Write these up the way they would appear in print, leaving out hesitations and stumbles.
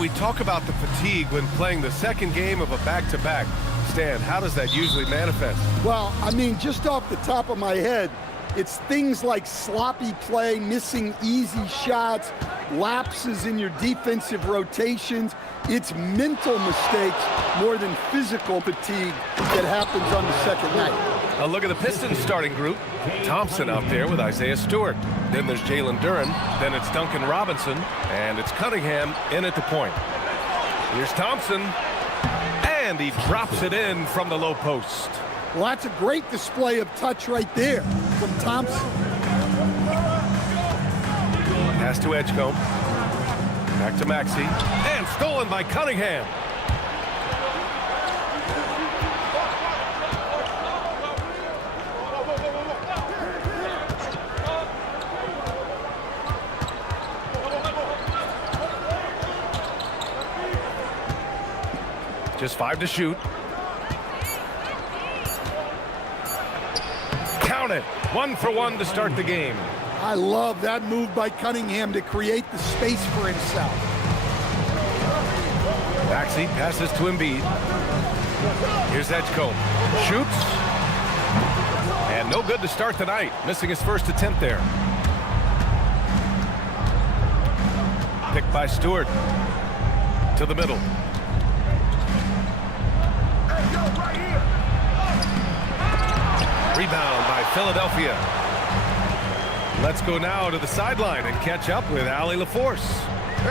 We talk about the fatigue when playing the second game of a back-to-back. Stan, how does that usually manifest? Well, I mean, just off the top of my head, it's things like sloppy play, missing easy shots, lapses in your defensive rotations. It's mental mistakes more than physical fatigue that happens on the second night. A look at the Pistons starting group. Thompson out there with Isaiah Stewart. Then there's Jalen Duren. Then it's Duncan Robinson. And it's Cunningham in at the point. Here's Thompson. And he drops it in from the low post. Well, that's a great display of touch right there from Thompson. Pass to Edgecombe. Back to Maxey. And stolen by Cunningham. Just 5 to shoot. Count it. 1 for 1 to start the game. I love that move by Cunningham to create the space for himself. Maxey passes to Embiid. Here's Edgecombe. Shoots. And no good to start the night. Missing his first attempt there. Picked by Stewart. To the middle. Rebound by Philadelphia. Let's go now to the sideline and catch up with Allie LaForce.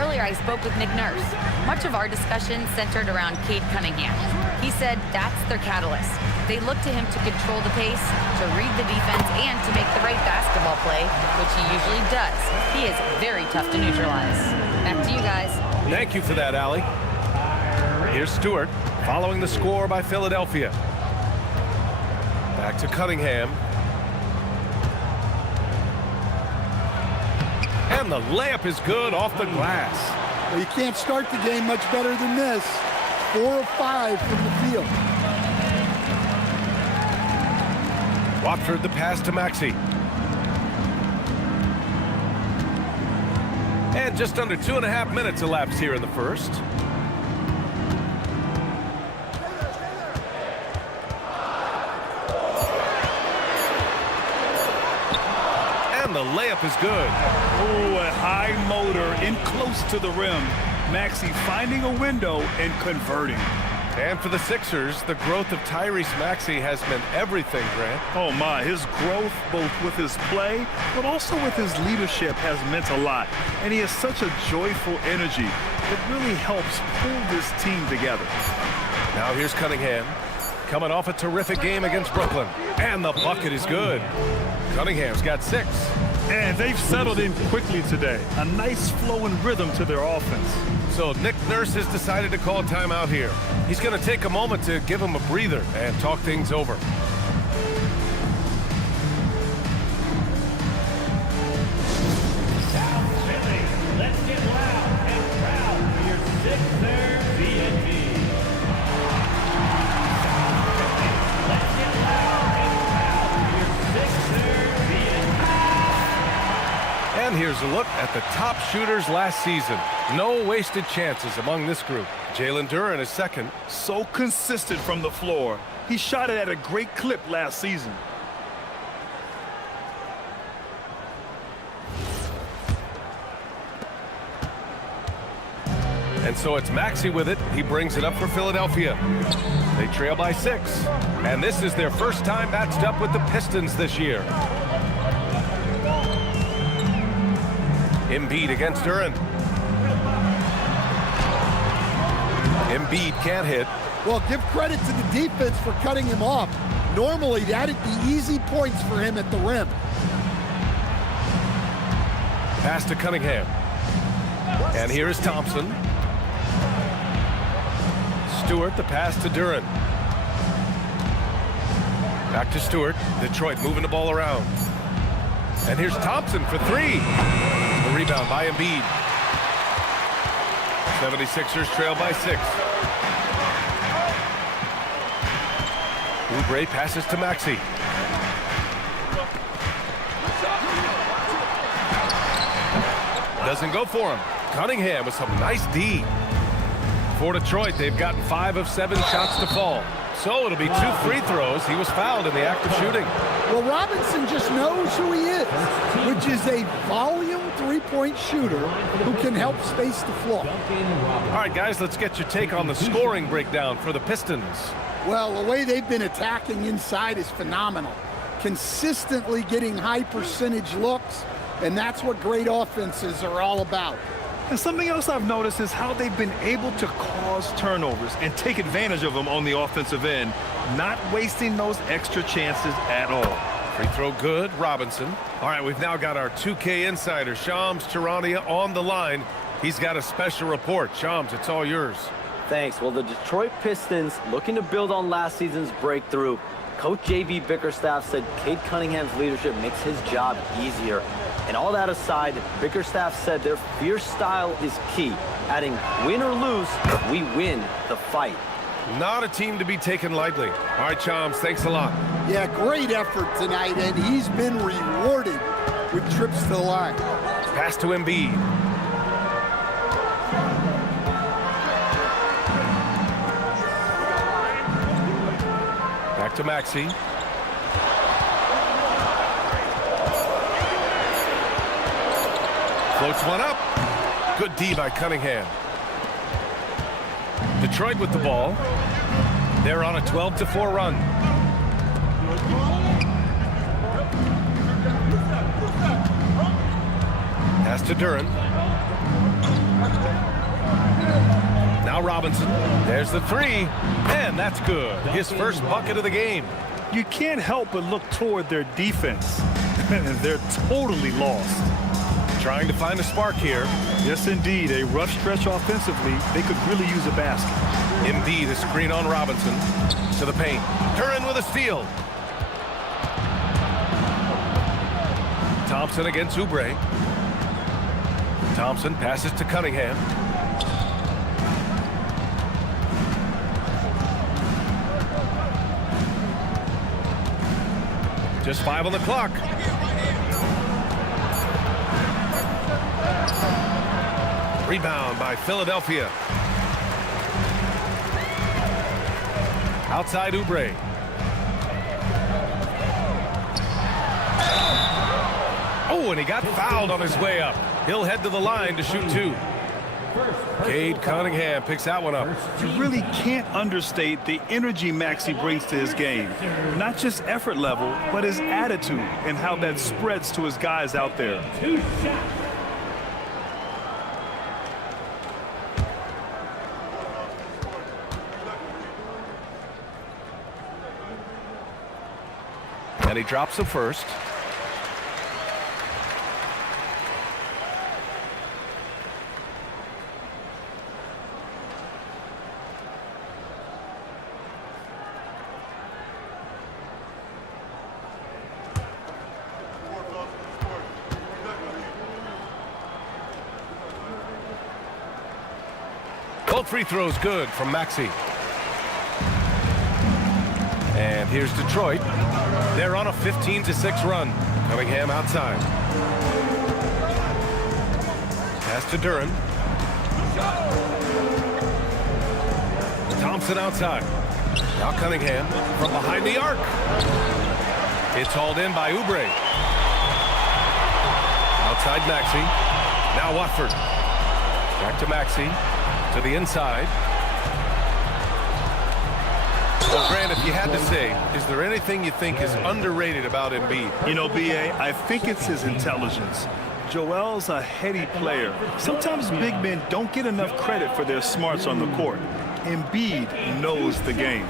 Earlier, I spoke with Nick Nurse. Much of our discussion centered around Cade Cunningham. He said that's their catalyst. They look to him to control the pace, to read the defense, and to make the right basketball play, which he usually does. He is very tough to neutralize. Back to you guys. Thank you for that, Allie. Here's Stewart, following the score by Philadelphia. Back to Cunningham. And the layup is good off the glass. Well, you can't start the game much better than this. 4 of 5 from the field. Watford the pass to Maxey. And just under 2.5 minutes elapsed here in the first. And the layup is good. Oh, a high motor in close to the rim. Maxey finding a window and converting. And for the Sixers, the growth of Tyrese Maxey has meant everything, Grant. Oh my, his growth both with his play, but also with his leadership has meant a lot. And he has such a joyful energy that really helps pull this team together. Now here's Cunningham, coming off a terrific game against Brooklyn. And the bucket is good. Cunningham's got 6. And they've settled in quickly today. A nice flowing rhythm to their offense. So Nick Nurse has decided to call timeout here. He's going to take a moment to give him a breather and talk things over. Let's get loud and proud for your Sixers VNT. Let's get loud and proud for your Sixers VNT. And here's a look at the top shooters last season. No wasted chances among this group. Jalen Duren is second. So consistent from the floor. He shot it at a great clip last season. And so it's Maxey with it. He brings it up for Philadelphia. They trail by 6. And this is their first time matched up with the Pistons this year. Embiid against Duren. Embiid can't hit. Well, give credit to the defense for cutting him off. Normally, that'd be easy points for him at the rim. Pass to Cunningham. And here is Thompson. Stewart, the pass to Duren. Back to Stewart. Detroit moving the ball around. And here's Thompson for 3. The rebound by Embiid. 76ers trail by 6. Oubre passes to Maxey. Doesn't go for him. Cunningham with some nice D. For Detroit, they've gotten 5 of 7 shots to fall. So it'll be 2 free throws. He was fouled in the act of shooting. Well, Robinson just knows who he is, which is a volume three-point shooter who can help space the floor. All right, guys, let's get your take on the scoring breakdown for the Pistons. Well, the way they've been attacking inside is phenomenal. Consistently getting high percentage looks, and that's what great offenses are all about. And something else I've noticed is how they've been able to cause turnovers and take advantage of them on the offensive end, not wasting those extra chances at all. Free throw good, Robinson. All right, we've now got our 2K insider, Shams Charania, on the line. He's got a special report. Shams, it's all yours. Thanks. Well, the Detroit Pistons, looking to build on last season's breakthrough. Coach J.B. Bickerstaff said Cade Cunningham's leadership makes his job easier. And all that aside, Bickerstaff said their fierce style is key, adding win or lose, we win the fight. Not a team to be taken lightly. All right, Shams, thanks a lot. Yeah, great effort tonight, and he's been rewarded with trips to the line. Pass to Embiid. Back to Maxey. Floats one up. Good D by Cunningham. Detroit with the ball. They're on a 12-4 run. Pass to Duran. Now Robinson. There's the 3. And that's good. His first bucket of the game. You can't help but look toward their defense. They're totally lost. Trying to find a spark here. Yes, indeed. A rough stretch offensively. They could really use a basket. Embiid, a screen on Robinson. To the paint. Duran with a steal. Thompson against Oubre. Thompson passes to Cunningham. Just 5 on the clock. Rebound by Philadelphia. Outside Oubre. Oh, and he got fouled on his way up. He'll head to the line to shoot 2. Cade Cunningham picks that one up. You really can't understate the energy Maxey brings to his game. Not just effort level, but his attitude and how that spreads to his guys out there. 2 shots. And he drops the first. Both free throws good from Maxey. And here's Detroit. They're on a 15-6 run. Cunningham outside. Pass to Duran. Thompson outside. Now Cunningham from behind the arc. It's hauled in by Oubre. Outside Maxey. Now Watford. Back to Maxey. To the inside. Well, Grant, if you had to say, is there anything you think is underrated about Embiid? You know, B.A., I think it's his intelligence. Joel's a heady player. Sometimes big men don't get enough credit for their smarts on the court. Embiid knows the game.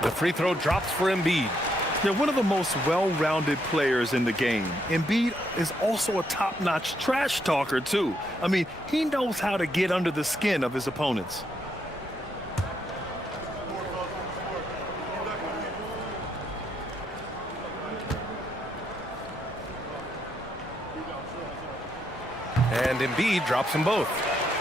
The free throw drops for Embiid. They're one of the most well-rounded players in the game. Embiid is also a top-notch trash talker, too. I mean, he knows how to get under the skin of his opponents. And Embiid drops them both.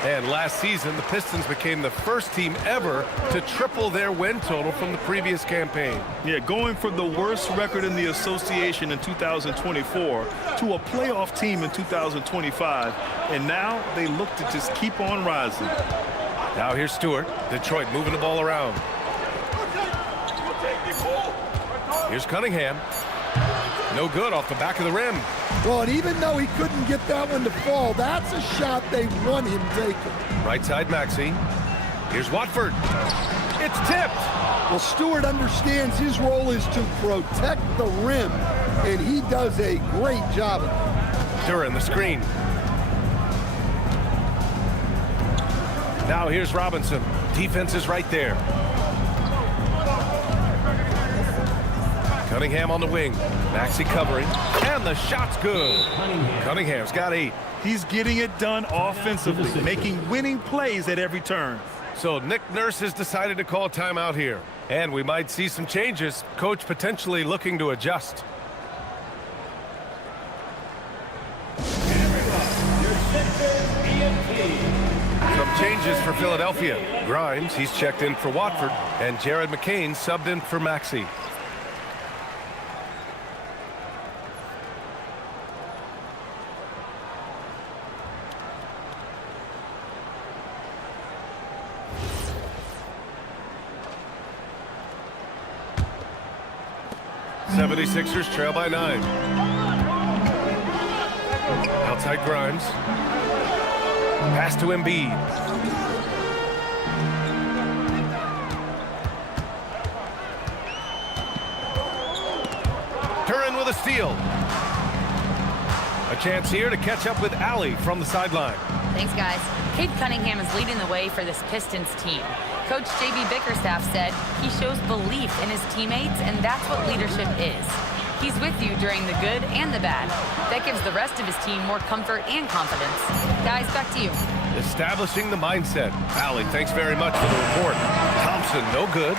And last season, the Pistons became the first team ever to triple their win total from the previous campaign. Yeah, going from the worst record in the association in 2024 to a playoff team in 2025. And now they look to just keep on rising. Now here's Stewart. Detroit moving the ball around. Here's Cunningham. No good off the back of the rim. Well, and even though he couldn't get that one to fall, that's a shot they want him taking. Right side Maxey. Here's Watford. It's tipped. Well, Stewart understands his role is to protect the rim, and he does a great job of it. Duren, the screen. Now here's Robinson. Defense is right there. Cunningham on the wing. Maxey covering. And the shot's good. Cunningham's got 8. He's getting it done offensively, making winning plays at every turn. So Nick Nurse has decided to call a timeout here. And we might see some changes. Coach potentially looking to adjust. Some changes for Philadelphia. Grimes, he's checked in for Watford. And Jared McCain subbed in for Maxey. '76ers trail by 9. Outside Grimes. Pass to Embiid. Duren with a steal. A chance here to catch up with Allie from the sideline. Thanks, guys. Cade Cunningham is leading the way for this Pistons team. Coach J.B. Bickerstaff said he shows belief in his teammates, and that's what leadership is. He's with you during the good and the bad. That gives the rest of his team more comfort and confidence. Guys, back to you. Establishing the mindset. Allie, thanks very much for the report. Thompson, no good.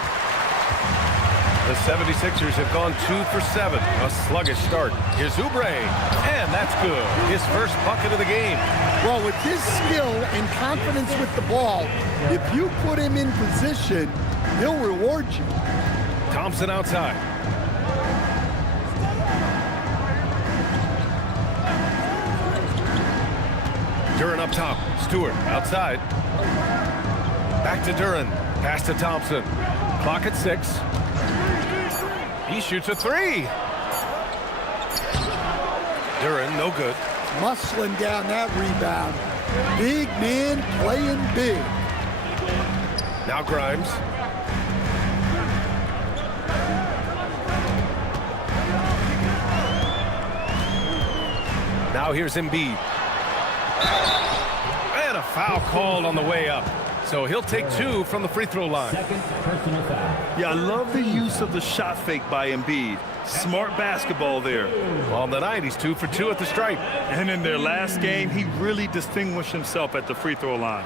The 76ers have gone 2 for 7. A sluggish start. Here's Oubre, and that's good. His first bucket of the game. Well, with his skill and confidence with the ball, if you put him in position, he'll reward you. Thompson outside. Duren up top. Stewart outside. Back to Duren. Pass to Thompson. Clock at 6. He shoots a 3. Duren, no good. Muscling down that rebound. Big man playing big. Now Grimes. Now here's Embiid. And a foul called on the way up. So he'll take 2 from the free throw line. Second personal foul. Yeah, I love the use of the shot fake by Embiid. Smart basketball there. On the night, he's 2 for 2 at the stripe. And in their last game, he really distinguished himself at the free throw line.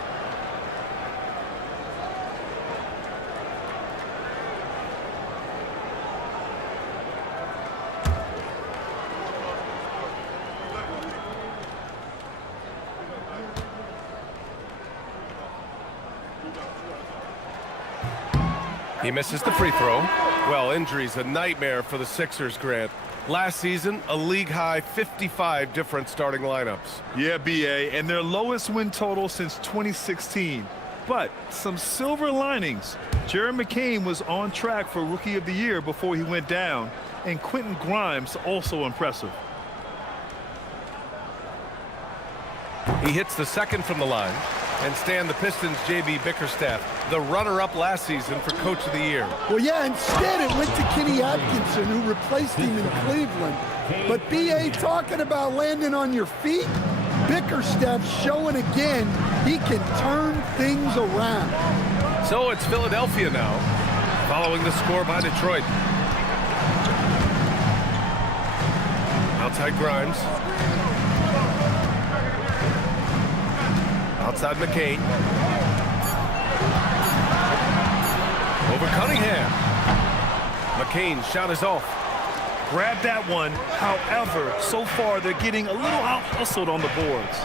He misses the free throw. Well, injury's a nightmare for the Sixers, Grant. Last season, a league-high 55 different starting lineups. Yeah, B.A., and their lowest win total since 2016. But some silver linings. Jared McCain was on track for Rookie of the Year before he went down, and Quentin Grimes also impressive. He hits the second from the line. And Stan, the Pistons' J.B. Bickerstaff, the runner-up last season for Coach of the Year. Well, yeah, instead it went to Kenny Atkinson, who replaced him in Cleveland. But B.A. talking about landing on your feet, Bickerstaff showing again he can turn things around. So it's Philadelphia now, following the score by Detroit. Outside Grimes. Outside McCain. Over Cunningham. McCain's shot is off. Grab that one. However, so far they're getting a little out-hustled on the boards.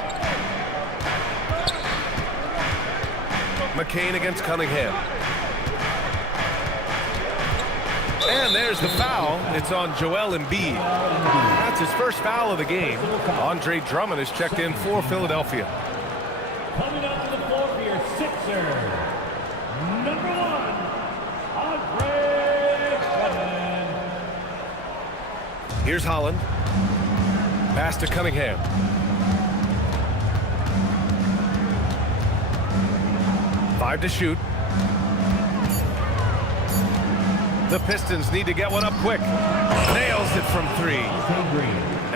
McCain against Cunningham. And there's the foul. It's on Joel Embiid. That's his first foul of the game. Andre Drummond is checked in for Philadelphia. Coming up to the floor for your Sixer, number 1, Andre Drummond. Here's Holland. Pass to Cunningham. Five to shoot. The Pistons need to get one up quick. Nails it from 3.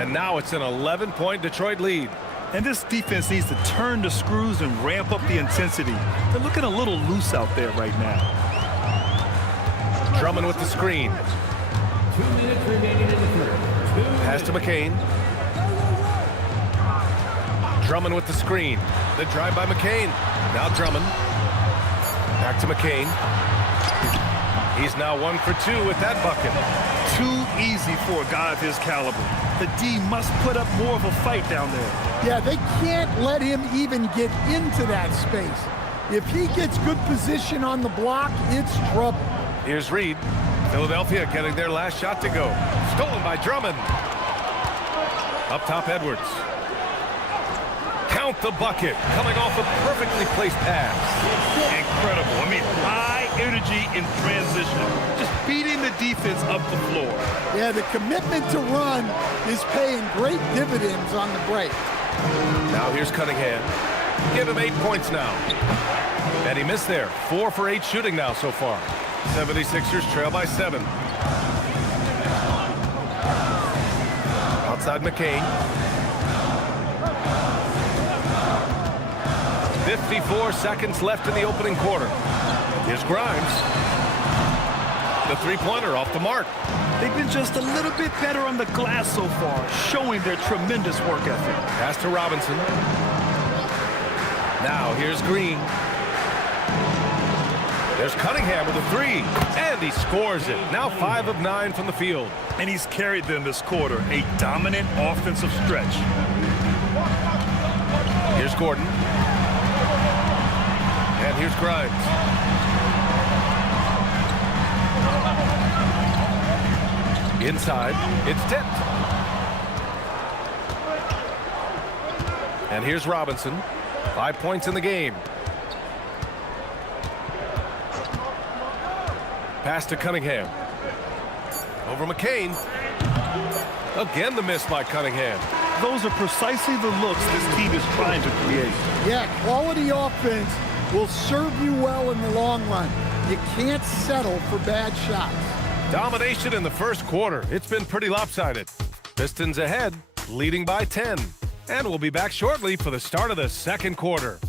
And now it's an 11-point Detroit lead. And this defense needs to turn the screws and ramp up the intensity. They're looking a little loose out there right now. Drummond with the screen. 2 minutes remaining in the first. Pass to McCain. Drummond with the screen. The drive by McCain. Now Drummond. Back to McCain. He's now 1 for 2 with that bucket. Too easy for a guy of his caliber. The D must put up more of a fight down there. Yeah, they can't let him even get into that space. If he gets good position on the block, it's trouble. Here's Reed. Philadelphia getting their last shot to go. Stolen by Drummond. Up top, Edwards. Count the bucket. Coming off a perfectly placed pass. Incredible. I mean, high energy in transition. Just beating the defense up the floor. Yeah, the commitment to run is paying great dividends on the break. Now here's Cunningham. Give him 8 points now. And he missed there. 4 for 8 shooting now so far. 76ers trail by 7. Outside McCain. 54 seconds left in the opening quarter. Here's Grimes. The three-pointer off the mark. They've been just a little bit better on the glass so far, showing their tremendous work ethic. Pass to Robinson. Now here's Green. There's Cunningham with a 3, and he scores it. Now 5 of 9 from the field. And he's carried them this quarter, a dominant offensive stretch. Here's Gordon. And here's Grimes. Inside, it's tipped. And here's Robinson. 5 points in the game. Pass to Cunningham. Over McCain. Again the miss by Cunningham. Those are precisely the looks this team is trying to create. Yeah, quality offense will serve you well in the long run. You can't settle for bad shots. Domination in the first quarter. It's been pretty lopsided. Pistons ahead, leading by 10. And we'll be back shortly for the start of the second quarter.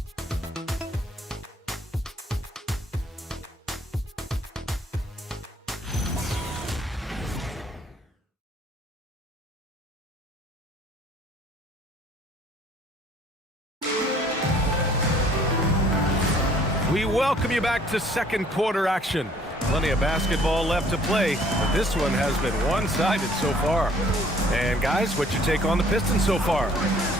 We welcome you back to second quarter action. Plenty of basketball left to play, but this one has been one-sided so far. And guys, what's your take on the Pistons so far?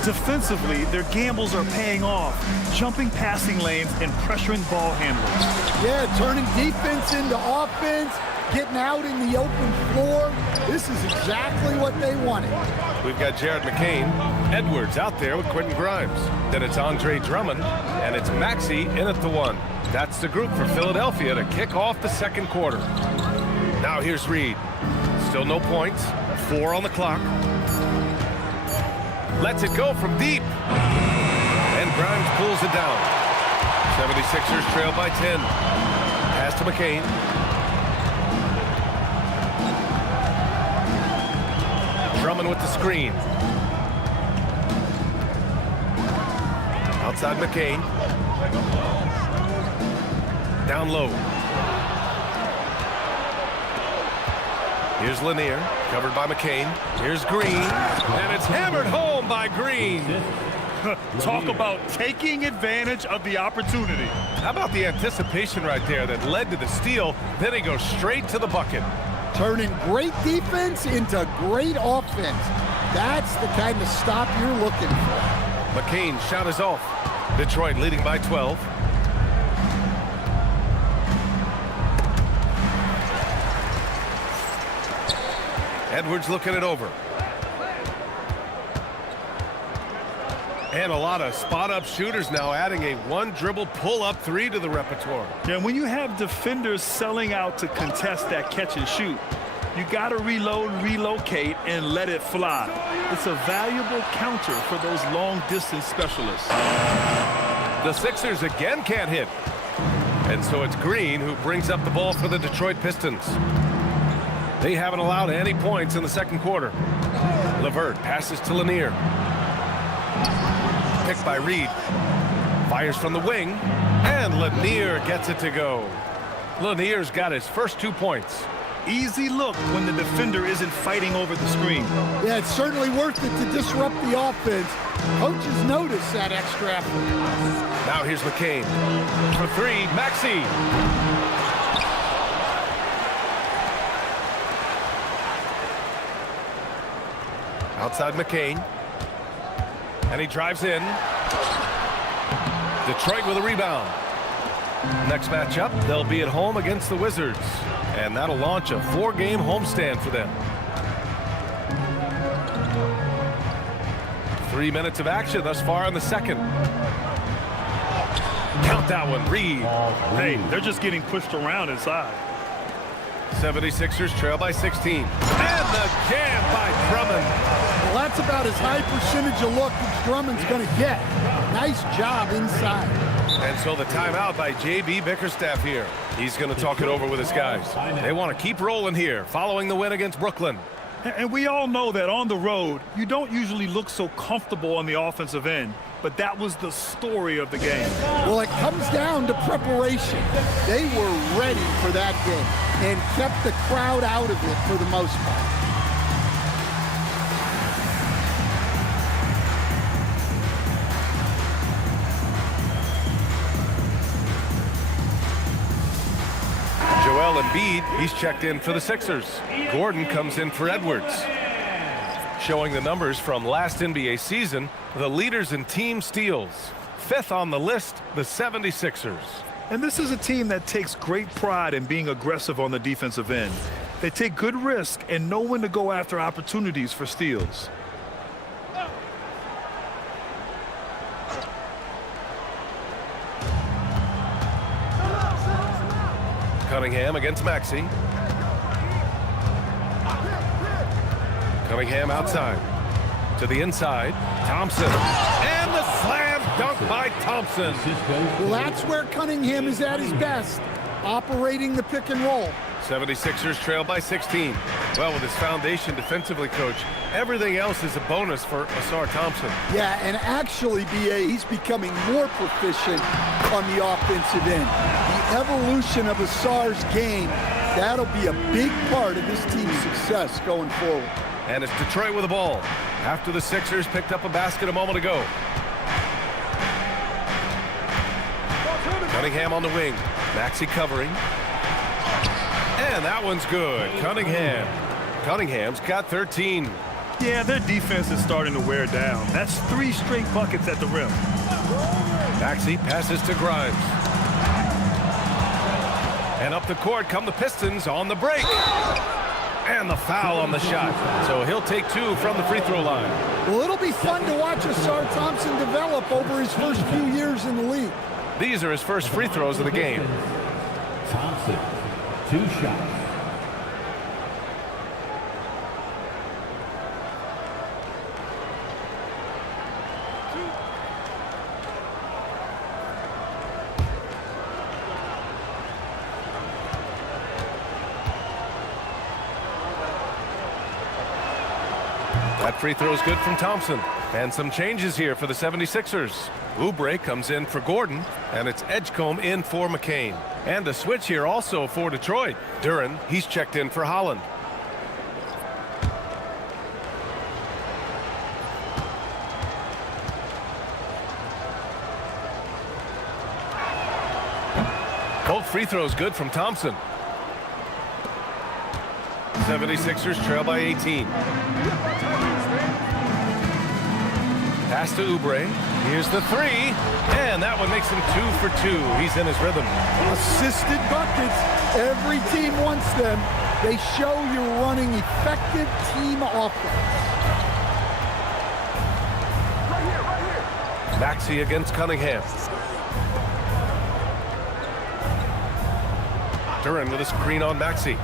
Defensively, their gambles are paying off, jumping passing lanes and pressuring ball handlers. Yeah, turning defense into offense, getting out in the open floor. This is exactly what they wanted. We've got Jared McCain, Edwards out there with Quentin Grimes. Then it's Andre Drummond, and it's Maxey in at the 1. That's the group for Philadelphia to kick off the second quarter. Now here's Reed. Still no points. 4 on the clock. Lets it go from deep. And Grimes pulls it down. 76ers trail by 10. Pass to McCain. Drummond with the screen. Outside McCain. Down low. Here's Lanier, covered by McCain. Here's Green, and it's hammered home by Green. Talk about taking advantage of the opportunity. How about the anticipation right there that led to the steal? Then he goes straight to the bucket. Turning great defense into great offense. That's the kind of stop you're looking for. McCain's shot is off. Detroit leading by 12. Edwards looking it over. And a lot of spot-up shooters now, adding a one-dribble pull-up three to the repertoire. Yeah, when you have defenders selling out to contest that catch and shoot, you got to reload, relocate, and let it fly. It's a valuable counter for those long-distance specialists. The Sixers again can't hit. And so it's Green who brings up the ball for the Detroit Pistons. They haven't allowed any points in the second quarter. LeVert passes to Lanier. Picked by Reed. Fires from the wing. And Lanier gets it to go. Lanier's got his first 2 points. Easy look when the defender isn't fighting over the screen. Yeah, it's certainly worth it to disrupt the offense. Coaches notice that extra effort. Now here's McCain. For three, Maxey. Outside McCain. And he drives in. Detroit with a rebound. Next matchup, they'll be at home against the Wizards. And that'll launch a 4-game homestand for them. 3 minutes of action thus far in the second. Count that one, Reed. Hey, they're just getting pushed around inside. 76ers trail by 16. And the jam by Drummond. Well, that's about as high percentage of look as Drummond's going to get. Nice job inside. And so the timeout by J.B. Bickerstaff here. He's going to talk it over with his guys. They want to keep rolling here following the win against Brooklyn. And we all know that on the road, you don't usually look so comfortable on the offensive end. But that was the story of the game. Well, it comes down to preparation. They were ready for that game and kept the crowd out of it for the most part. Joel Embiid, he's checked in for the Sixers. Gordon comes in for Edwards. Showing the numbers from last NBA season, the leaders in team steals. 5th on the list, the 76ers. And this is a team that takes great pride in being aggressive on the defensive end. They take good risk and know when to go after opportunities for steals. Cunningham against Maxey. Cunningham outside. To the inside. Thompson. And the slam dunk by Thompson. Well, that's where Cunningham is at his best, operating the pick and roll. 76ers trail by 16. Well, with his foundation defensively, Coach, everything else is a bonus for Asar Thompson. Yeah, and actually, B.A., he's becoming more proficient on the offensive end. The evolution of Asar's game, that'll be a big part of this team's success going forward. And it's Detroit with the ball after the Sixers picked up a basket a moment ago. Cunningham on the wing. Maxey covering. And that one's good. Cunningham's got 13. Yeah, their defense is starting to wear down. That's 3 straight buckets at the rim. Maxey passes to Grimes. And up the court come the Pistons on the break. And the foul on the shot. So he'll take 2 from the free throw line. Well, it'll be fun to watch Asar Thompson develop over his first few years in the league. These are his first free throws of the game. Thompson, 2 shots. That free throw is good from Thompson. And some changes here for the 76ers. Oubre comes in for Gordon, and it's Edgecombe in for McCain. And a switch here also for Detroit. Duren, he's checked in for Holland. Both free throws good from Thompson. 76ers trail by 18. Pass to Oubre. Here's the 3. And that one makes him 2 for 2. He's in his rhythm. Assisted buckets. Every team wants them. They show you're running effective team offense. Maxey against Cunningham. Duren with a screen on Maxey.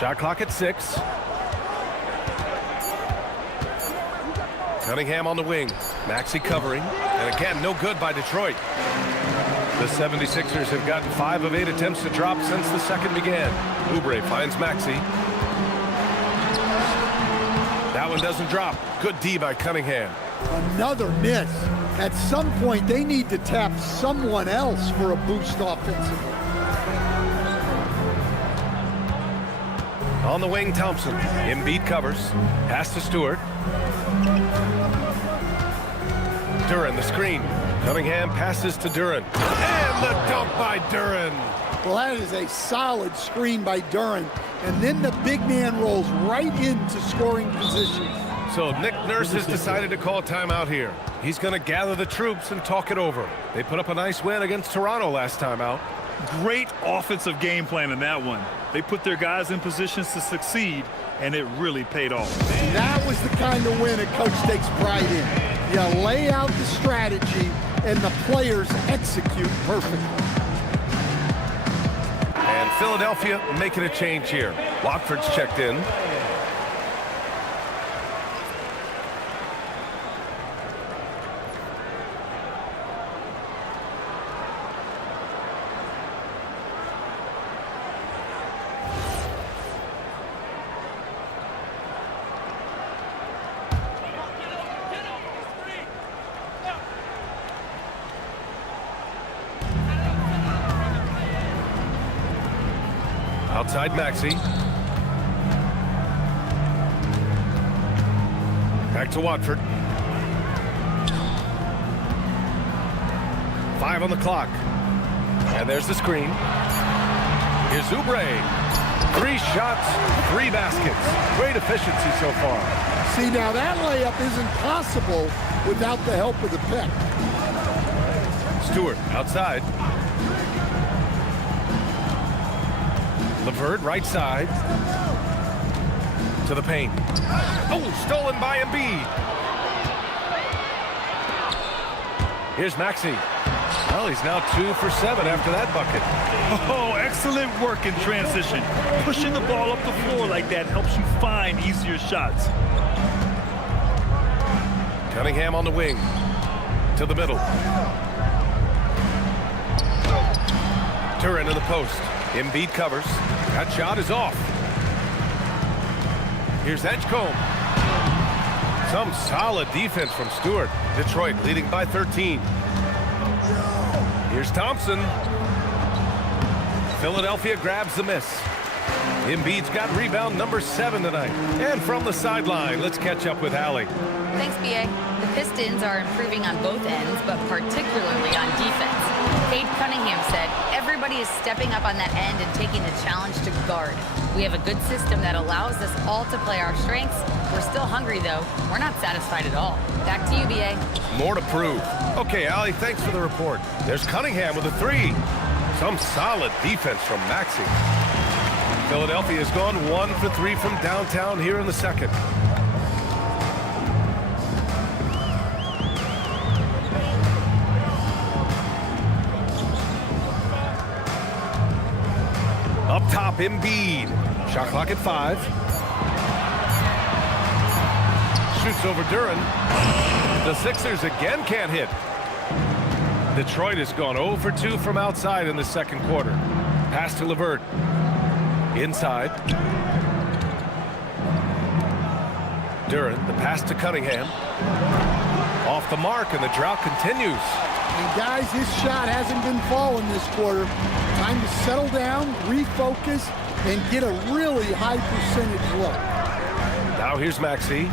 Shot clock at 6. Cunningham on the wing. Maxey covering. And again, no good by Detroit. The 76ers have gotten 5 of 8 attempts to drop since the second began. Oubre finds Maxey. That one doesn't drop. Good D by Cunningham. Another miss. At some point, they need to tap someone else for a boost offensively. On the wing, Thompson. Embiid covers. Pass to Stewart. Duren, the screen. Cunningham passes to Duren. And the dunk by Duren. Well, that is a solid screen by Duren. And then the big man rolls right into scoring position. So Nick Nurse has decided to call timeout here. He's going to gather the troops and talk it over. They put up a nice win against Toronto last time out. Great offensive game plan in that one. They put their guys in positions to succeed, and it really paid off. That was the kind of win a coach takes pride in. You lay out the strategy, and the players execute perfectly. And Philadelphia making a change here. Watford's checked in. Outside Maxey. Back to Watford. 5 on the clock. And there's the screen. Here's Oubre. 3 shots, 3 baskets. Great efficiency so far. See, now that layup isn't possible without the help of the pick. Stewart outside. LeVert right side to the paint. Oh, stolen by Embiid. Here's Maxey. Well, he's now 2 for 7 after that bucket. Oh, excellent work in transition. Pushing the ball up the floor like that helps you find easier shots. Cunningham on the wing to the middle. Duren in the post. Embiid covers. That shot is off. Here's Edgecombe. Some solid defense from Stewart. Detroit leading by 13. Here's Thompson. Philadelphia grabs the miss. Embiid's got rebound number 7 tonight. And from the sideline, let's catch up with Allie. Thanks, B.A. The Pistons are improving on both ends, but particularly on defense. Cade Cunningham said, everybody is stepping up on that end and taking the challenge to guard. We have a good system that allows us all to play our strengths. We're still hungry, though. We're not satisfied at all. Back to you, B.A. More to prove. Okay, Allie, thanks for the report. There's Cunningham with a 3. Some solid defense from Maxey. Philadelphia has gone 1 for 3 from downtown here in the second. Up top, Embiid. Shot clock at 5. Shoots over Duren. The Sixers again can't hit. Detroit has gone 0 for 2 from outside in the second quarter. Pass to LeVert. Inside. Duren, the pass to Cunningham. Off the mark, and the drought continues. And guys, his shot hasn't been falling this quarter. Time to settle down, refocus, and get a really high percentage look. Now here's Maxey,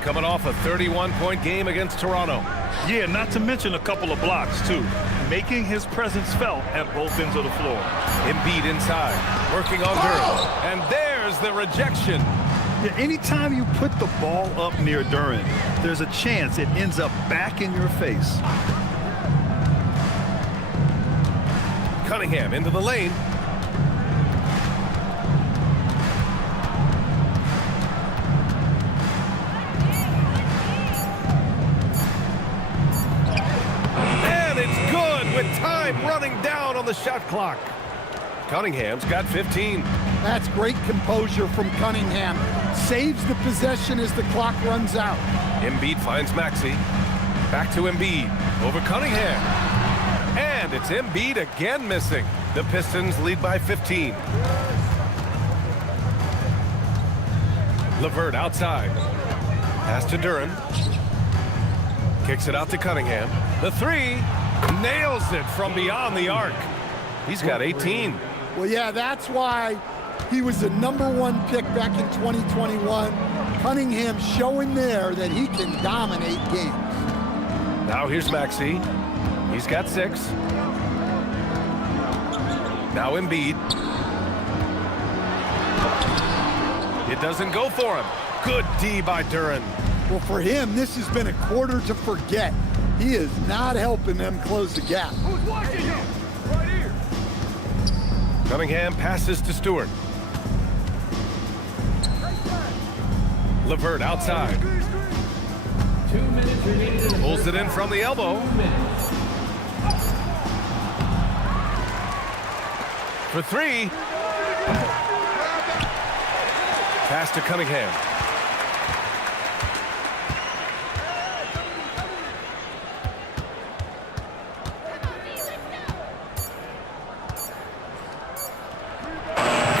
coming off a 31-point game against Toronto. Yeah, not to mention a couple of blocks, too. Making his presence felt at both ends of the floor. Embiid inside, working on Duren. And there's the rejection. Yeah, anytime you put the ball up near Duren, there's a chance it ends up back in your face. Cunningham into the lane. running down on the shot clock. Cunningham's got 15. That's great composure from Cunningham. Saves the possession as the clock runs out. Embiid finds Maxey. Back to Embiid. Over Cunningham. And it's Embiid again missing. The Pistons lead by 15. LeVert outside. Pass to Duren. Kicks it out to Cunningham. The three. Nails it from beyond the arc. He's got 18. Well, yeah, that's why he was the #1 pick back in 2021. Cunningham showing there that he can dominate games. Now here's Maxey. He's got 6. Now Embiid. It doesn't go for him. Good D by Duren. Well, for him, this has been a quarter to forget. He is not helping them close the gap. Who's watching him? Right here. Cunningham passes to Stewart. LeVert outside. 2 minutes remaining in the Pulls it in from the elbow. 2 minutes. For 3. Pass to Cunningham.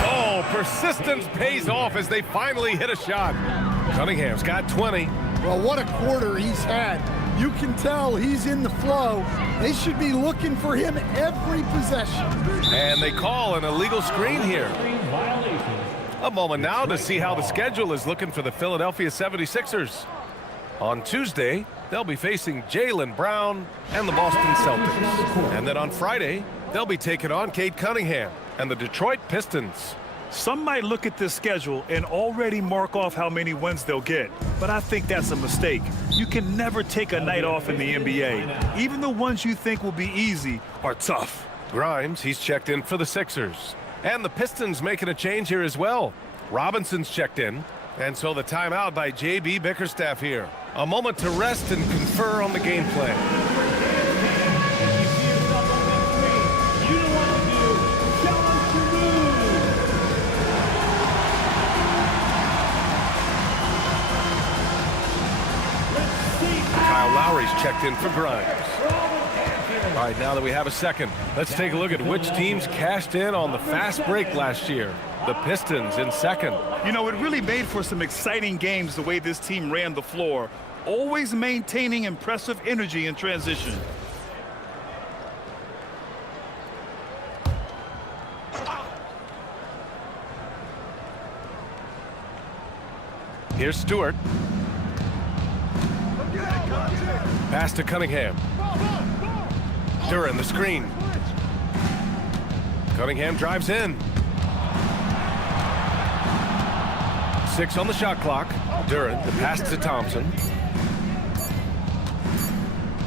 Oh, persistence pays off as they finally hit a shot. Cunningham's got 20. Well, what a quarter he's had. You can tell he's in the flow. They should be looking for him every possession. And they call an illegal screen here. Violation. A moment now to see how the schedule is looking for the Philadelphia 76ers. On Tuesday, they'll be facing Jaylen Brown and the Boston Celtics. And then on Friday, they'll be taking on Cade Cunningham and the Detroit Pistons. Some might look at this schedule and already mark off how many wins they'll get, but I think that's a mistake. You can never take a night off in the NBA. Even the ones you think will be easy are tough. Grimes, he's checked in for the Sixers. And the Pistons making a change here as well. Robinson's checked in. And so the timeout by J.B. Bickerstaff here. A moment to rest and confer on the game plan. You know what to do. Tell us to move. Let's see. Kyle Lowry's checked in for Grimes. All right, now that we have a second, let's take a look at which teams cashed in on the fast break last year. The Pistons in second. You know, it really made for some exciting games the way this team ran the floor, always maintaining impressive energy in transition. Here's Stewart. Pass to Cunningham. Duren, the screen. Cunningham drives in. 6 on the shot clock. Duren, the pass to Thompson.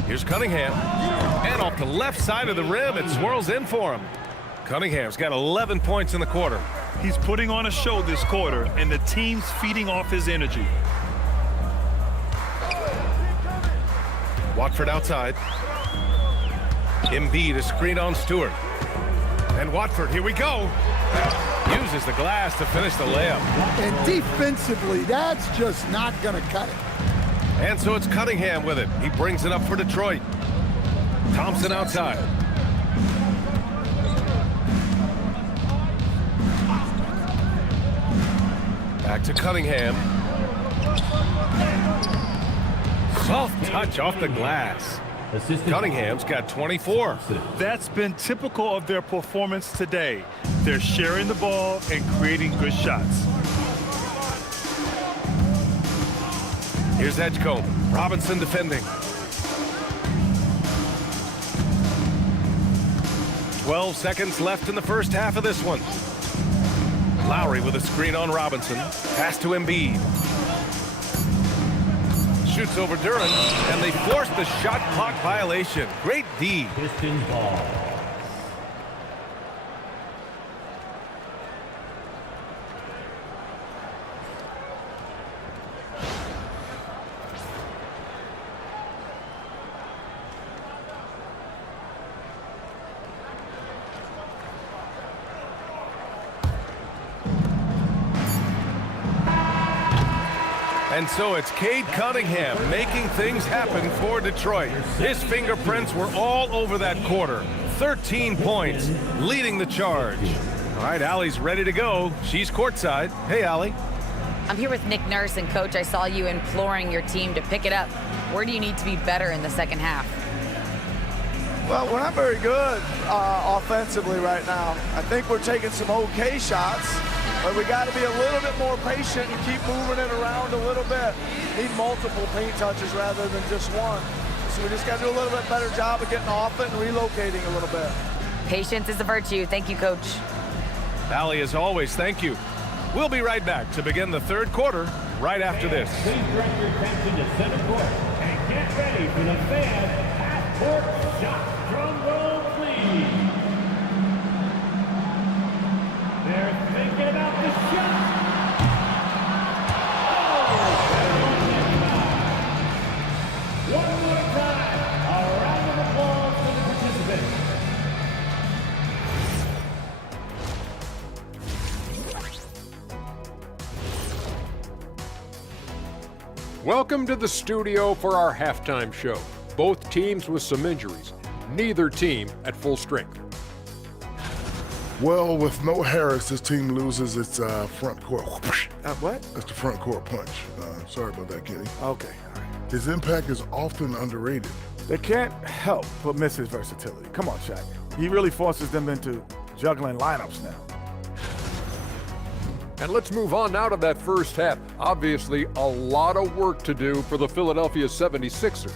Here's Cunningham. And off the left side of the rim, it swirls in for him. Cunningham's got 11 points in the quarter. He's putting on a show this quarter, and the team's feeding off his energy. Watford outside. Embiid, a screen on Stewart. And Watford, here we go. Uses the glass to finish the layup. And defensively, that's just not going to cut it. And so it's Cunningham with it. He brings it up for Detroit. Thompson outside. Back to Cunningham. Soft touch off the glass. Cunningham's got 24. That's been typical of their performance today. They're sharing the ball and creating good shots. Here's Edgecombe. Robinson defending. 12 seconds left in the first half of this one. Lowry with a screen on Robinson. Pass to Embiid. Shoots over Duren, and they force the shot clock violation. Great D. Pistons ball. And so it's Cade Cunningham making things happen for Detroit. His fingerprints were all over that quarter. 13 points, leading the charge. All right, Allie's ready to go. She's courtside. Hey, Allie. I'm here with Nick Nurse, and Coach, I saw you imploring your team to pick it up. Where do you need to be better in the second half? Well, we're not very good offensively right now. I think we're taking some okay shots, but we got to be a little bit more patient and keep moving it around a little bit. Need multiple paint touches rather than just one. So we just got to do a little bit better job of getting off it and relocating a little bit. Patience is a virtue. Thank you, Coach. Allie, as always, thank you. We'll be right back to begin the third quarter right after this. Please direct your attention to center court and get ready for the fan half-court shot. Drum roll, please. They're thinking about the shot. One more time, a round of applause for the participants. Welcome to the studio for our halftime show. Both teams with some injuries. Neither team at full strength. Well, with no Harris, this team loses its front court. What? That's the front court punch. Sorry about that, Kenny. Okay. His impact is often underrated. They can't help but miss his versatility. Come on, Shaq. He really forces them into juggling lineups now. And let's move on now to that first half. Obviously, a lot of work to do for the Philadelphia 76ers.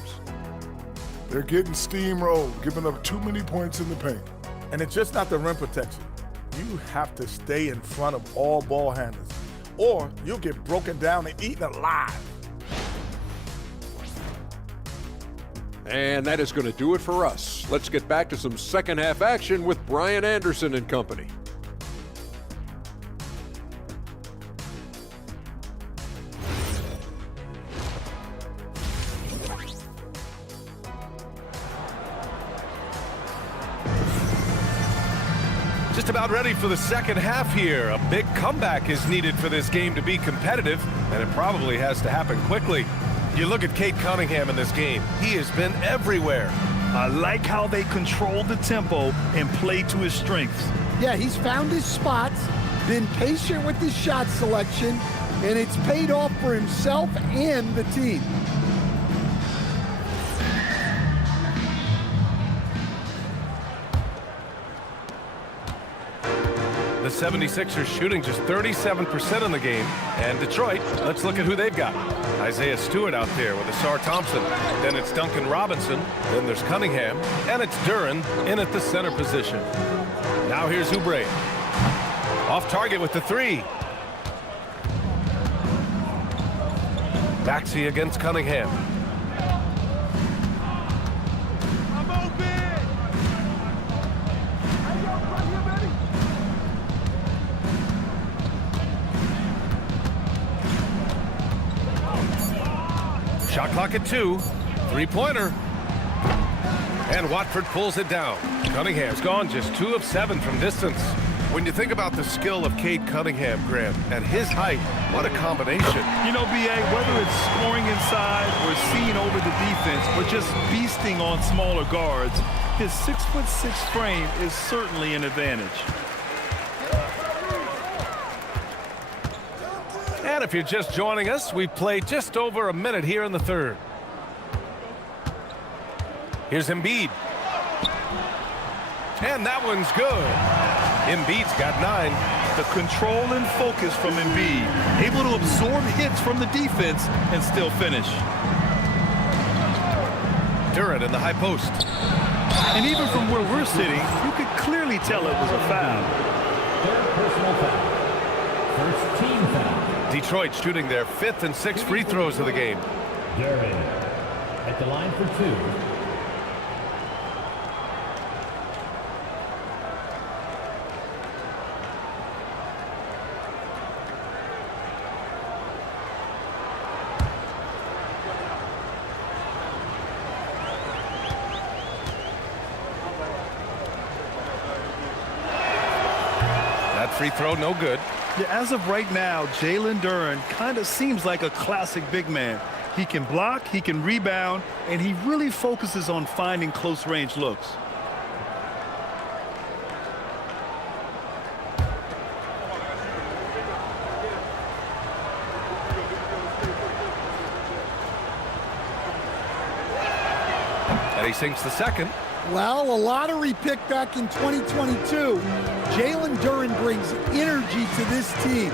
They're getting steamrolled, giving up too many points in the paint. And it's just not the rim protection. You have to stay in front of all ball handlers, or you'll get broken down and eaten alive. And that is going to do it for us. Let's get back to some second half action with Brian Anderson and company. Just about ready for the second half here. A big comeback is needed for this game to be competitive, and it probably has to happen quickly. You look at Cade Cunningham in this game. He has been everywhere. I like how they control the tempo and play to his strengths. Yeah, he's found his spots, been patient with his shot selection, and it's paid off for himself and the team. The 76ers shooting just 37% in the game. And Detroit, let's look at who they've got. Isaiah Stewart out there with Asar Thompson. Then it's Duncan Robinson. Then there's Cunningham. And it's Duren in at the center position. Now here's Oubre. Off target with the three. Maxey against Cunningham. Shot clock at 2. Three-pointer. And Watford pulls it down. Cunningham's gone just 2 of 7 from distance. When you think about the skill of Cade Cunningham, Grant, at his height, what a combination. You know, B.A., whether it's scoring inside or seeing over the defense or just beasting on smaller guards, his 6'6" frame is certainly an advantage. And if you're just joining us, we've played just over a minute here in the third. Here's Embiid. And that one's good. Embiid's got 9. The control and focus from Embiid, able to absorb hits from the defense and still finish. Duren in the high post. And even from where we're sitting, you could clearly tell it was a foul. Third personal foul. First team foul. Detroit shooting their 5th and 6th free throws of the game. Duren at the line for 2. That free throw, no good. Yeah, as of right now, Jalen Duren kind of seems like a classic big man. He can block, he can rebound, and he really focuses on finding close-range looks. And he sinks the second. Well, a lottery pick back in 2022. Jalen Duren brings energy to this team.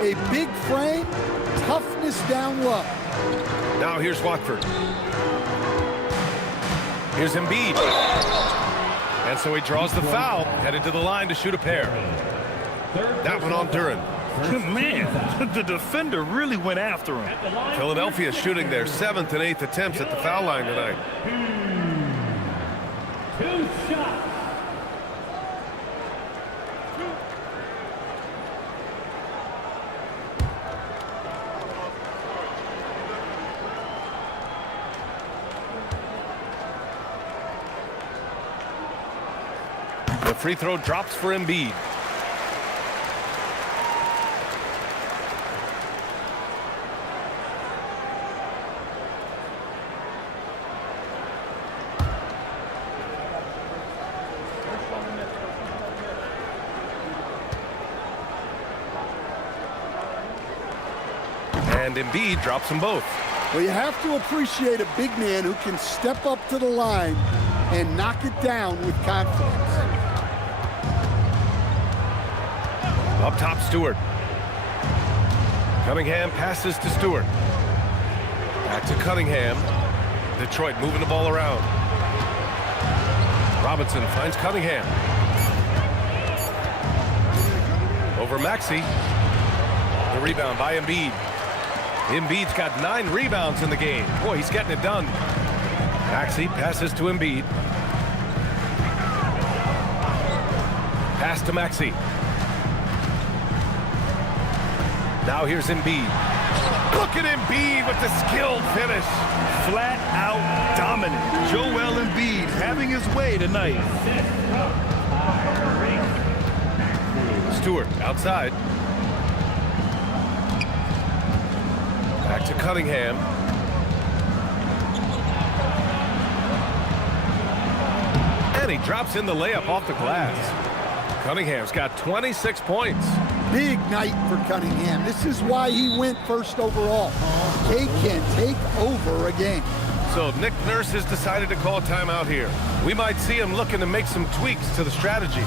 A big frame, toughness down low. Now here's Watford. Here's Embiid. And so he draws the foul, headed to the line to shoot a pair. That one on Duren. Man, the defender really went after him. Philadelphia shooting their 7th and 8th attempts at the foul line tonight. Two shots. The free throw drops for Embiid. And Embiid drops them both. Well, you have to appreciate a big man who can step up to the line and knock it down with confidence. Up top, Stewart. Cunningham passes to Stewart. Back to Cunningham. Detroit moving the ball around. Robinson finds Cunningham. Over Maxey. The rebound by Embiid. Embiid's got 9 rebounds in the game. Boy, he's getting it done. Maxey passes to Embiid. Pass to Maxey. Now here's Embiid. Look at Embiid with the skilled finish. Flat out dominant. Joel Embiid having his way tonight. Stewart outside. Back to Cunningham. And he drops in the layup off the glass. Cunningham's got 26 points. Big night for Cunningham. This is why he went first overall. He can take over a game. So Nick Nurse has decided to call timeout here. We might see him looking to make some tweaks to the strategy.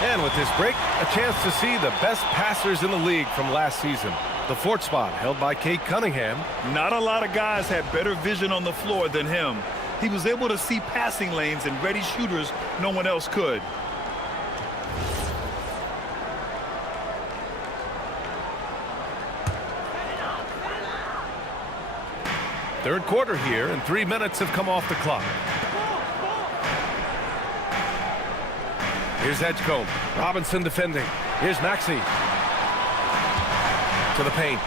And with this break, a chance to see the best passers in the league from last season. The 4th spot held by Cade Cunningham. Not a lot of guys had better vision on the floor than him. He was able to see passing lanes and ready shooters no one else could. Third quarter here, and 3 minutes have come off the clock. Here's Edgecombe. Robinson defending. Here's Maxey. To the paint.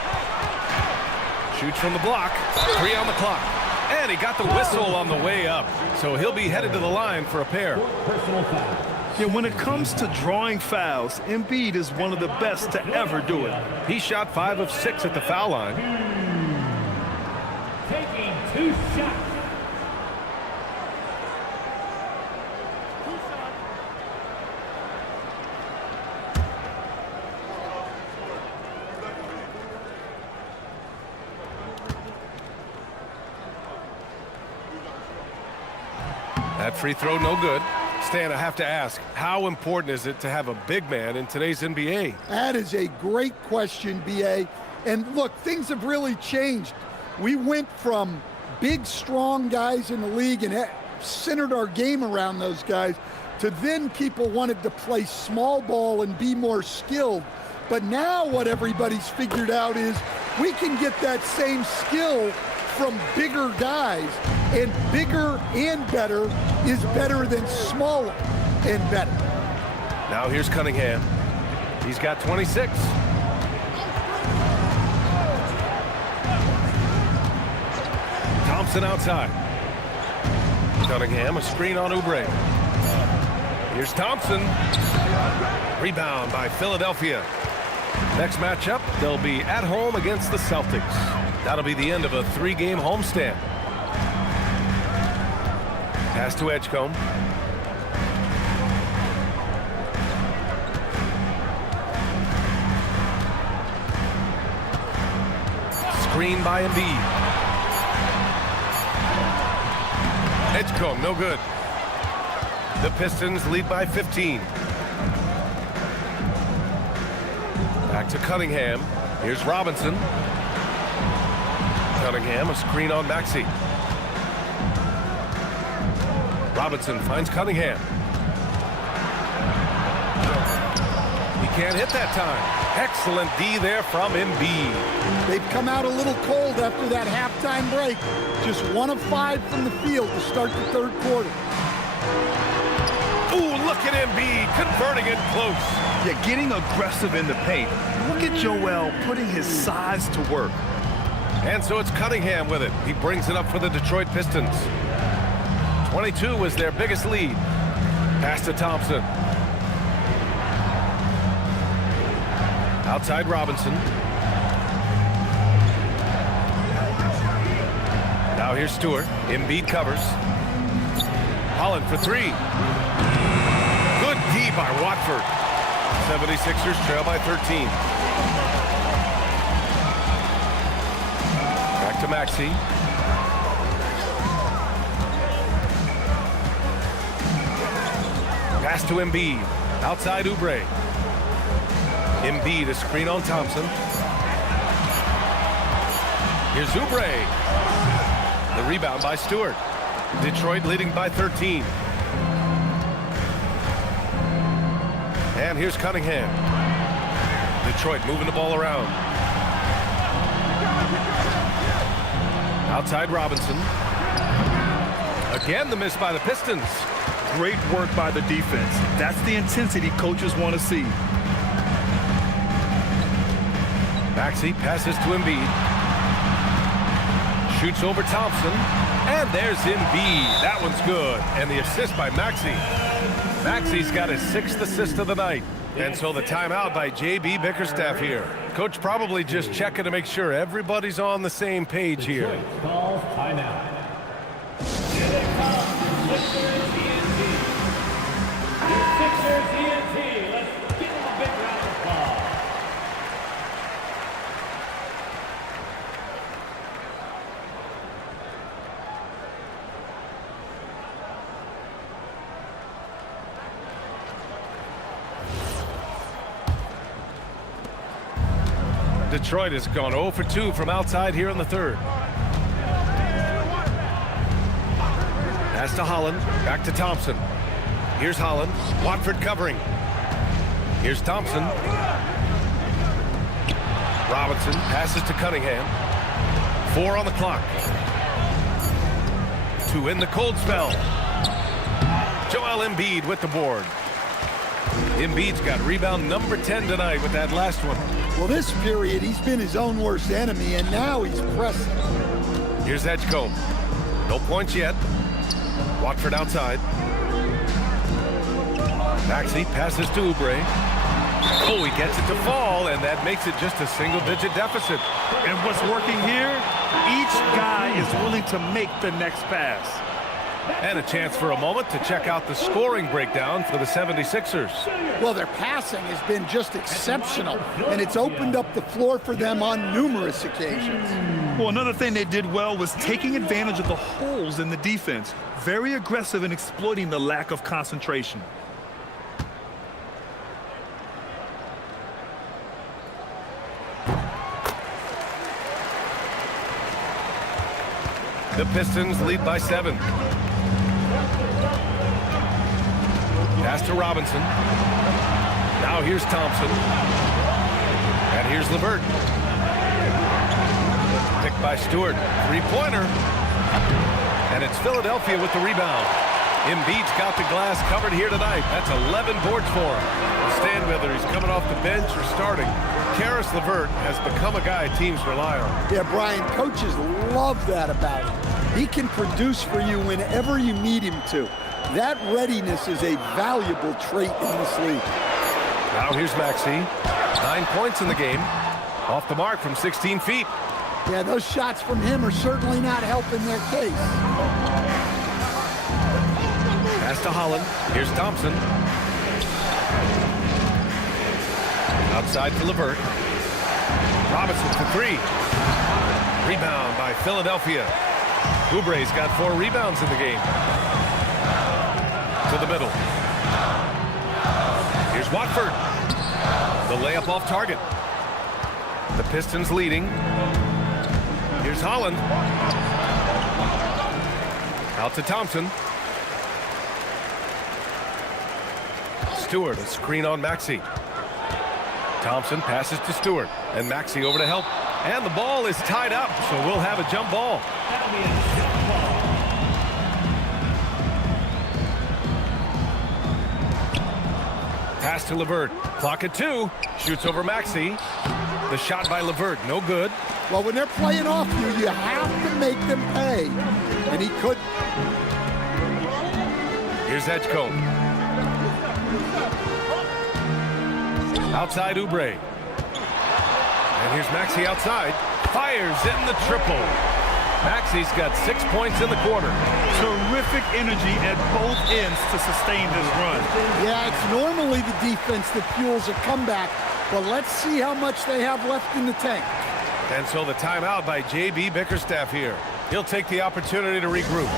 Shoots from the block. 3 on the clock. And he got the whistle on the way up. So he'll be headed to the line for a pair. Yeah, when it comes to drawing fouls, Embiid is one of the best to ever do it. He shot 5 of 6 at the foul line. Taking 2 shots. That free throw, no good. Stan, I have to ask, how important is it to have a big man in today's NBA? That is a great question, B.A. And look, things have really changed. We went from big, strong guys in the league and centered our game around those guys to then people wanted to play small ball and be more skilled. But now what everybody's figured out is we can get that same skill from bigger guys, and bigger and better is better than smaller and better. Now here's Cunningham. He's got 26. Thompson outside. Cunningham, a screen on Oubre. Here's Thompson. Rebound by Philadelphia. Next matchup, they'll be at home against the Celtics. That'll be the end of a 3-game homestand. Pass to Edgecombe. Screen by Embiid. Edgecombe, no good. The Pistons lead by 15. Back to Cunningham. Here's Robinson. Cunningham, a screen on Maxey. Robinson finds Cunningham. He can't hit that time. Excellent D there from Embiid. They've come out a little cold after that halftime break. Just 1 of 5 from the field to start the third quarter. Ooh, look at Embiid converting it close. Yeah, getting aggressive in the paint. Look at Joel putting his size to work. And so it's Cunningham with it. He brings it up for the Detroit Pistons. 22 was their biggest lead. Pass to Thompson. Outside Robinson. Now here's Stewart. Embiid covers. Holland for 3. Good D by Watford. 76ers trail by 13. Back to Maxey. Pass to Embiid. Outside Oubre. Embiid, a screen on Thompson. Here's Oubre. The rebound by Stewart. Detroit leading by 13. And here's Cunningham. Detroit moving the ball around. Outside Robinson. Again, the miss by the Pistons. Great work by the defense. That's the intensity coaches want to see. Maxey passes to Embiid. Shoots over Thompson. And there's Embiid. That one's good. And the assist by Maxey. Maxey's got his 6th assist of the night. And so the timeout by J.B. Bickerstaff here. Coach probably just checking to make sure everybody's on the same page here. Detroit calls timeout. Here they come, the Sixers ENT. The Sixers ENT. Let's give them a big round of applause. Detroit has gone 0 for 2 from outside here in the third. Pass to Holland. Back to Thompson. Here's Holland. Watford covering. Here's Thompson. Robinson passes to Cunningham. 4 on the clock. To end the cold spell. Joel Embiid with the board. Embiid's got rebound number 10 tonight with that last one. Well, this period, he's been his own worst enemy, and now he's pressing. Here's Edgecombe. No points yet. Watford outside. Maxey passes to Oubre. Oh, he gets it to fall, and that makes it just a single-digit deficit. And what's working here? Each guy is willing to make the next pass. And a chance for a moment to check out the scoring breakdown for the 76ers. Well, their passing has been just exceptional, and it's opened up the floor for them on numerous occasions. Well, another thing they did well was taking advantage of the holes in the defense. Very aggressive in exploiting the lack of concentration. The Pistons lead by 7. Pass to Robinson. Now here's Thompson. And here's LeVert. Picked by Stewart. 3-pointer. And it's Philadelphia with the rebound. Embiid's got the glass covered here tonight. That's 11 boards for him. We'll stand whether he's coming off the bench or starting. Karis LeVert has become a guy teams rely on. Yeah, Brian, coaches love that about him. He can produce for you whenever you need him to. That readiness is a valuable trait in this league. Now here's Maxey. 9 points in the game. Off the mark from 16 feet. Yeah, those shots from him are certainly not helping their case. Pass to Holland. Here's Thompson. Outside to LeVert. Robinson for 3. Rebound by Philadelphia. Oubre's got 4 rebounds in the game. To the middle. Here's Watford. The layup off target. The Pistons leading. Here's Holland. Out to Thompson. Stewart, a screen on Maxey. Thompson passes to Stewart, and Maxey over to help. And the ball is tied up, so we'll have a jump ball. That'll be a jump ball. Pass to LeVert. Clock at 2. Shoots over Maxey. The shot by LeVert, no good. Well, when they're playing off you, you have to make them pay. And he could. Here's Edgecombe. Outside Oubre. And here's Maxey outside. Fires in the triple. Maxey's got 6 points in the quarter. Terrific energy at both ends to sustain this run. Yeah, it's normally the defense that fuels a comeback, but let's see how much they have left in the tank. And so the timeout by J.B. Bickerstaff here. He'll take the opportunity to regroup.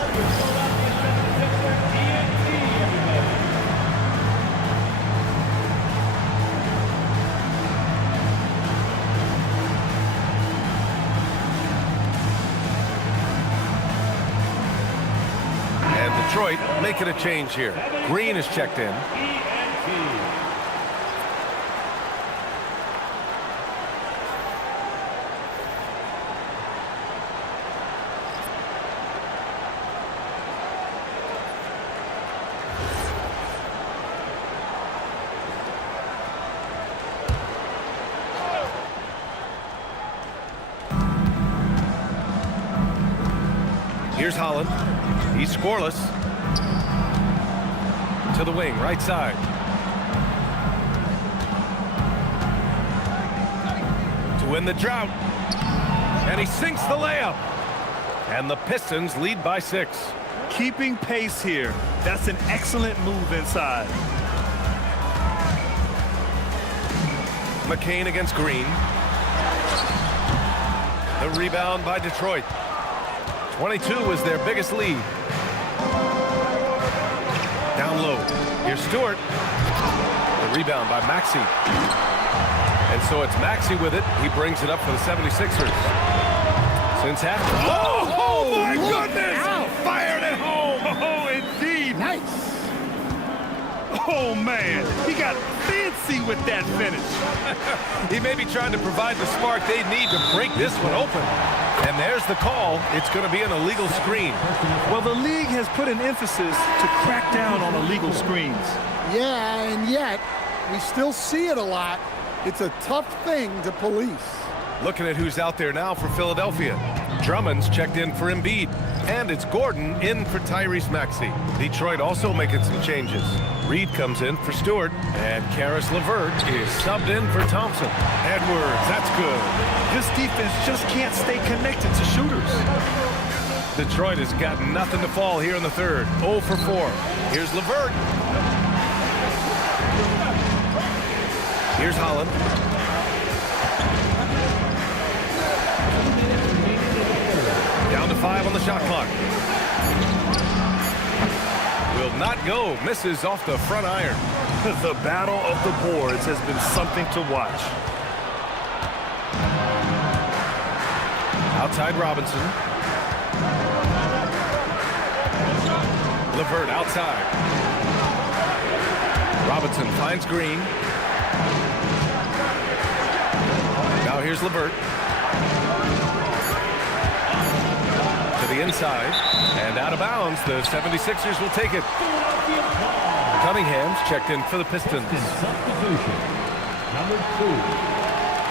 Detroit making a change here. Green is checked in. Here's Holland. He's scoreless. To the wing, right side. To win the drought. And he sinks the layup. And the Pistons lead by 6. Keeping pace here. That's an excellent move inside. McCain against Green. The rebound by Detroit. 22 is their biggest lead. Down low. Here's Stewart. The rebound by Maxey. And so it's Maxey with it. He brings it up for the 76ers. Since half. Oh my goodness! Ow. Fired at home. Oh, indeed. Nice. Oh, man. He got fancy with that finish. He may be trying to provide the spark they need to break this one open. And there's the call. It's going to be an illegal screen. Well, the league has put an emphasis to crack down on illegal screens. Yeah, and yet we still see it a lot. It's a tough thing to police. Looking at who's out there now for Philadelphia. Drummond's checked in for Embiid. And it's Gordon in for Tyrese Maxey. Detroit also making some changes. Reed comes in for Stewart. And Karis LeVert is subbed in for Thompson. Edwards, that's good. This defense just can't stay connected to shooters. Detroit has got nothing to fall here in the third. 0 for 4. Here's LeVert. Here's Holland. Down to 5 on the shot clock. Will not go. Misses off the front iron. The battle of the boards has been something to watch. Outside Robinson. LeVert outside. Robinson finds Green. Now here's LeVert. To the inside. And out of bounds, the 76ers will take it. Cunningham's checked in for the Pistons. Substitution. Number 2,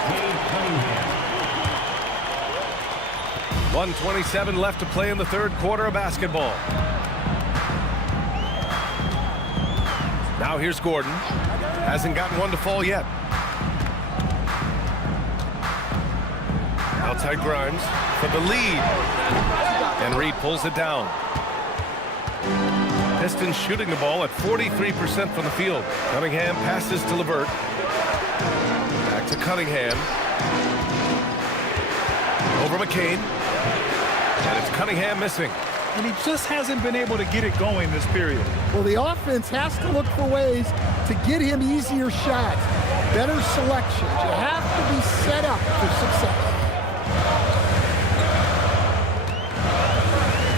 Cade Cunningham. 1:27 left to play in the third quarter of basketball. Now here's Gordon. Hasn't gotten one to fall yet. Outside Grimes for the lead. And Reed pulls it down. Pistons shooting the ball at 43% from the field. Cunningham passes to LeVert. Back to Cunningham. Over McCain. And it's Cunningham missing. And he just hasn't been able to get it going this period. Well, the offense has to look for ways to get him easier shots, better selections. You have to be set up for success.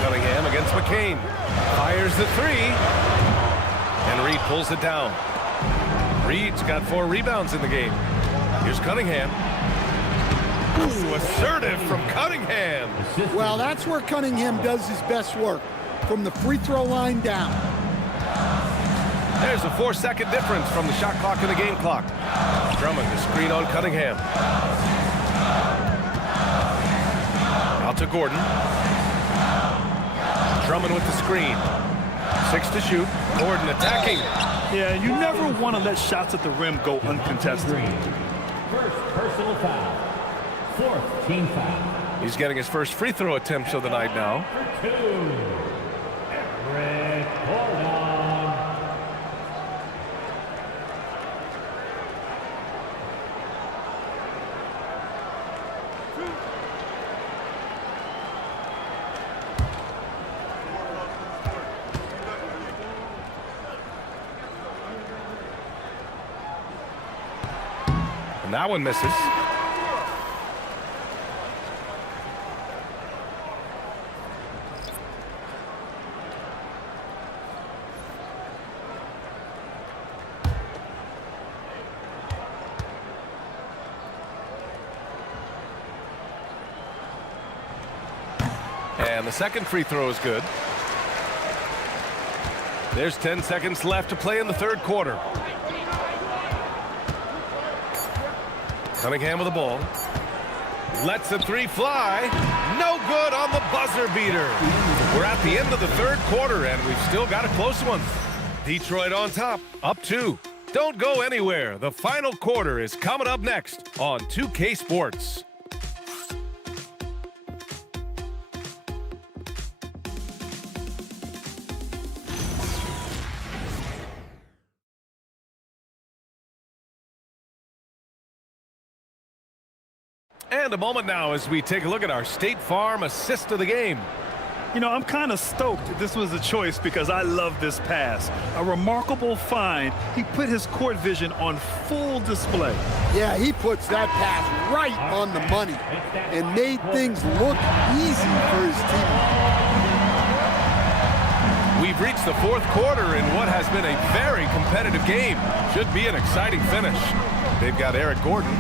Cunningham against McCain. Fires the three. And Reed pulls it down. Reed's got 4 rebounds in the game. Here's Cunningham. Ooh, assertive from Cunningham. Well, that's where Cunningham does his best work, from the free throw line down. There's a 4-second difference from the shot clock and the game clock. Drummond to screen on Cunningham. Out to Gordon. Drummond with the screen. 6 to shoot. Gordon attacking. Yeah, you never want to let shots at the rim go uncontested. First personal foul. 4th team foul. He's getting his first free throw attempts of the night now. Number 2, Eric Gordon. And that one misses. And the second free throw is good. There's 10 seconds left to play in the third quarter. Cunningham with the ball. Lets the three fly. No good on the buzzer beater. We're at the end of the third quarter, and we've still got a close one. Detroit on top, up 2. Don't go anywhere. The final quarter is coming up next on 2K Sports. And a moment now as we take a look at our State Farm assist of the game. You know, I'm kind of stoked that this was a choice because I love this pass. A remarkable find. He put his court vision on full display. Yeah, he puts that pass right on the money and made things look easy for his team. We've reached the fourth quarter in what has been a very competitive game. Should be an exciting finish. They've got Eric Gordon,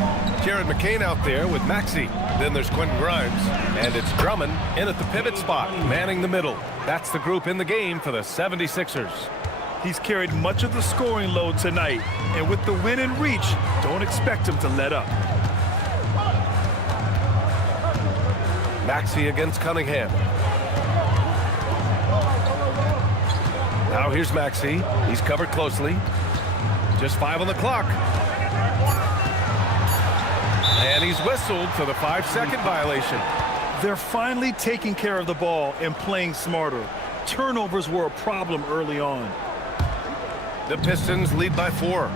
Jared McCain out there with Maxey. Then there's Quentin Grimes, and it's Drummond in at the pivot spot, manning the middle. That's the group in the game for the 76ers. He's carried much of the scoring load tonight, and with the win in reach, don't expect him to let up. Maxey against Cunningham. Now here's Maxey. He's covered closely. Just 5 on the clock. And he's whistled for the 5-second violation. They're finally taking care of the ball and playing smarter. Turnovers were a problem early on. The Pistons lead by 4.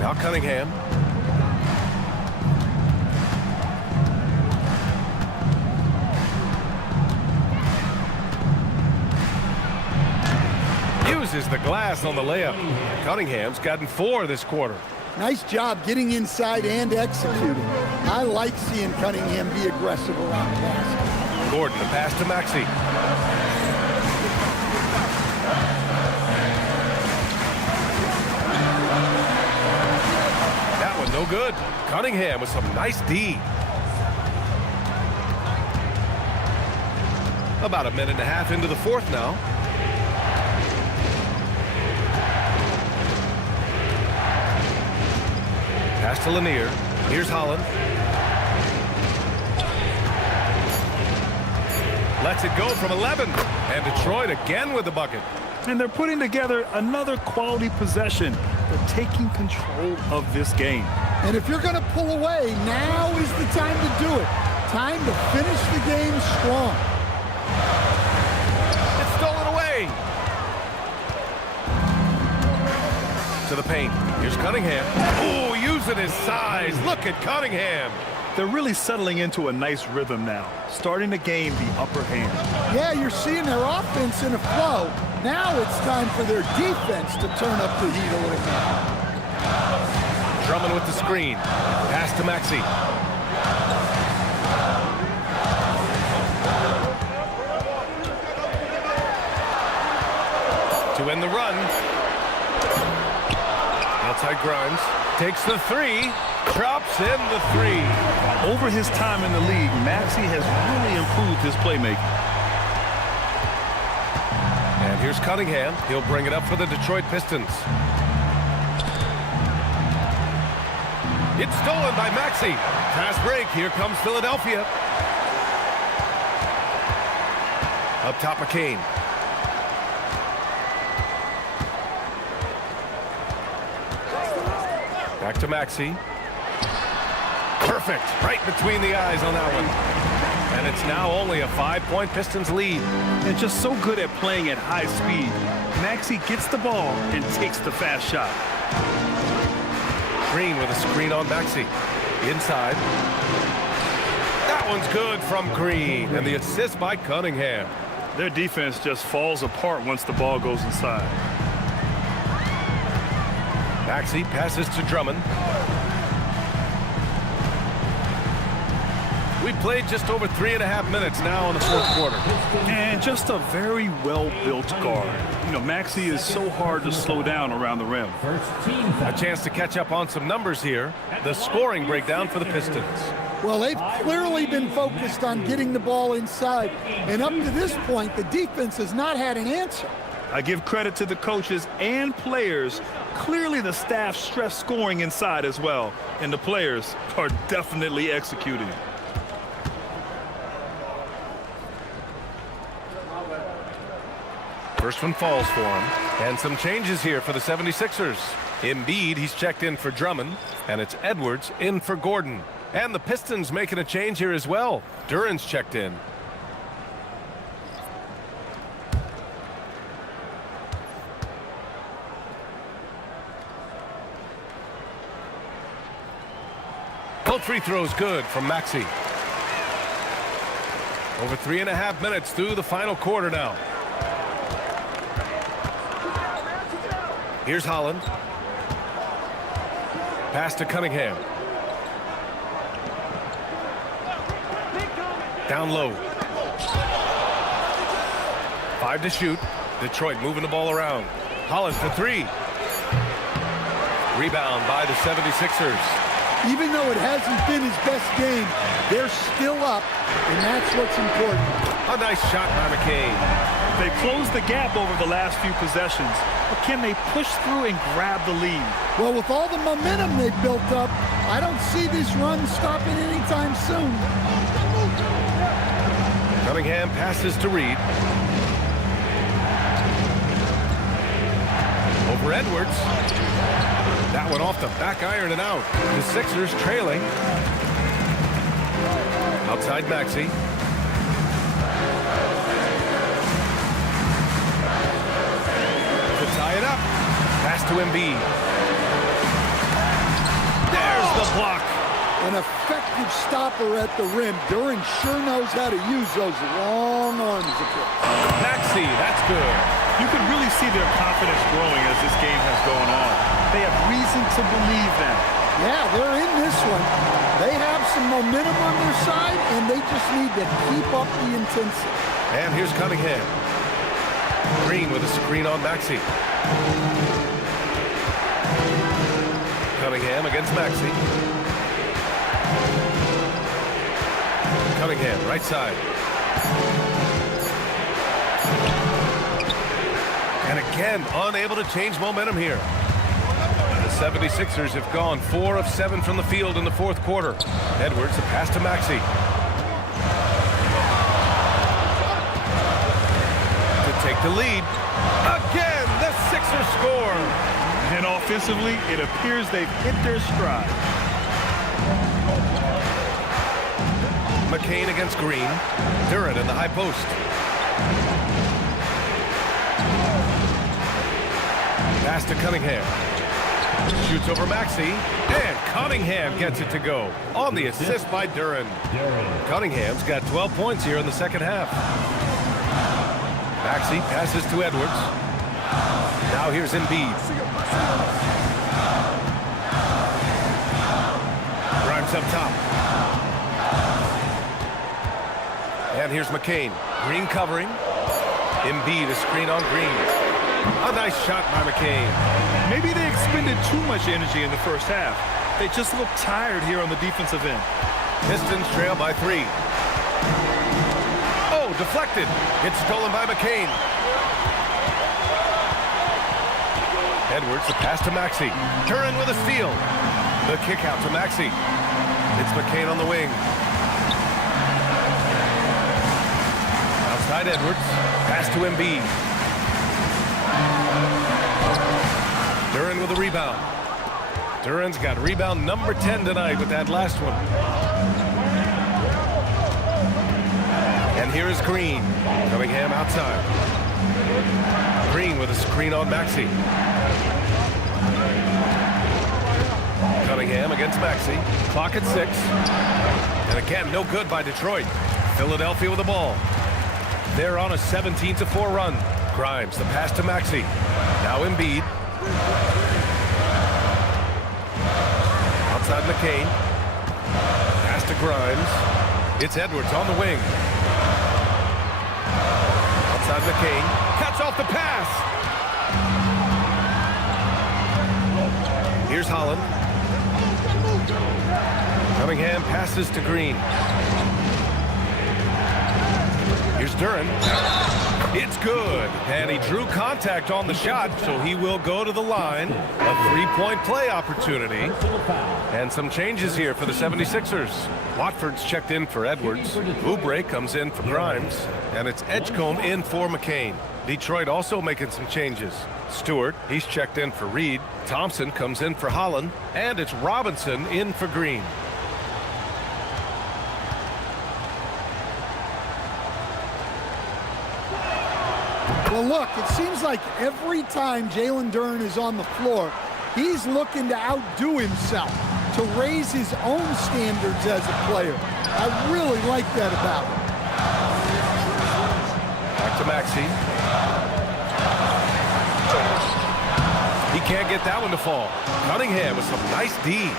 Now Cunningham. Uses the glass on the layup. Cunningham's gotten 4 this quarter. Nice job getting inside and executing. I like seeing Cunningham be aggressive around the basket. Gordon, a pass to Maxey. That one no good. Cunningham with some nice D. About a minute and a half into the fourth now. Pass to Lanier. Here's Holland. Lets it go from 11. And Detroit again with the bucket. And they're putting together another quality possession. They're taking control of this game. And if you're going to pull away, now is the time to do it. Time to finish the game strong. It's stolen away. To the paint. Here's Cunningham. Oh, using his size. Look at Cunningham. They're really settling into a nice rhythm now, starting to gain the upper hand. Yeah, you're seeing their offense in a flow. Now it's time for their defense to turn up the heat a little bit. Drummond with the screen. Pass to Maxey. To end the run. Outside Grimes. Takes the three. Drops in the three. Over his time in the league, Maxey has really improved his playmaking. And here's Cunningham. He'll bring it up for the Detroit Pistons. It's stolen by Maxey. Fast break. Here comes Philadelphia. Up top, McCain. Back to Maxey. Perfect. Right between the eyes on that one. And it's now only a 5-point Pistons lead. And just so good at playing at high speed. Maxey gets the ball and takes the fast shot. Green with a screen on Maxey. Inside. That one's good from Green. And the assist by Cunningham. Their defense just falls apart once the ball goes inside. Maxey passes to Drummond. We played just over 3.5 minutes now in the fourth quarter. And just a very well-built guard. You know, Maxey is so hard to slow down around the rim. A chance to catch up on some numbers here. The scoring breakdown for the Pistons. Well, they've clearly been focused on getting the ball inside. And up to this point, the defense has not had an answer. I give credit to the coaches and players. Clearly the staff stressed scoring inside as well. And the players are definitely executing. First one falls for him. And some changes here for the 76ers. Embiid, he's checked in for Drummond. And it's Edwards in for Gordon. And the Pistons making a change here as well. Duran's checked in. Both free throws good from Maxey. Over 3.5 minutes through the final quarter now. Here's Holland. Pass to Cunningham. Down low. 5 to shoot. Detroit moving the ball around. Holland for 3. Rebound by the 76ers. Even though it hasn't been his best game, they're still up, and that's what's important. A nice shot by McCain. They closed the gap over the last few possessions, but can they push through and grab the lead? Well, with all the momentum they've built up, I don't see this run stopping anytime soon. Cunningham passes to Reed. Over Edwards. That one off the back iron and out. The Sixers trailing. Outside Maxey. To tie it up. Pass to Embiid. There's the block. An effective stopper at the rim. Duran sure knows how to use those long arms of his. Maxey, that's good. You can really see their confidence growing as this game has gone on. They have reason to believe that. Yeah, they're in this one. They have some momentum on their side, and they just need to keep up the intensity. And here's Cunningham. Green with a screen on Maxey. Cunningham against Maxey. Cunningham, right side. Again, unable to change momentum here. The 76ers have gone 4 of 7 from the field in the fourth quarter. Edwards, a pass to Maxey. To take the lead. Again, the Sixers score. And offensively, it appears they've hit their stride. McCain against Green. Duren in the high post. Pass to Cunningham. Shoots over Maxey. And Cunningham gets it to go on the assist by Duren. Cunningham's got 12 points here in the second half. Maxey passes to Edwards. Now here's Embiid. Grimes up top. And here's McCain. Green covering. Embiid, a screen on Green. A nice shot by McCain. Maybe they expended too much energy in the first half. They just look tired here on the defensive end. Pistons trail by 3. Oh, deflected. It's stolen by McCain. Edwards, the pass to Maxey. Duren with a steal. The kick out to Maxey. It's McCain on the wing. Outside Edwards. Pass to Embiid. Duren with a rebound. Duren's got rebound number 10 tonight with that last one. And here is Green. Cunningham outside. Green with a screen on Maxey. Cunningham against Maxey. Clock at 6. And again, no good by Detroit. Philadelphia with the ball. They're on a 17-4 run. Grimes, the pass to Maxey. Now Embiid. Outside McCain. Pass to Grimes. It's Edwards on the wing. Outside McCain. Cuts off the pass. Here's Holland. Cunningham passes to Green. Here's Duren. It's good. And he drew contact on the shot, so he will go to the line. A 3-point play opportunity. And some changes here for the 76ers. Watford's checked in for Edwards. Oubre comes in for Grimes. And it's Edgecombe in for McCain. Detroit also making some changes. Stewart, he's checked in for Reed. Thompson comes in for Holland. And it's Robinson in for Green. Well, look, it seems like every time Jalen Duren is on the floor, he's looking to outdo himself, to raise his own standards as a player. I really like that about him. Back to Maxey. He can't get that one to fall. Cunningham with some nice D.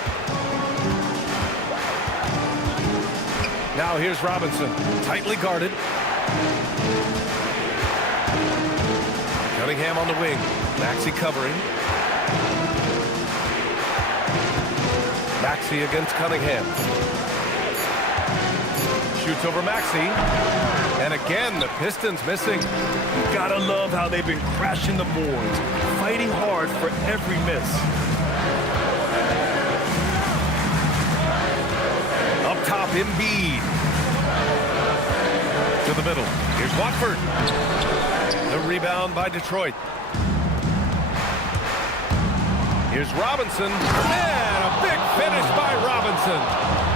Now here's Robinson, tightly guarded. Cunningham on the wing. Maxey covering. Maxey against Cunningham. Shoots over Maxey. And again, the Pistons missing. You gotta love how they've been crashing the boards, fighting hard for every miss. Up top, Embiid. To the middle. Here's Watford. The rebound by Detroit. Here's Robinson. And a big finish by Robinson.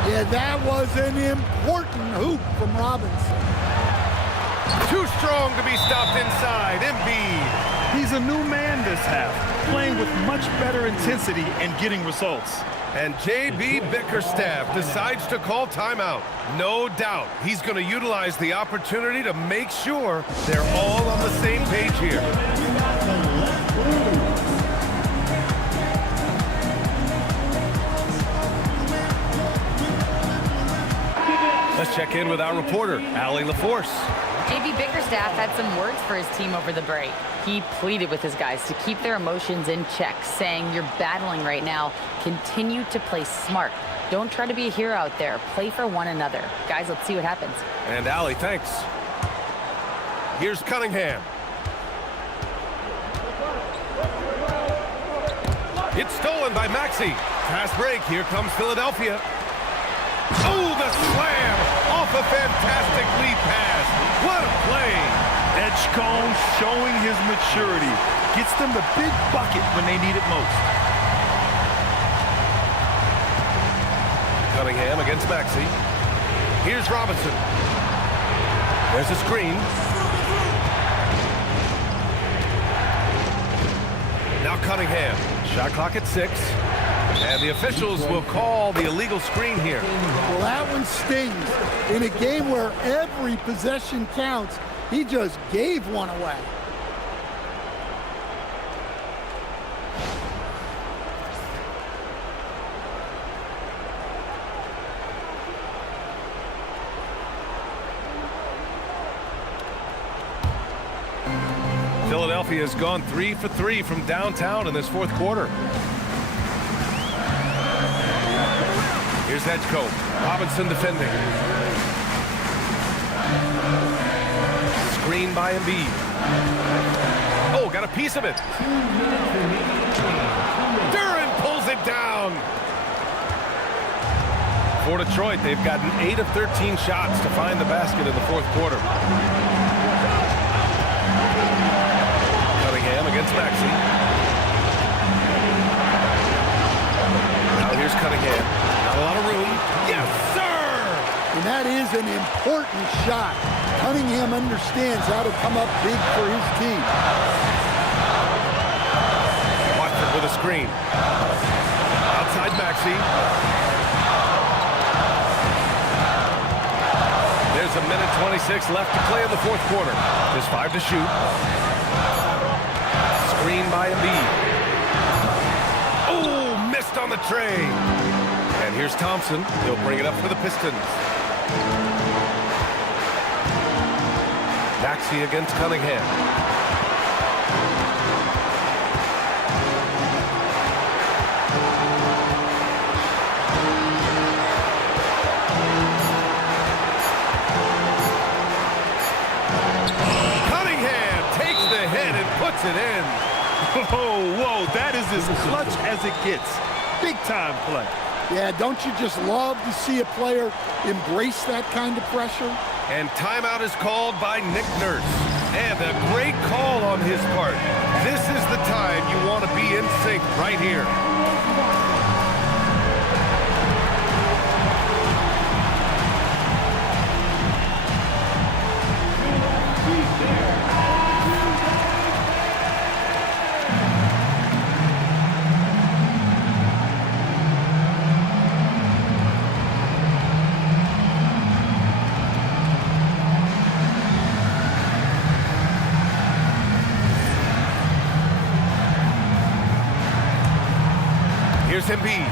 Yeah, that was an important hoop from Robinson. Too strong to be stopped inside. Embiid. He's a new man this half, playing with much better intensity and getting results. And J.B. Bickerstaff decides to call timeout. No doubt he's going to utilize the opportunity to make sure they're all on the same page here. Let's check in with our reporter, Allie LaForce. J.B. Bickerstaff had some words for his team over the break. He pleaded with his guys to keep their emotions in check, saying, "You're battling right now. Continue to play smart. Don't try to be a hero out there. Play for one another." Guys, let's see what happens. And Allie, thanks. Here's Cunningham. It's stolen by Maxey. Fast break. Here comes Philadelphia. Oh, the slam off a fantastic lead pass. What a play. Edgecombe showing his maturity. Gets them the big bucket when they need it most. Cunningham against Maxey. Here's Robinson. There's a screen. Now Cunningham. Shot clock at 6. And the officials will call the illegal screen here. Well, that one stings. In a game where every possession counts, he just gave one away. Philadelphia has gone 3 for 3 from downtown in this fourth quarter. Here's Edgecombe. Robinson defending. Screen by Embiid. Oh, got a piece of it. Duren pulls it down. For Detroit, they've gotten 8 of 13 shots to find the basket in the fourth quarter. Cunningham against Maxey. Now here's Cunningham. Not a lot of room. Yes, sir! And that is an important shot. Cunningham understands how to come up big for his team. Watford with a screen. Outside Maxey. There's a minute 26 left to play in the fourth quarter. There's 5 to shoot. Screen by Embiid. Oh, missed on the tray. And here's Thompson. He'll bring it up for the Pistons. Maxey against Cunningham. Cunningham takes the hit and puts it in. Whoa, that is as clutch as it gets. Big time play. Yeah, don't you just love to see a player embrace that kind of pressure? And timeout is called by Nick Nurse. And a great call on his part. This is the time you want to be in sync right here. Here's Embiid.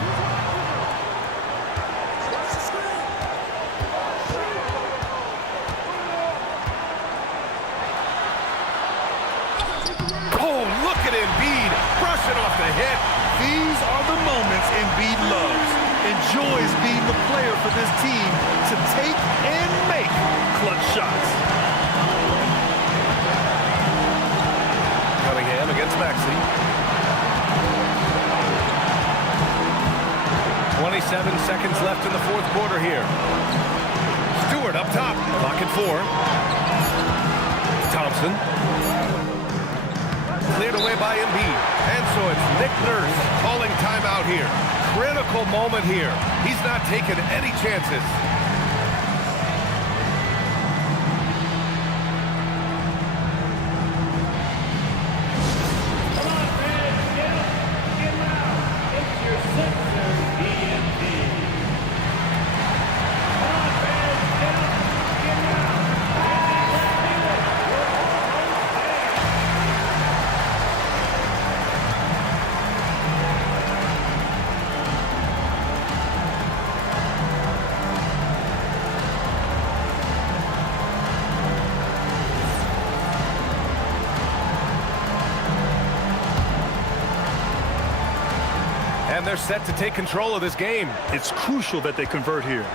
Oh, look at Embiid brushing off the hit. These are the moments Embiid loves. Enjoys being the player for this team to take and make clutch shots. Cunningham against Maxey. 27 seconds left in the fourth quarter here. Stewart up top. Clock at 4. Thompson. Cleared away by Embiid. And so it's Nick Nurse calling timeout here. Critical moment here. He's not taking any chances. And they're set to take control of this game. It's crucial that they convert here.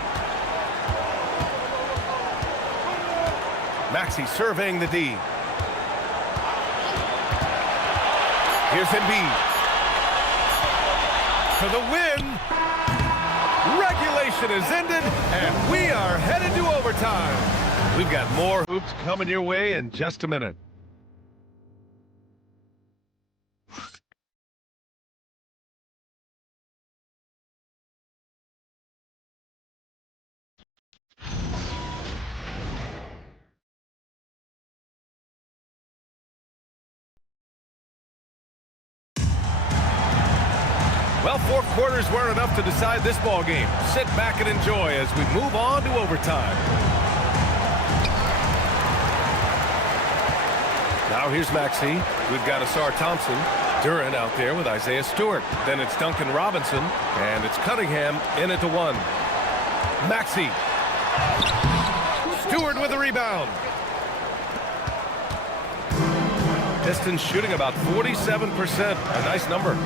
Maxey surveying the D. Here's Embiid. for the win. Regulation is ended, and we are headed to overtime. We've got more hoops coming your way in just a minute. Well, 4 quarters weren't enough to decide this ball game. Sit back and enjoy as we move on to overtime. Now here's Maxey. We've got Asar Thompson. Duren out there with Isaiah Stewart. Then it's Duncan Robinson. And it's Cunningham in at the 1. Maxey. Stewart with the rebound. Pistons shooting about 47%. A nice number.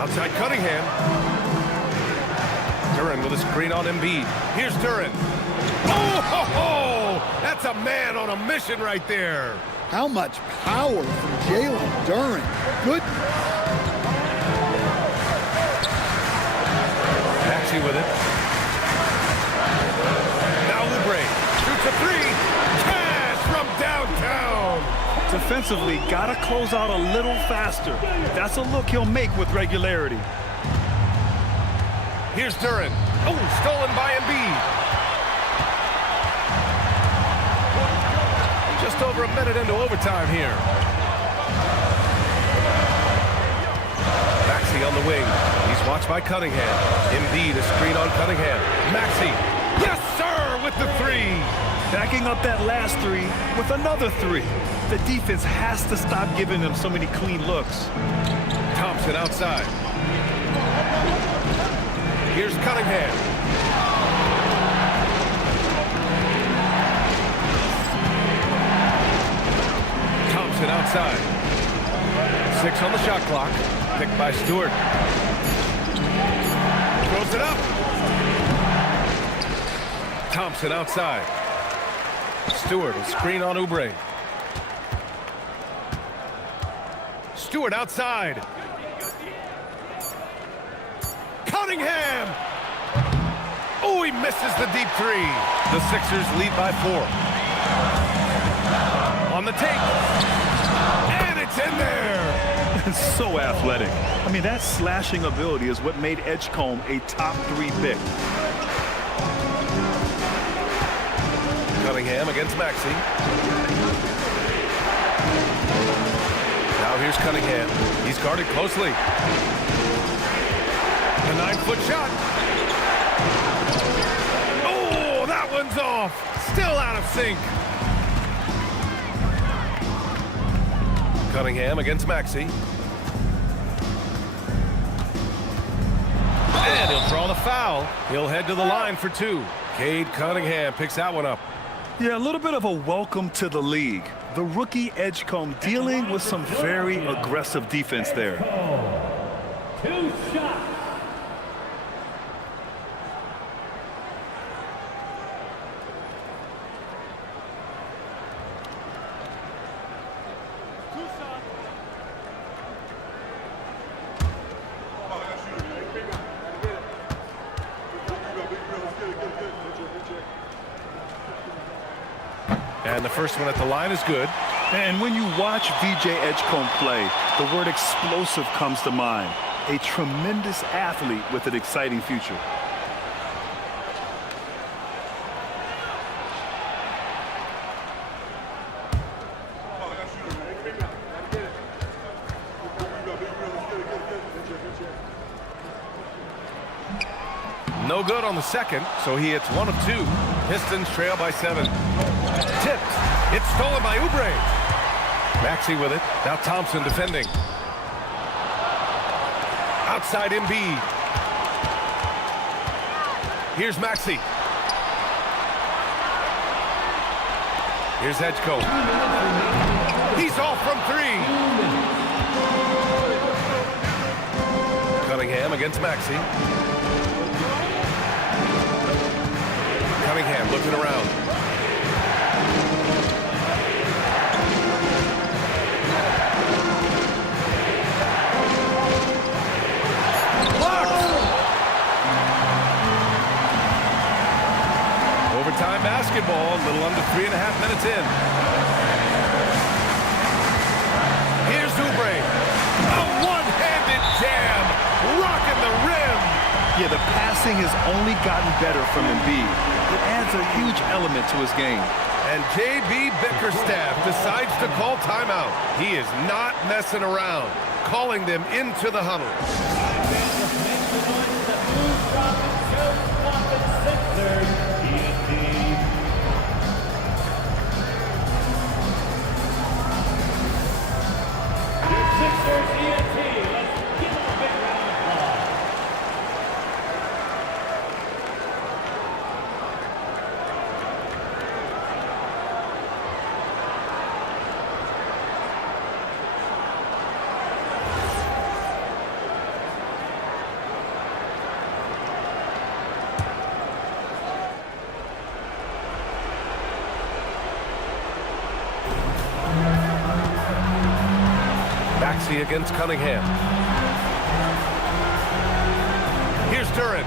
Outside Cunningham. Duren with a screen on Embiid. Here's Duren. Oh, ho, ho! That's a man on a mission right there. How much power from Jalen Duren. Goodness. Maxey with it. Now Oubre shoots a 3. Cash from downtown. Defensively, gotta close out a little faster. That's a look he'll make with regularity. Here's Duren. Oh, stolen by Embiid. Just over a minute into overtime here. Maxey on the wing. He's watched by Cunningham. Embiid, a screen on Cunningham. Maxey. Yes, sir, with the 3. Backing up that last 3 with another 3. The defense has to stop giving them so many clean looks. Thompson outside. Here's Cunningham. Thompson outside. 6 on the shot clock. Picked by Stewart. Throws it up. Thompson outside. Stewart, a screen on Oubre. Stewart outside. Cunningham! Oh, he misses the deep 3. The Sixers lead by 4. On the take. And it's in there! So athletic. I mean, that slashing ability is what made Edgecombe a top 3 pick. Cunningham against Maxey. Now here's Cunningham. He's guarded closely. A 9-foot shot. Oh, that one's off. Still out of sync. Cunningham against Maxey. And he'll draw the foul. He'll head to the line for 2. Cade Cunningham picks that one up. Yeah, a little bit of a welcome to the league. The rookie Edgecombe dealing with some very aggressive defense there. 2 shots. And the first one at the line is good. And when you watch VJ Edgecombe play, the word explosive comes to mind. A tremendous athlete with an exciting future. No good on the second, so he hits 1 of 2. Pistons trail by 7. Tipped. It's stolen by Oubre. Maxey with it. Now Thompson defending. Outside Embiid. Here's Maxey. Here's Edgecombe. He's off from 3. Cunningham against Maxey. Cunningham looking around. Blocked! Overtime basketball, a little under 3.5 minutes in. Here's Oubre. A one-handed jam, rocking the rim. Yeah, the passing has only gotten better from Embiid. It adds a huge element to his game. And J.B. Bickerstaff decides to call timeout. He is not messing around, calling them into the huddle. Maxey against Cunningham. Here's Duren.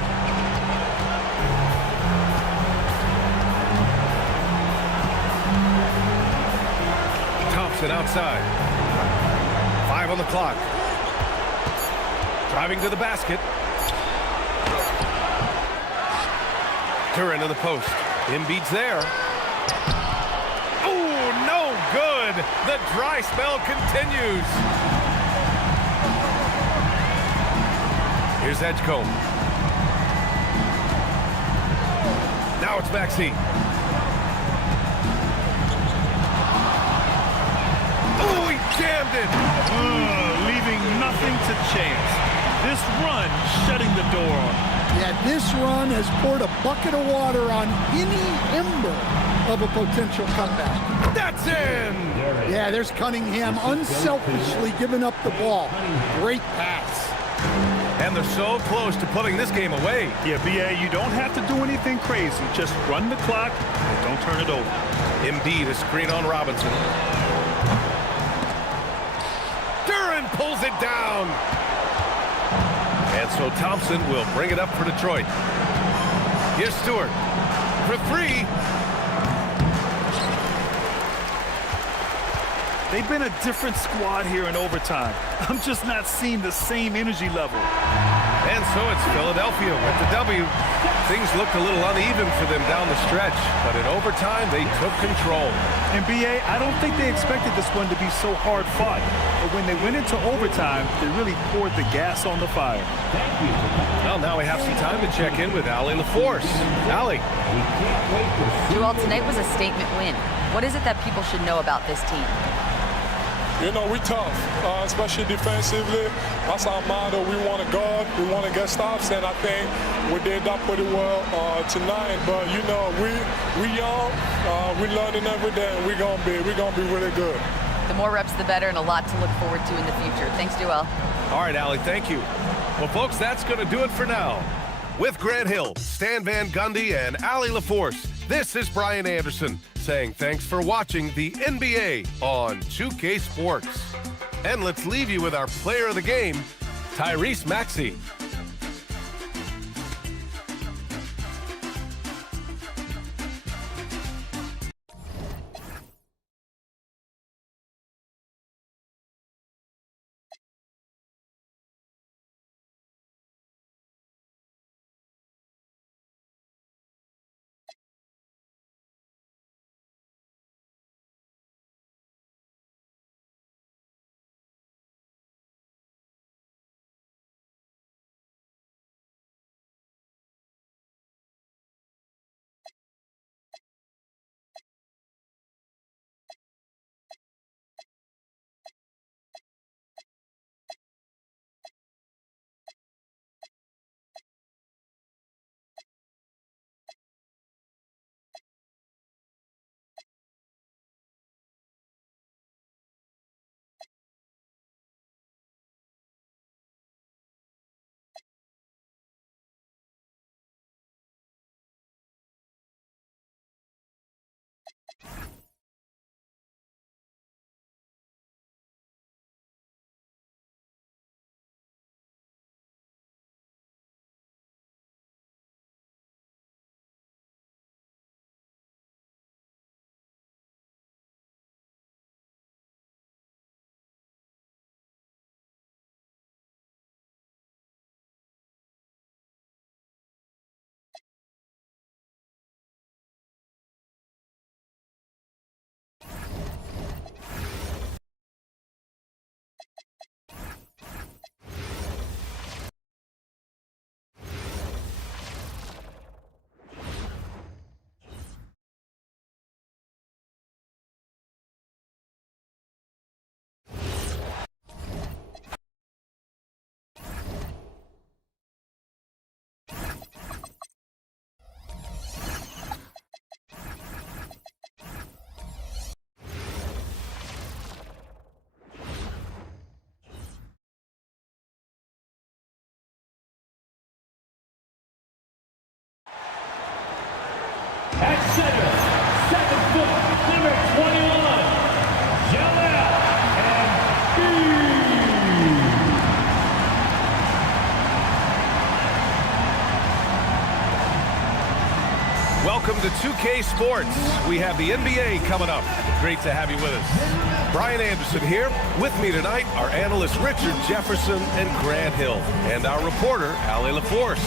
Thompson outside. 5 on the clock. Driving to the basket. Duren in the post. Embiid's there. Oh, no good. The dry spell continues. Here's Edgecombe. Now it's Maxey. Oh, he jammed it. Leaving nothing to chance. This run shutting the door on him. Yeah, this run has poured a bucket of water on any ember of a potential comeback. That's in. Yeah, there's Cunningham unselfishly giving up the ball. Great pass. And they're so close to putting this game away. Yeah, B.A., you don't have to do anything crazy. Just run the clock and don't turn it over. Embiid, a screen on Robinson. Duren pulls it down. And so Thompson will bring it up for Detroit. Here's Stewart for 3. They've been a different squad here in overtime. I'm just not seeing the same energy level. And so it's Philadelphia with the W. Things looked a little uneven for them down the stretch, but in overtime, they took control. And B.A., I don't think they expected this one to be so hard fought. But when they went into overtime, they really poured the gas on the fire. Well, now we have some time to check in with Allie LaForce. Allie. Joel, tonight was a statement win. What is it that people should know about this team? You know, we tough, especially defensively. That's our motto. We want to guard, we want to get stops, and I think we did that pretty well tonight. But you know, we young, we learning every day, and we're gonna be really good. The more reps, the better, and a lot to look forward to in the future. Thanks, Joel. All right, Allie, thank you. Well, folks, that's going to do it for now. With Grant Hill, Stan Van Gundy, and Allie LaForce, this is Brian Anderson saying thanks for watching the NBA on 2K Sports. And let's leave you with our player of the game, Tyrese Maxey. center, 7 foot, number 21, Joel Embiid. Welcome to 2K Sports. We have the NBA coming up. Great to have you with us. Brian Anderson here. With me tonight, our analysts Richard Jefferson and Grant Hill, and our reporter, Allie LaForce.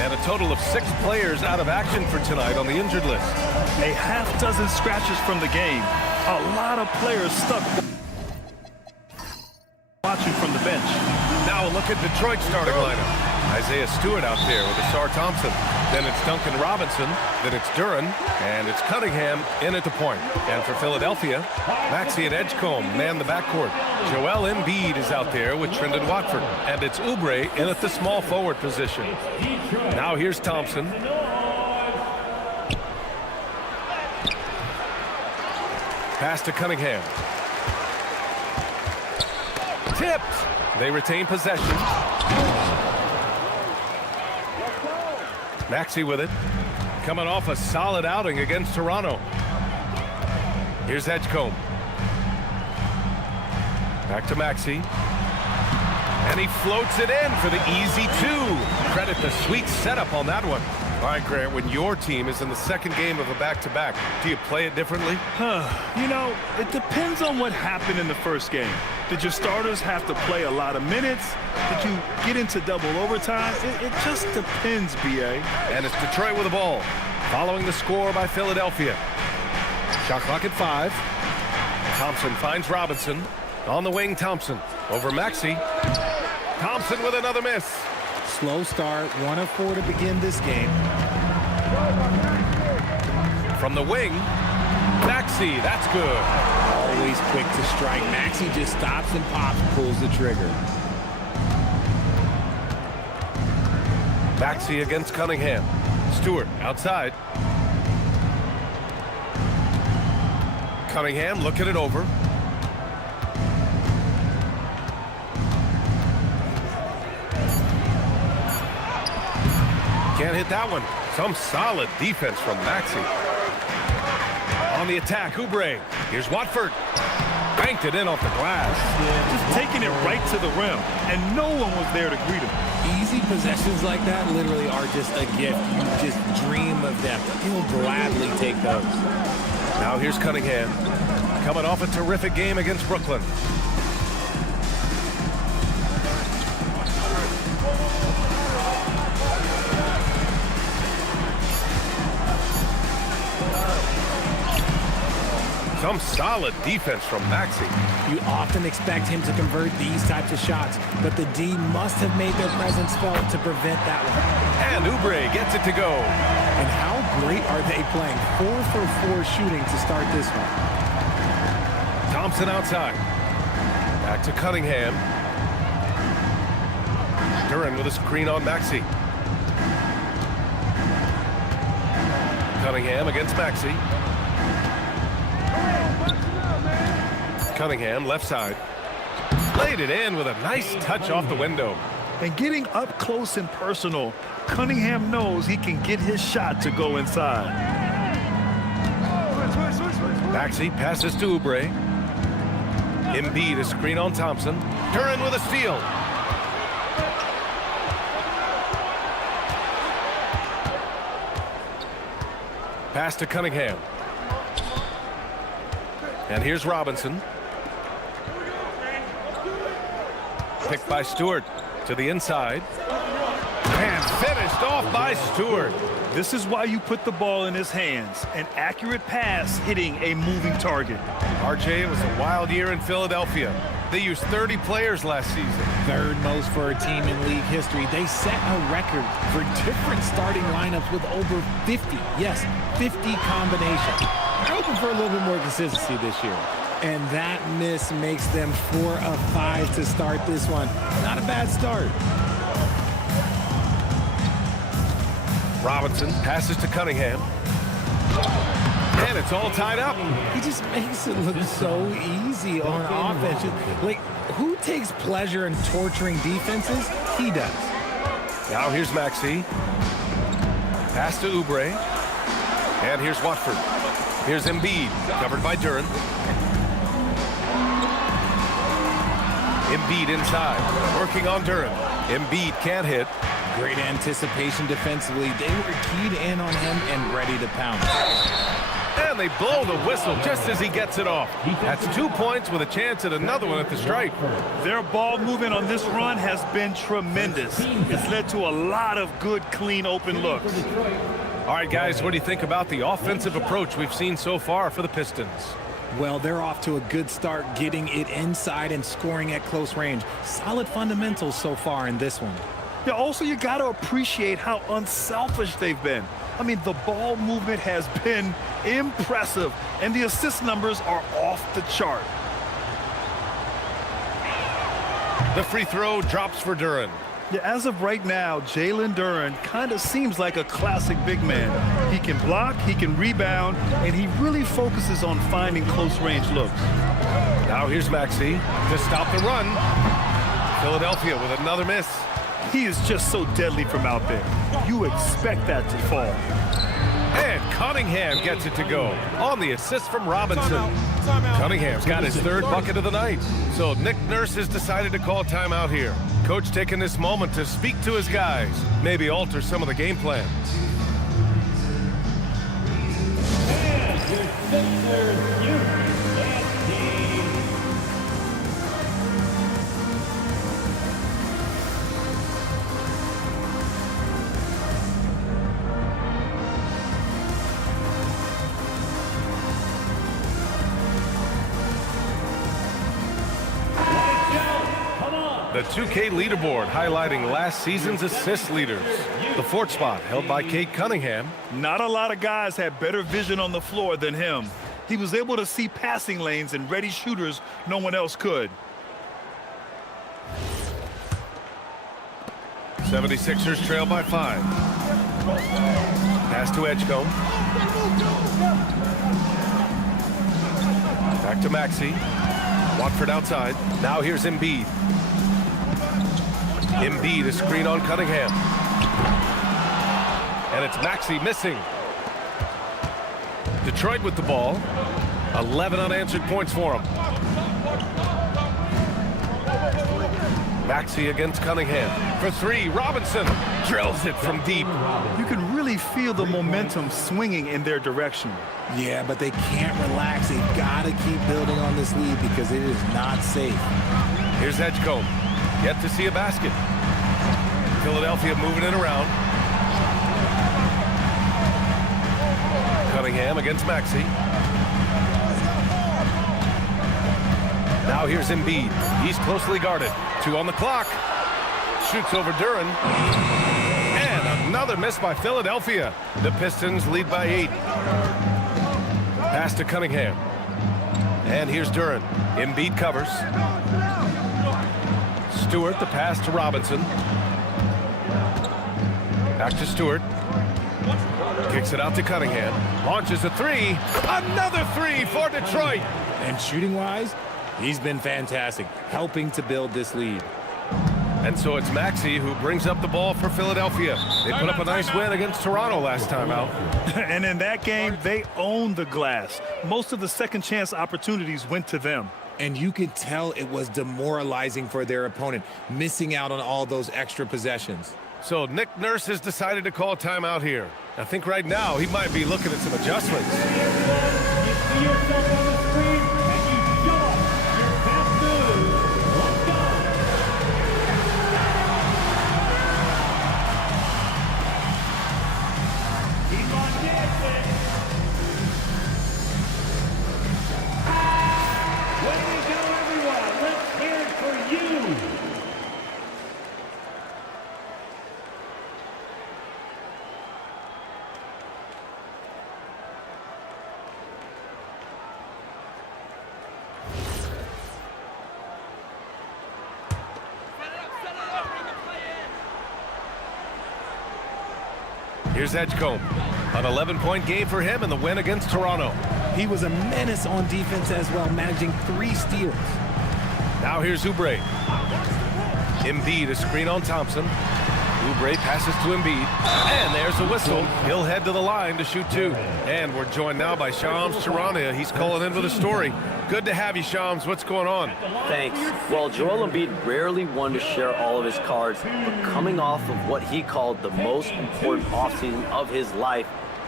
And a total of 6 players out of action for tonight on the injured list. A half dozen scratches from the game. A lot of players stuck watching from the bench. Now a look at Detroit's starting lineup. Isaiah Stewart out there with Asar Thompson. Then it's Duncan Robinson. Then it's Duren. And it's Cunningham in at the point. And for Philadelphia, Maxey and Edgecombe man the backcourt. Joel Embiid is out there with Trendon Watford. And it's Oubre in at the small forward position. Now here's Thompson. Pass to Cunningham. Tipped. They retain possession. Maxey with it. Coming off a solid outing against Toronto. Here's Edgecombe. Back to Maxey. And he floats it in for the easy 2. Credit the sweet setup on that one. All right, Grant, when your team is in the second game of a back-to-back, do you play it differently? You know, it depends on what happened in the first game. Did your starters have to play a lot of minutes? Did you get into double overtime? It just depends, B.A. And it's Detroit with the ball, following the score by Philadelphia. Shot clock at 5. Thompson finds Robinson. On the wing, Thompson. Over Maxey. Thompson with another miss. Slow start, 1 of 4 to begin this game. From the wing, Maxey, that's good. Always quick to strike. Maxey just stops and pops, pulls the trigger. Maxey against Cunningham. Stewart outside. Cunningham looking it over. Can't hit that one. Some solid defense from Maxey. On the attack, Oubre. Here's Watford. Banked it in off the glass. Just taking it right to the rim, and no one was there to greet him. Easy possessions like that literally are just a gift. You just dream of them. He'll gladly take those. Now here's Cunningham. Coming off a terrific game against Brooklyn. Some solid defense from Maxey. You often expect him to convert these types of shots, but the D must have made their presence felt to prevent that one. And Oubre gets it to go. And how great are they playing? 4 for 4 shooting to start this one. Thompson outside. Back to Cunningham. Duren with a screen on Maxey. Cunningham against Maxey. Cunningham left side. Laid it in with a nice touch off the window. And getting up close and personal, Cunningham knows he can get his shot to go inside. Maxey passes to Oubre. Embiid a screen on Thompson. Duren with a steal. Pass to Cunningham. And here's Robinson. Picked by Stewart to the inside. And finished off by Stewart. This is why you put the ball in his hands. An accurate pass hitting a moving target. RJ, it was a wild year in Philadelphia. They used 30 players last season. Third most for a team in league history. They set a record for different starting lineups with over 50. Yes, 50 combinations. They're hoping for a little bit more consistency this year. And that miss makes them 4 of 5 to start this one. Not a bad start. Robinson passes to Cunningham. And it's all tied up. He just makes it look so easy on offense. Like, who takes pleasure in torturing defenses? He does. Now here's Maxey. Pass to Oubre. And here's Watford. Here's Embiid, covered by Duren. Embiid inside, working on Duren. Embiid can't hit. Great anticipation defensively. They were keyed in on him and ready to pound. And they blow the whistle just as he gets it off. That's 2 points with a chance at another one at the stripe. Their ball movement on this run has been tremendous. It's led to a lot of good, clean, open looks. All right, guys, what do you think about the offensive approach we've seen so far for the Pistons? Well, they're off to a good start getting it inside and scoring at close range. Solid fundamentals so far in this one. Yeah, also, you got to appreciate how unselfish they've been. I mean, the ball movement has been impressive, and the assist numbers are off the chart. The free throw drops for Duren. Yeah, as of right now, Jalen Duren kind of seems like a classic big man. He can block, he can rebound, and he really focuses on finding close-range looks. Now here's Maxey to stop the run. Philadelphia with another miss. He is just so deadly from out there. You expect that to fall. And Cunningham gets it to go on the assist from Robinson. Cunningham's got his third bucket of the night. So Nick Nurse has decided to call timeout here. Coach taking this moment to speak to his guys, maybe alter some of the game plans. And your Sixers, you and team. The 2K leaderboard highlighting last season's assist leaders. The fourth spot held by Cade Cunningham. Not a lot of guys had better vision on the floor than him. He was able to see passing lanes and ready shooters no one else could. 76ers trail by 5. Pass to Edgecombe. Back to Maxey. Watford outside. Now here's Embiid. Embiid, a screen on Cunningham. And it's Maxey missing. Detroit with the ball. 11 unanswered points for him. Maxey against Cunningham. For 3, Robinson drills it from deep. You can really feel the momentum swinging in their direction. Yeah, but they can't relax. They've got to keep building on this lead because it is not safe. Here's Edgecombe. Yet to see a basket. Philadelphia moving it around. Cunningham against Maxey. Now here's Embiid. He's closely guarded. 2 on the clock. Shoots over Duren. And another miss by Philadelphia. The Pistons lead by 8. Pass to Cunningham. And here's Duren. Embiid covers. Stewart, the pass to Robinson. Back to Stewart. Kicks it out to Cunningham. Launches a 3. Another 3 for Detroit. And shooting-wise, he's been fantastic, helping to build this lead. And so it's Maxey who brings up the ball for Philadelphia. They put up a nice win against Toronto last time out. And in that game, they owned the glass. Most of the second chance opportunities went to them. And you could tell it was demoralizing for their opponent, missing out on all those extra possessions. So Nick Nurse has decided to call timeout here. I think right now he might be looking at some adjustments. You see yourself on the screen and you show up your best move. Let's go. Keep on dancing. Way to go, everyone. Let's hear it for you. Here's Edgecombe. An 11-point game for him in the win against Toronto. He was a menace on defense as well, managing 3 steals. Now here's Oubre. Embiid, a screen on Thompson. Oubre passes to Embiid, and there's a whistle. He'll head to the line to shoot 2. And we're joined now by Shams Charania. He's calling in with a story. Good to have you, Shams. What's going on? Thanks. Well, Joel Embiid rarely wanted to share all of his cards, but coming off of what he called the most important offseason of his life,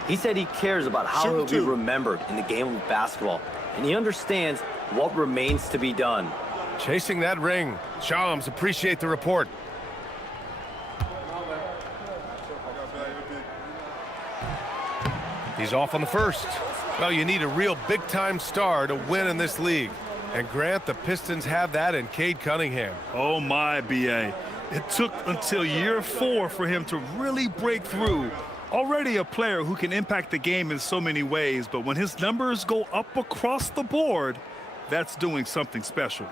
he said he cares about how he'll be remembered in the game of basketball, and he understands what remains to be done. Chasing that ring. Shams, appreciate the report. He's off on the first. Well, you need a real big-time star to win in this league. And Grant, the Pistons have that in Cade Cunningham. Oh, my, B.A. It took until year 4 for him to really break through. Already a player who can impact the game in so many ways, but when his numbers go up across the board, that's doing something special.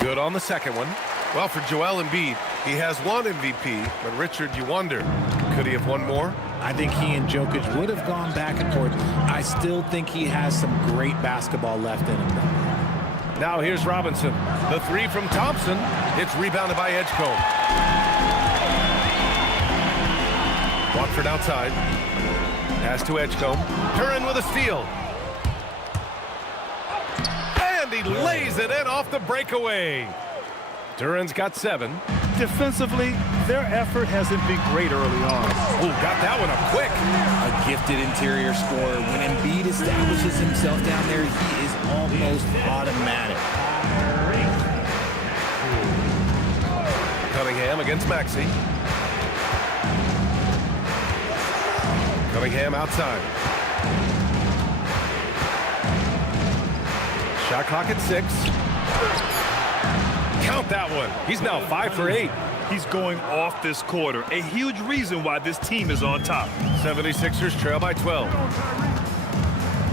Good on the second one. Well, for Joel Embiid, he has 1 MVP, but Richard, you wonder, could he have won more? I think he and Jokic would have gone back and forth. I still think he has some great basketball left in him, though. Now here's Robinson. The 3 from Thompson. It's rebounded by Edgecombe. Watford outside. Pass to Edgecombe. Duren with a steal. And he lays it in off the breakaway. Duren's got 7. Defensively, their effort hasn't been great early on. Oh, got that one up quick. A gifted interior scorer. When Embiid establishes himself down there, he is almost automatic. Cunningham against Maxey. Cunningham outside. Shot clock at 6. Count that one. He's now 5 for 8. He's going off this quarter. A huge reason why this team is on top. 76ers trail by 12.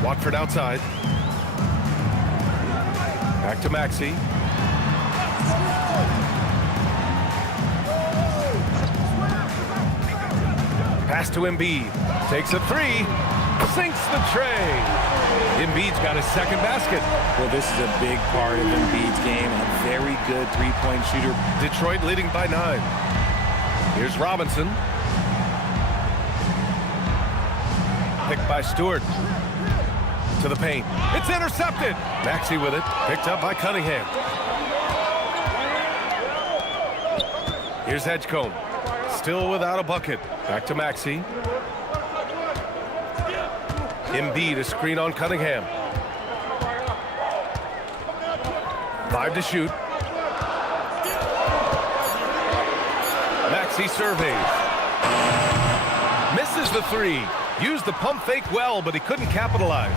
Watford outside. Back to Maxey. Pass to Embiid. Takes a 3. Sinks the tray. Embiid's got his second basket. Well, this is a big part of Embiid's game. A very good three-point shooter. Detroit leading by 9. Here's Robinson. Picked by Stewart. To the paint. It's intercepted. Maxey with it. Picked up by Cunningham. Here's Edgecombe. Still without a bucket. Back to Maxey. Embiid, a screen on Cunningham. 5 to shoot. Maxey surveys. Misses the 3. Used the pump fake well, but he couldn't capitalize.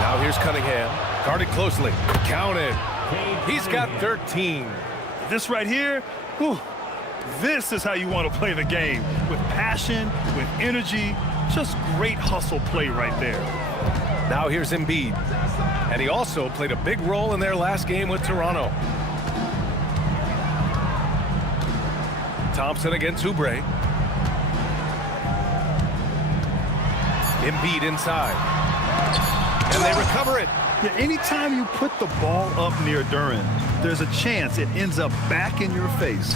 Now here's Cunningham. Guarded closely. Counted. He's got 13. This right here, whew, this is how you want to play the game. With passion, with energy, just great hustle play right there. Now here's Embiid. And he also played a big role in their last game with Toronto. Thompson against Oubre. Embiid inside. And they recover it. Yeah, anytime you put the ball up near Duren, there's a chance it ends up back in your face.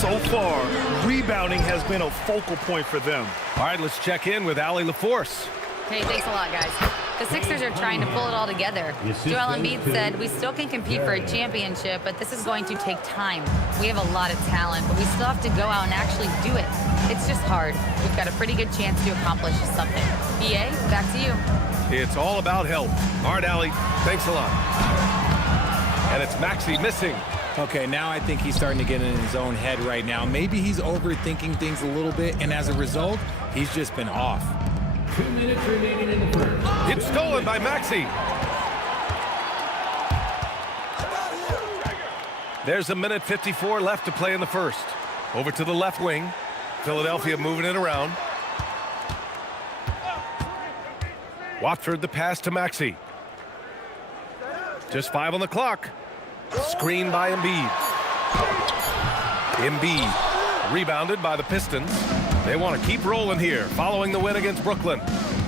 So far, rebounding has been a focal point for them. All right, let's check in with Allie LaForce. Hey, thanks a lot, guys. The Sixers are trying to pull it all together. Joel Embiid said, we still can compete for a championship, but this is going to take time. We have a lot of talent, but we still have to go out and actually do it. It's just hard. We've got a pretty good chance to accomplish something. EA, back to you. It's all about help. All right, Allie, thanks a lot. And it's Maxey missing. Okay, now I think he's starting to get in his own head right now. Maybe he's overthinking things a little bit, and as a result, he's just been off. 2 minutes remaining in the first. It's stolen by Maxey. There's 1:54 left to play in the first. Over to the left wing. Philadelphia moving it around. Watford the pass to Maxey. Just 5 on the clock. Screen by Embiid. Embiid rebounded by the Pistons. They want to keep rolling here following the win against Brooklyn.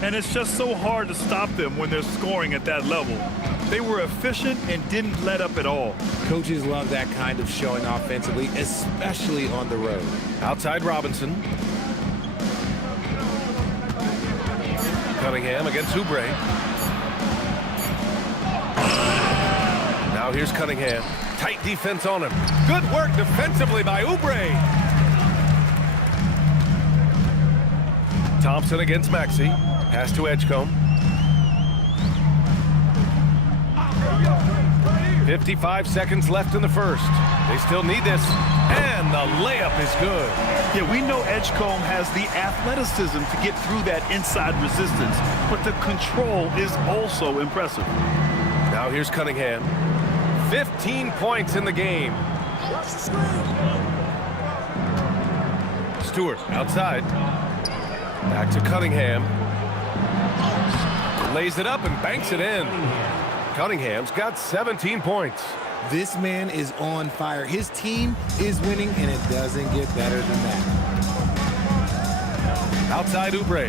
And it's just so hard to stop them when they're scoring at that level. They were efficient and didn't let up at all. Coaches love that kind of showing offensively, especially on the road. Outside Robinson. Cunningham against Oubre. Now here's Cunningham. Tight defense on him. Good work defensively by Oubre. Thompson against Maxey. Pass to Edgecombe. 55 seconds left in the first. They still need this. And the layup is good. Yeah, we know Edgecombe has the athleticism to get through that inside resistance, but the control is also impressive. Now here's Cunningham. 15 points in the game. Stewart outside. Back to Cunningham. Lays it up and banks it in. Cunningham's got 17 points. This man is on fire. His team is winning, and it doesn't get better than that. Outside Oubre.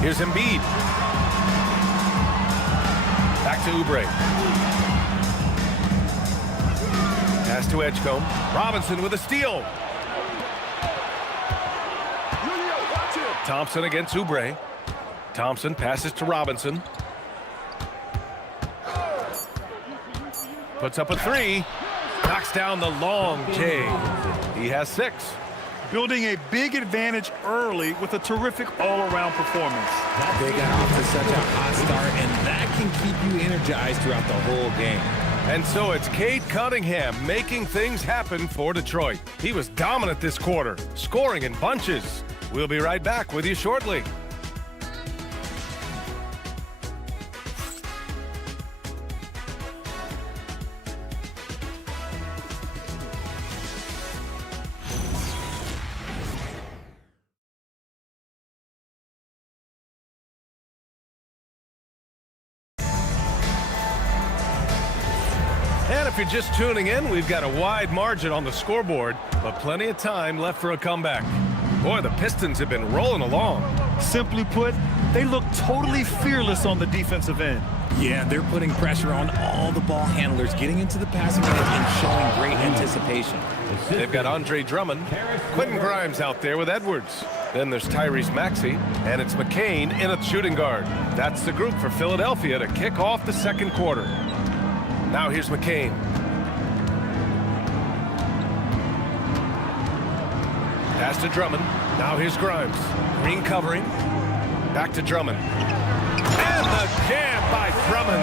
Here's Embiid. Back to Oubre. Pass to Edgecombe. Robinson with a steal. Thompson against Oubre. Thompson passes to Robinson. Puts up a three. Knocks down the long J. He has 6. Building a big advantage early with a terrific all-around performance. They got off to such a hot start, and that can keep you energized throughout the whole game. And so it's Cade Cunningham making things happen for Detroit. He was dominant this quarter, scoring in bunches. We'll be right back with you shortly. And if you're just tuning in, we've got a wide margin on the scoreboard, but plenty of time left for a comeback. Boy, the Pistons have been rolling along. Simply put, they look totally fearless on the defensive end. Yeah, they're putting pressure on all the ball handlers, getting into the passing lane and showing great anticipation. They've got Andre Drummond, Quentin Grimes out there with Edwards. Then there's Tyrese Maxey, and it's McCain in at shooting guard. That's the group for Philadelphia to kick off the second quarter. Now here's McCain. Pass to Drummond. Now here's Grimes. Green covering. Back to Drummond. And the jam by Drummond.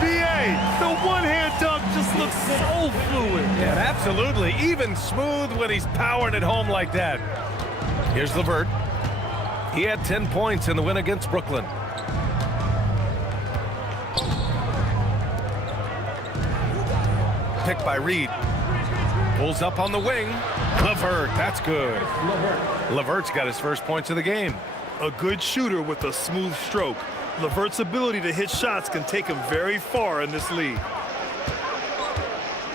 B.A., the one-hand dunk just looks so fluid. Yeah, absolutely. Even smooth when he's powering it home like that. Here's LeVert. He had 10 points in the win against Brooklyn. Picked by Reed. Pulls up on the wing. LeVert, that's good. LeVert's got his first points of the game. A good shooter with a smooth stroke. LeVert's ability to hit shots can take him very far in this league.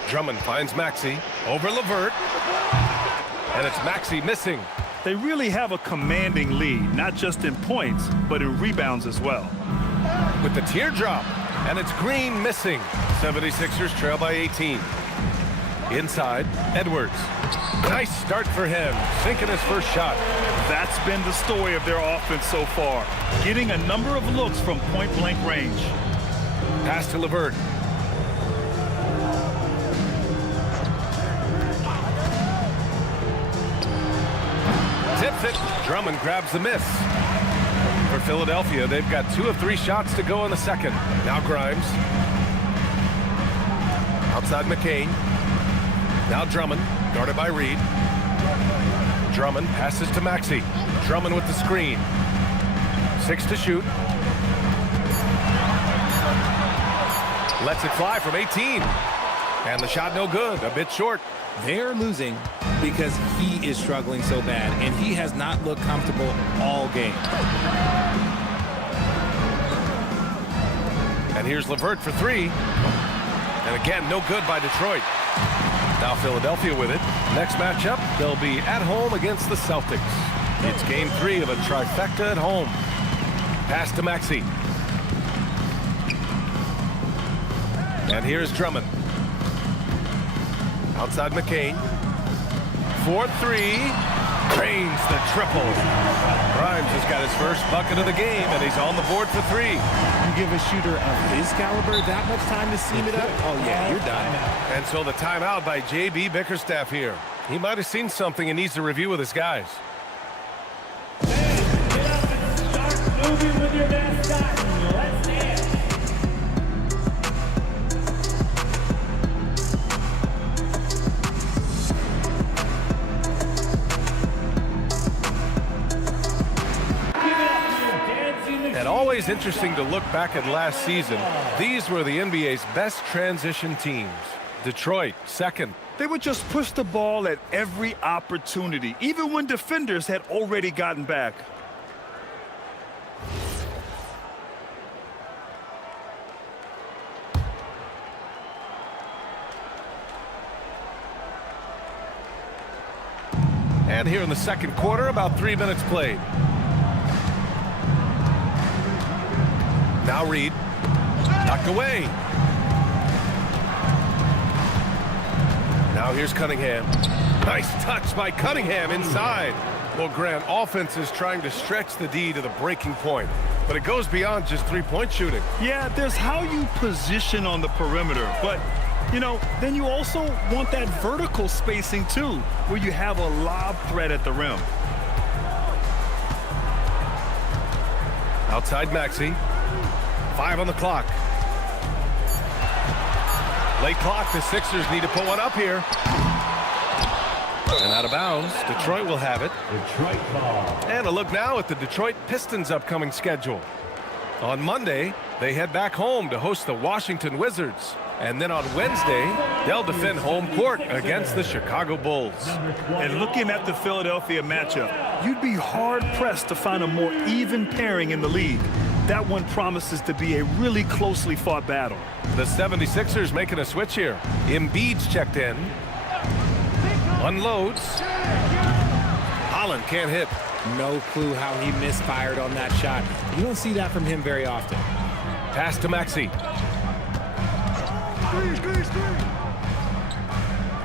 Drummond finds Maxey over LeVert. And it's Maxey missing. They really have a commanding lead, not just in points, but in rebounds as well. With the teardrop. And it's Green missing. 76ers trail by 18. Inside, Edwards. Nice start for him, sinking his first shot. That's been the story of their offense so far, getting a number of looks from point-blank range. Pass to LeVert. Tips it. Drummond grabs the miss. For Philadelphia, they've got 2 of 3 shots to go in the second. Now Grimes. Outside McCain. Now Drummond, guarded by Reed. Drummond passes to Maxey. Drummond with the screen. 6 to shoot. Lets it fly from 18. And the shot no good, a bit short. They're losing because he is struggling so bad, and he has not looked comfortable all game. And here's LeVert for 3. And again, no good by Detroit. Now Philadelphia with it. Next matchup, they'll be at home against the Celtics. It's game 3 of a trifecta at home. Pass to Maxey. And here's Drummond. Outside McCain. 4-3. Drains the triple. Grimes has got his first bucket of the game, and he's on the board for 3. You give a shooter of his caliber that much time to seam it up, oh yeah, you're done. And so the timeout by J.B. Bickerstaff here. He might have seen something and needs to review with his guys. Get up and start moving with your mascot. Let's dance. And always interesting to look back at last season. These were the NBA's best transition teams. Detroit, second. They would just push the ball at every opportunity, even when defenders had already gotten back. And here in the second quarter, about 3 minutes played. Now Reed. Knocked away. Now here's Cunningham. Nice touch by Cunningham inside. Well, Grant, offense is trying to stretch the D to the breaking point, but it goes beyond just three-point shooting. Yeah, there's how you position on the perimeter, but, you know, then you also want that vertical spacing, too, where you have a lob threat at the rim. Outside Maxey. 5 on the clock. Late clock, the Sixers need to put one up here. And out of bounds, Detroit will have it. Detroit ball. And a look now at the Detroit Pistons' upcoming schedule. On Monday, they head back home to host the Washington Wizards. And then on Wednesday, they'll defend home court against the Chicago Bulls. And looking at the Philadelphia matchup, you'd be hard-pressed to find a more even pairing in the league. That one promises to be a really closely fought battle. The 76ers making a switch here. Embiid's checked in. Unloads. Holland can't hit. No clue how he misfired on that shot. You don't see that from him very often. Pass to Maxey.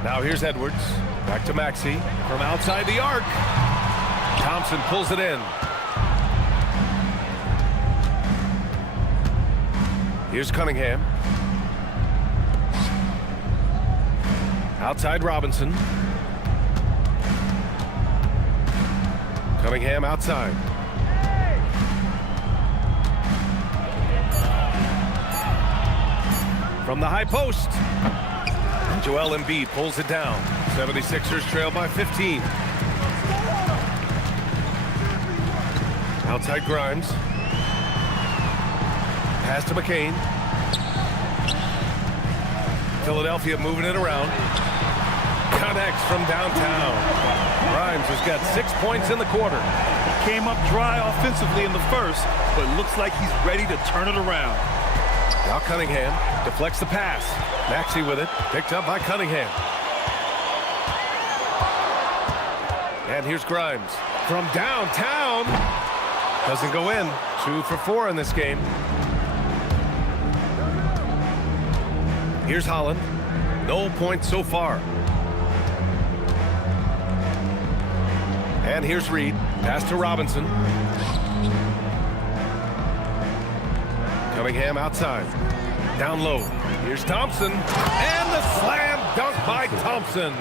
Now here's Edwards. Back to Maxey from outside the arc. Thompson pulls it in. Here's Cunningham. Outside Robinson. Cunningham outside. From the high post. And Joel Embiid pulls it down. 76ers trail by 15. Outside Grimes. Pass to McCain. Philadelphia moving it around. Connects from downtown. Grimes has got 6 points in the quarter. Came up dry offensively in the first, but looks like he's ready to turn it around. Now Cunningham deflects the pass. Maxey with it. Picked up by Cunningham. And here's Grimes. From downtown. Doesn't go in. 2 for 4 in this game. Here's Holland. No points so far. And here's Reed. Pass to Robinson. Cunningham outside. Down low. Here's Thompson. And the slam dunk by Thompson.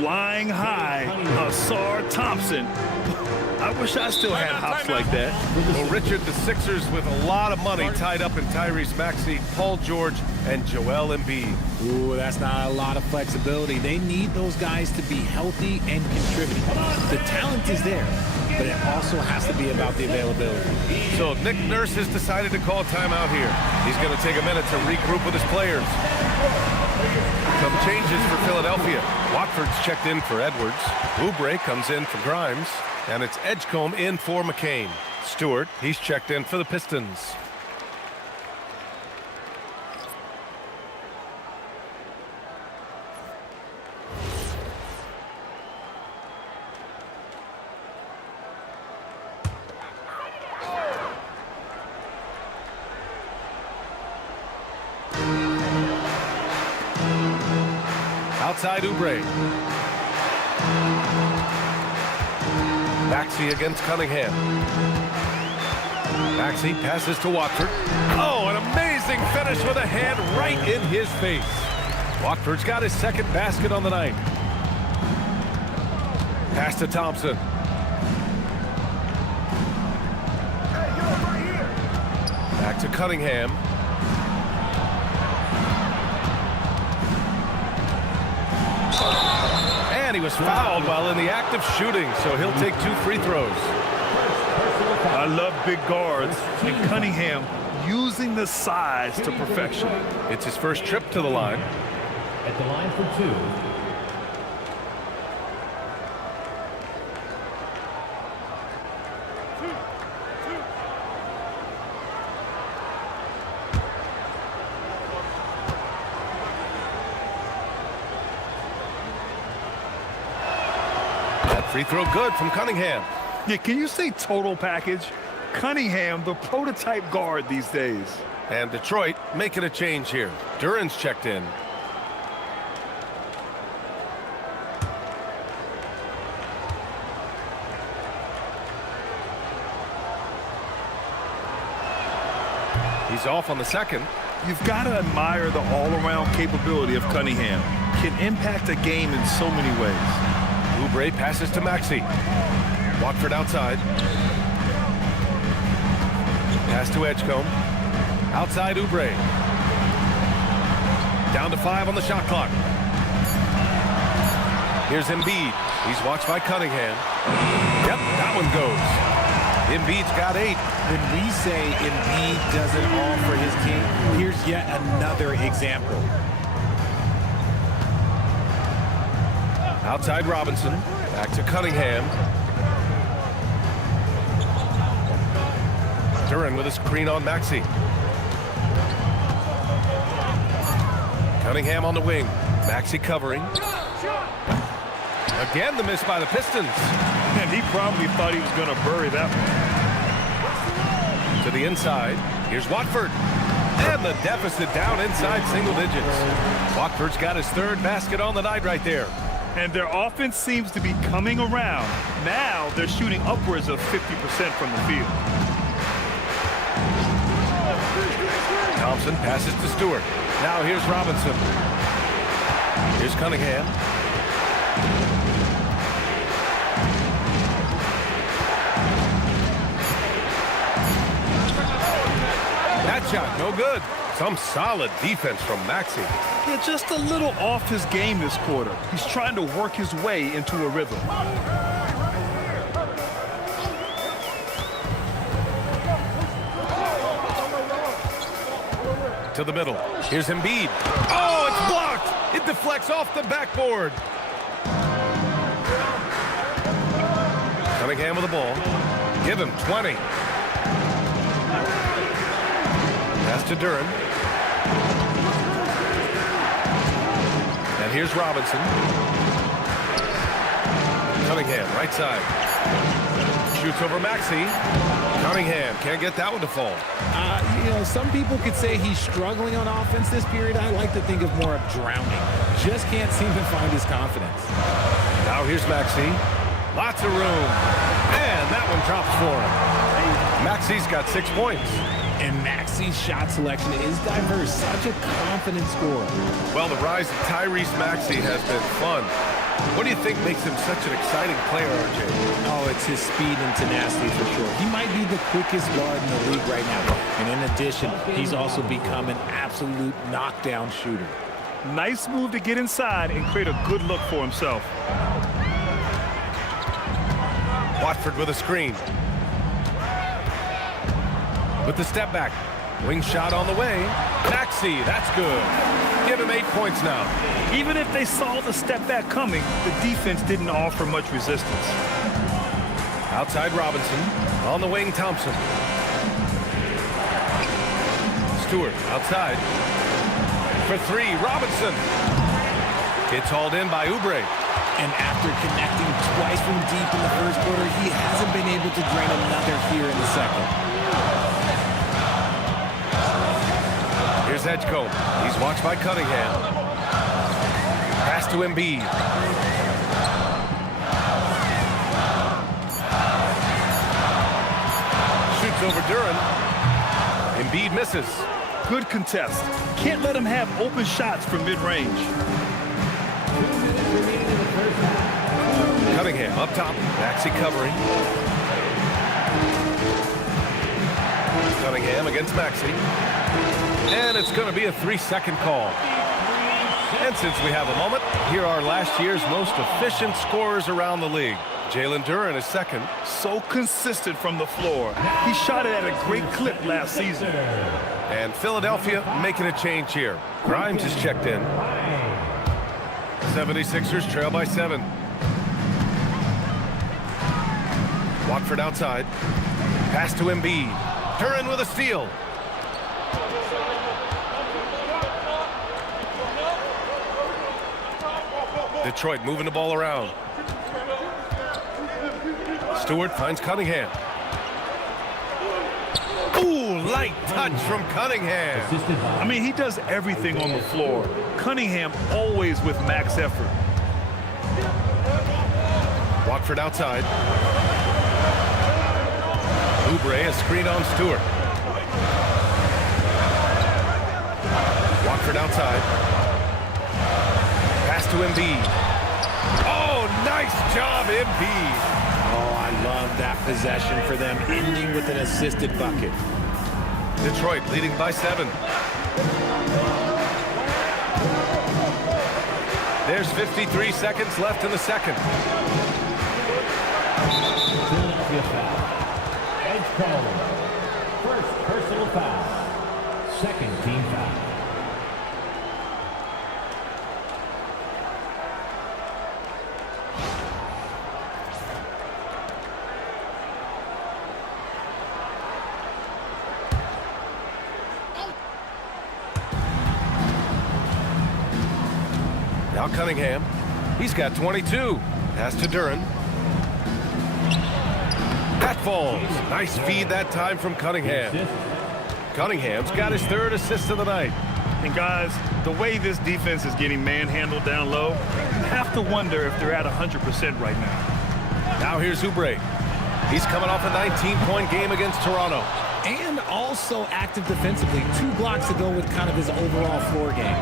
Flying high, Asar Thompson. I wish I still had hops like that. Well, Richard, the Sixers with a lot of money tied up in Tyrese Maxey, Paul George, and Joel Embiid. Ooh, that's not a lot of flexibility. They need those guys to be healthy and contributing. The talent is there, but it also has to be about the availability. So Nick Nurse has decided to call timeout here. He's going to take a minute to regroup with his players. Some changes for Philadelphia. Watford's checked in for Edwards. Oubre comes in for Grimes. And it's Edgecombe in for McCain. Stewart, he's checked in for the Pistons. Outside Oubre. Maxey against Cunningham. Maxey passes to Watford. Oh, an amazing finish with a hand right in his face. Watford's got his second basket on the night. Pass to Thompson. Back to Cunningham. And he was fouled while in the act of shooting, so he'll take 2 free throws. I love big guards, and Cunningham using the size to perfection. It's his first trip to the line. At the line for 2. That free throw good from Cunningham. Yeah, can you say total package? Cunningham, the prototype guard these days. And Detroit making a change here. Duran's checked in. He's off on the second. You've got to admire the all-around capability of Cunningham. Can impact a game in so many ways. Oubre passes to Maxey. Watford outside. Pass to Edgecombe. Outside Oubre. Down to 5 on the shot clock. Here's Embiid. He's watched by Cunningham. Yep, that one goes. Embiid's got 8. When we say Embiid does it all for his team, here's yet another example. Outside Robinson. Back to Cunningham. Duran with a screen on Maxey. Cunningham on the wing. Maxey covering. Again, the miss by the Pistons. And he probably thought he was going to bury that one. To the inside. Here's Watford. And the deficit down inside single digits. Watford's got his 3rd basket on the night right there. And their offense seems to be coming around. Now they're shooting upwards of 50% from the field. Thompson passes to Stewart. Now here's Robinson. Here's Cunningham. That shot, no good. Some solid defense from Maxey. Yeah, just a little off his game this quarter. He's trying to work his way into a rhythm. To the middle. Here's Embiid. Oh, it's blocked. It deflects off the backboard. Cunningham with the ball. Give him 20. Pass to Duran. And here's Robinson. Cunningham, right side. Shoots over Maxey. Cunningham can't get that one to fall. You know, some people could say he's struggling on offense this period. I like to think of more of drowning. Just can't seem to find his confidence. Now here's Maxey. Lots of room. And that one drops for him. Maxey's got 6 points. And Maxey's shot selection is diverse. Such a confident scorer. Well, the rise of Tyrese Maxey has been fun. What do you think makes him such an exciting player, RJ? Oh, it's his speed and tenacity for sure. He might be the quickest guard in the league right now. And in addition, he's also become an absolute knockdown shooter. Nice move to get inside and create a good look for himself. Watford with a screen. With the step back. Wing shot on the way. Maxey, that's good. Give him 8 points now. Even if they saw the step back coming, the defense didn't offer much resistance. Outside Robinson. On the wing, Thompson. Stewart outside. For 3, Robinson. It's hauled in by Oubre. And after connecting twice from deep in the first quarter, he hasn't been able to drain another here in the second. Here's Edgecombe. He's watched by Cunningham. Pass to Embiid. Shoots over Duren. Embiid misses. Good contest. Can't let him have open shots from mid-range. Cunningham up top. Maxey covering. Cunningham against Maxey. And it's going to be a 3-second call. And since we have a moment, here are last year's most efficient scorers around the league. Jalen Duren is second. So consistent from the floor. He shot it at a great clip last season. And Philadelphia making a change here. Grimes is checked in. 76ers trail by 7. Watford outside. Pass to Embiid. Duren with a steal. Detroit moving the ball around. Stewart finds Cunningham. Ooh, light touch from Cunningham. I mean, he does everything on the floor. Cunningham always with max effort. Watford outside. Oubre is screened on Stewart. Watford outside. Pass to Embiid. Oh, nice job, Embiid. Oh, I love that possession for them, ending with an assisted bucket. Detroit leading by 7. There's 53 seconds left in the second. Philadelphia foul. Edge call. First personal foul. Second team foul. Now Cunningham. He's got 22. Pass to Duren. That falls. Nice feed that time from Cunningham. Cunningham's got his 3rd assist of the night. And guys, the way this defense is getting manhandled down low, you have to wonder if they're at 100% right now. Now here's Oubre. He's coming off a 19-point game against Toronto. And also active defensively. 2 blocks to go with kind of his overall floor game.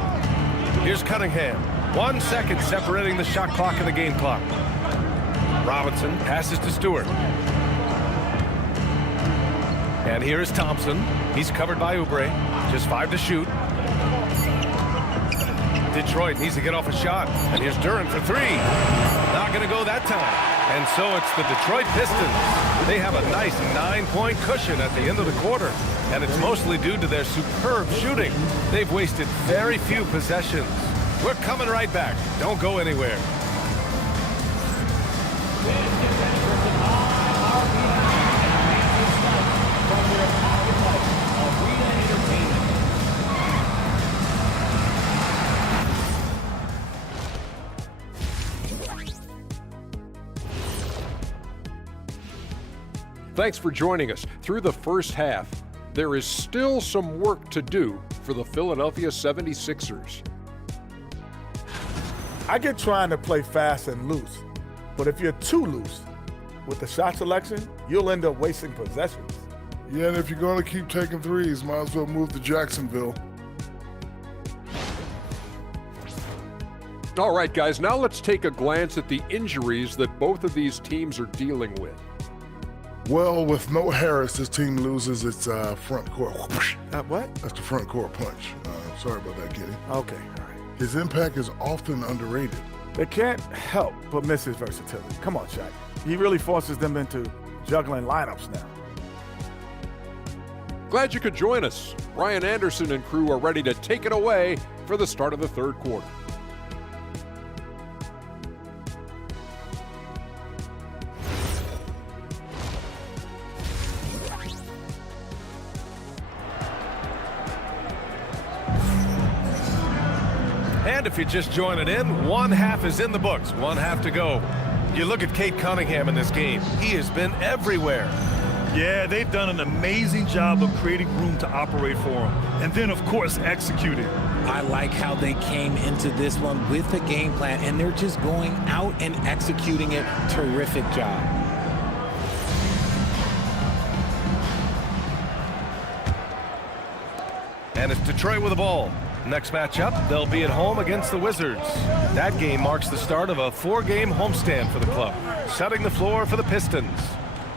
Here's Cunningham. 1 second separating the shot clock and the game clock. Robinson passes to Stewart. And here is Thompson. He's covered by Oubre. Just 5 to shoot. Detroit needs to get off a shot. And here's Duren for 3. Not going to go that time. And so it's the Detroit Pistons. They have a nice 9-point cushion at the end of the quarter. And it's mostly due to their superb shooting. They've wasted very few possessions. We're coming right back. Don't go anywhere. Thanks for joining us. Through the first half, there is still some work to do for the Philadelphia 76ers. I get trying to play fast and loose, but if you're too loose with the shot selection, you'll end up wasting possessions. Yeah, and if you're going to keep taking threes, might as well move to Jacksonville. All right, guys, now let's take a glance at the injuries that both of these teams are dealing with. Well, with no Harris, this team loses its front court. What? That's the front court punch. Sorry about that, Kitty. Okay, all right. His impact is often underrated. They can't help but miss his versatility. Come on, Shaq. He really forces them into juggling lineups now. Glad you could join us. Ryan Anderson and crew are ready to take it away for the start of the third quarter. And if you're just joining in, 1 half is in the books, 1 half to go. You look at Cade Cunningham in this game. He has been everywhere. Yeah, they've done an amazing job of creating room to operate for him. And then, of course, executing. I like how they came into this one with a game plan, and they're just going out and executing it. Terrific job. And it's Detroit with the ball. Next matchup, they'll be at home against the Wizards. That game marks the start of a 4-game homestand for the club. Setting the floor for the Pistons.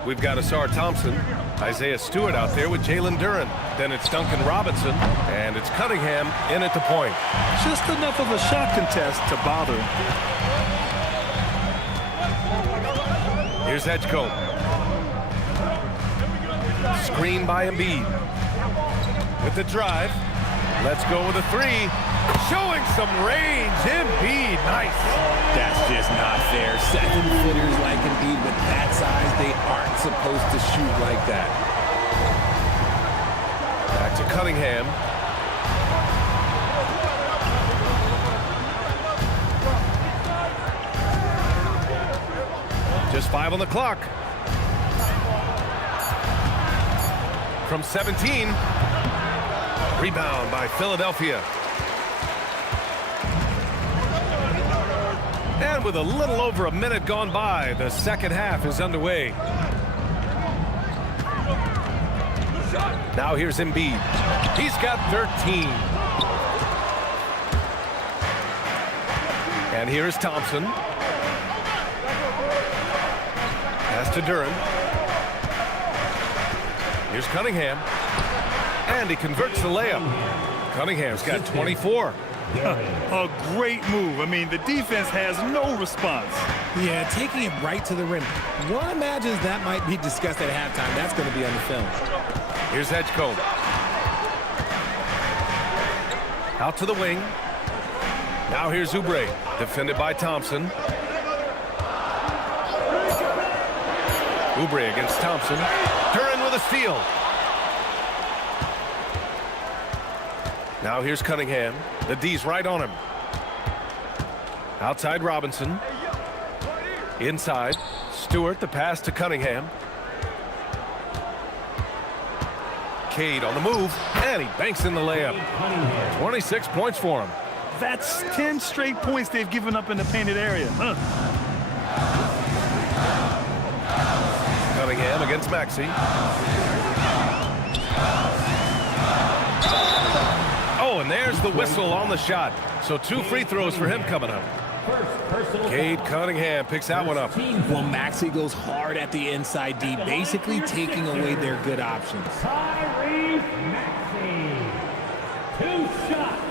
We've got Asar Thompson, Isaiah Stewart out there with Jalen Duren. Then it's Duncan Robinson, and it's Cunningham in at the point. Just enough of a shot contest to bother him. Here's Edgecombe. Screen by Embiid. With the drive. Let's go with a 3. Showing some range. Embiid, nice. That's just not fair. 7-footers like Embiid with that size, they aren't supposed to shoot like that. Back to Cunningham. Just 5 on the clock. From 17. Rebound by Philadelphia. And with a little over a minute gone by, the second half is underway. Now here's Embiid. He's got 13. And here's Thompson. Pass to Duren. Here's Cunningham. And he converts the layup. Cunningham's got 24. A great move. I mean, the defense has no response. Yeah, taking it right to the rim. One imagines that might be discussed at halftime. That's going to be on the film. Here's Edgecombe. Out to the wing. Now here's Oubre. Defended by Thompson. Oubre against Thompson. Duren with a steal. Now here's Cunningham. The D's right on him. Outside Robinson. Inside. Stewart, the pass to Cunningham. Cade on the move, and he banks in the layup. 26 points for him. That's 10 straight points they've given up in the painted area. Cunningham against Maxey. Oh, and there's the whistle on the shot. So 2 free throws for him coming up. Cade Cunningham picks that one up. Well, Maxey goes hard at the inside D, basically taking away their good options. Tyrese Maxey. 2 shots.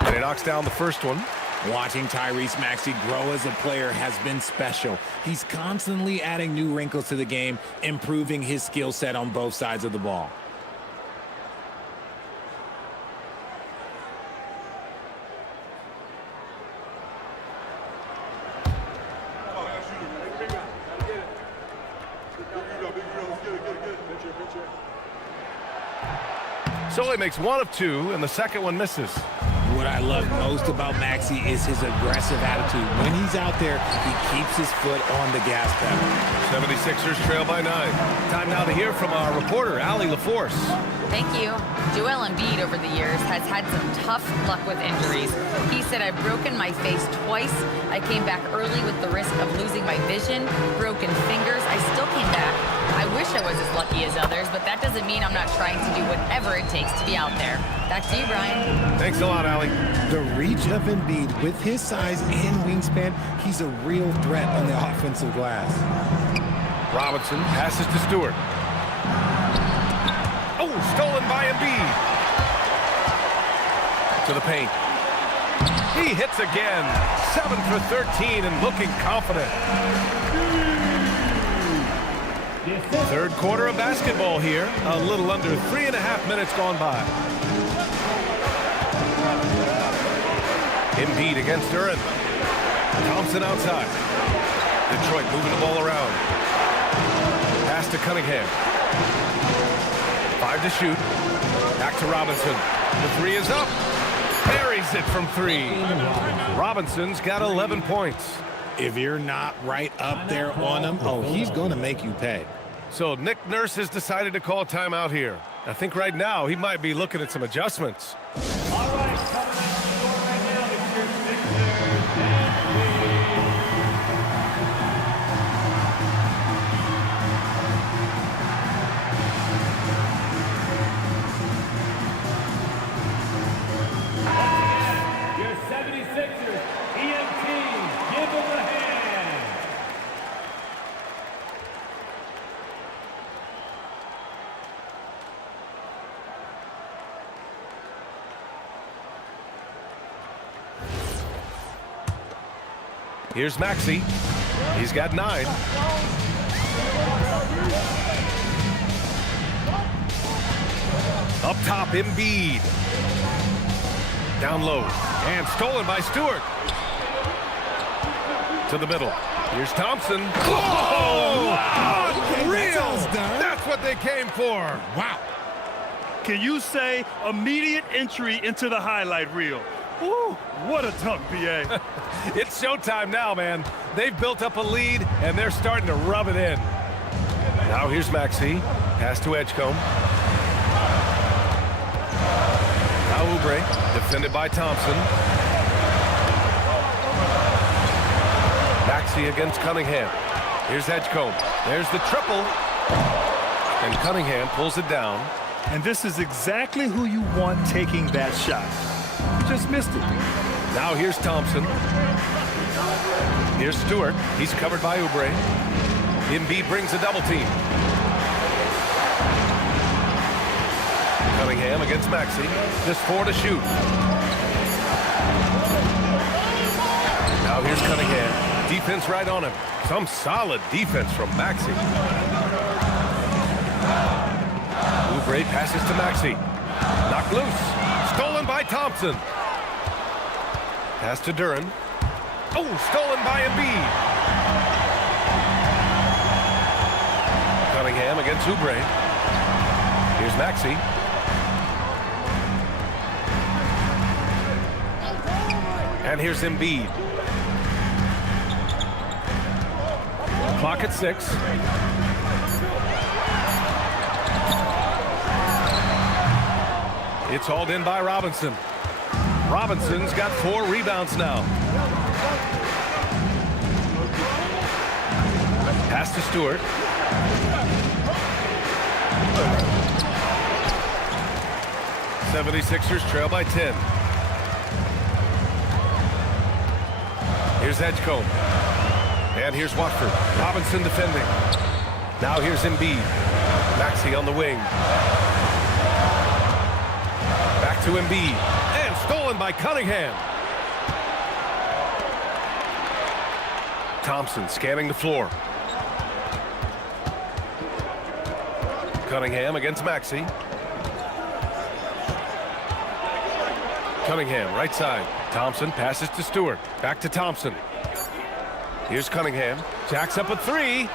And he knocks down the first one. Watching Tyrese Maxey grow as a player has been special. He's constantly adding new wrinkles to the game, improving his skill set on both sides of the ball. So he makes 1 of 2, and the second one misses. What I love most about Maxey is his aggressive attitude. When he's out there, he keeps his foot on the gas pedal. 76ers trail by 9. Time now to hear from our reporter, Allie LaForce. Thank you. Joel Embiid over the years has had some tough luck with injuries. He said, I've broken my face twice. I came back early with the risk of losing my vision, broken fingers. I still came back. I wish I was as lucky as others, but that doesn't mean I'm not trying to do whatever it takes to be out there. Back to you, Brian. Thanks a lot, Allie. The reach of Embiid, with his size and wingspan, he's a real threat on the offensive glass. Robinson passes to Stewart. Oh, stolen by Embiid. To the paint. He hits again. 7 for 13 and looking confident. Third quarter of basketball here. A little under 3.5 minutes gone by. Embiid against Duren. Thompson outside. Detroit moving the ball around. Pass to Cunningham. 5 to shoot. Back to Robinson. The 3 is up. Buries it from 3. Robinson's got 11 points. If you're not right up there on him, oh, he's going to make you pay. So Nick Nurse has decided to call timeout here. I think right now he might be looking at some adjustments. All right, coming up to score right now, it's your Sixers and your 76ers, EMT, give them a hand. Here's Maxey. He's got 9. Up top, Embiid. Down low. And stolen by Stewart. To the middle. Here's Thompson. Oh! Wow. Unreal! That's what they came for. Wow. Can you say immediate entry into the highlight reel? Woo, what a dunk, BA. It's showtime now, man. They've built up a lead, and they're starting to rub it in. Now here's Maxey. Pass to Edgecombe. Now Oubre, defended by Thompson. Maxey against Cunningham. Here's Edgecombe. There's the triple. And Cunningham pulls it down. And this is exactly who you want taking that shot. Just missed it. Now here's Thompson. Here's Stewart. He's covered by Oubre. Embiid brings a double team. Cunningham against Maxey. Just 4 to shoot. Now here's Cunningham. Defense right on him. Some solid defense from Maxey. Oubre passes to Maxey. Knocked loose. Stolen by Thompson. Pass to Duren. Oh, stolen by Embiid. Cunningham against Oubre. Here's Maxey. And here's Embiid. Clock at 6. It's hauled in by Robinson. Robinson's got 4 rebounds now. Pass to Stewart. '76ers trail by 10. Here's Edgecombe. And here's Watford. Robinson defending. Now here's Embiid. Maxey on the wing. Back to Embiid. And stolen by Cunningham. Thompson scanning the floor. Cunningham against Maxey. Cunningham, right side. Thompson passes to Stewart. Back to Thompson. Here's Cunningham. Jacks up a 3.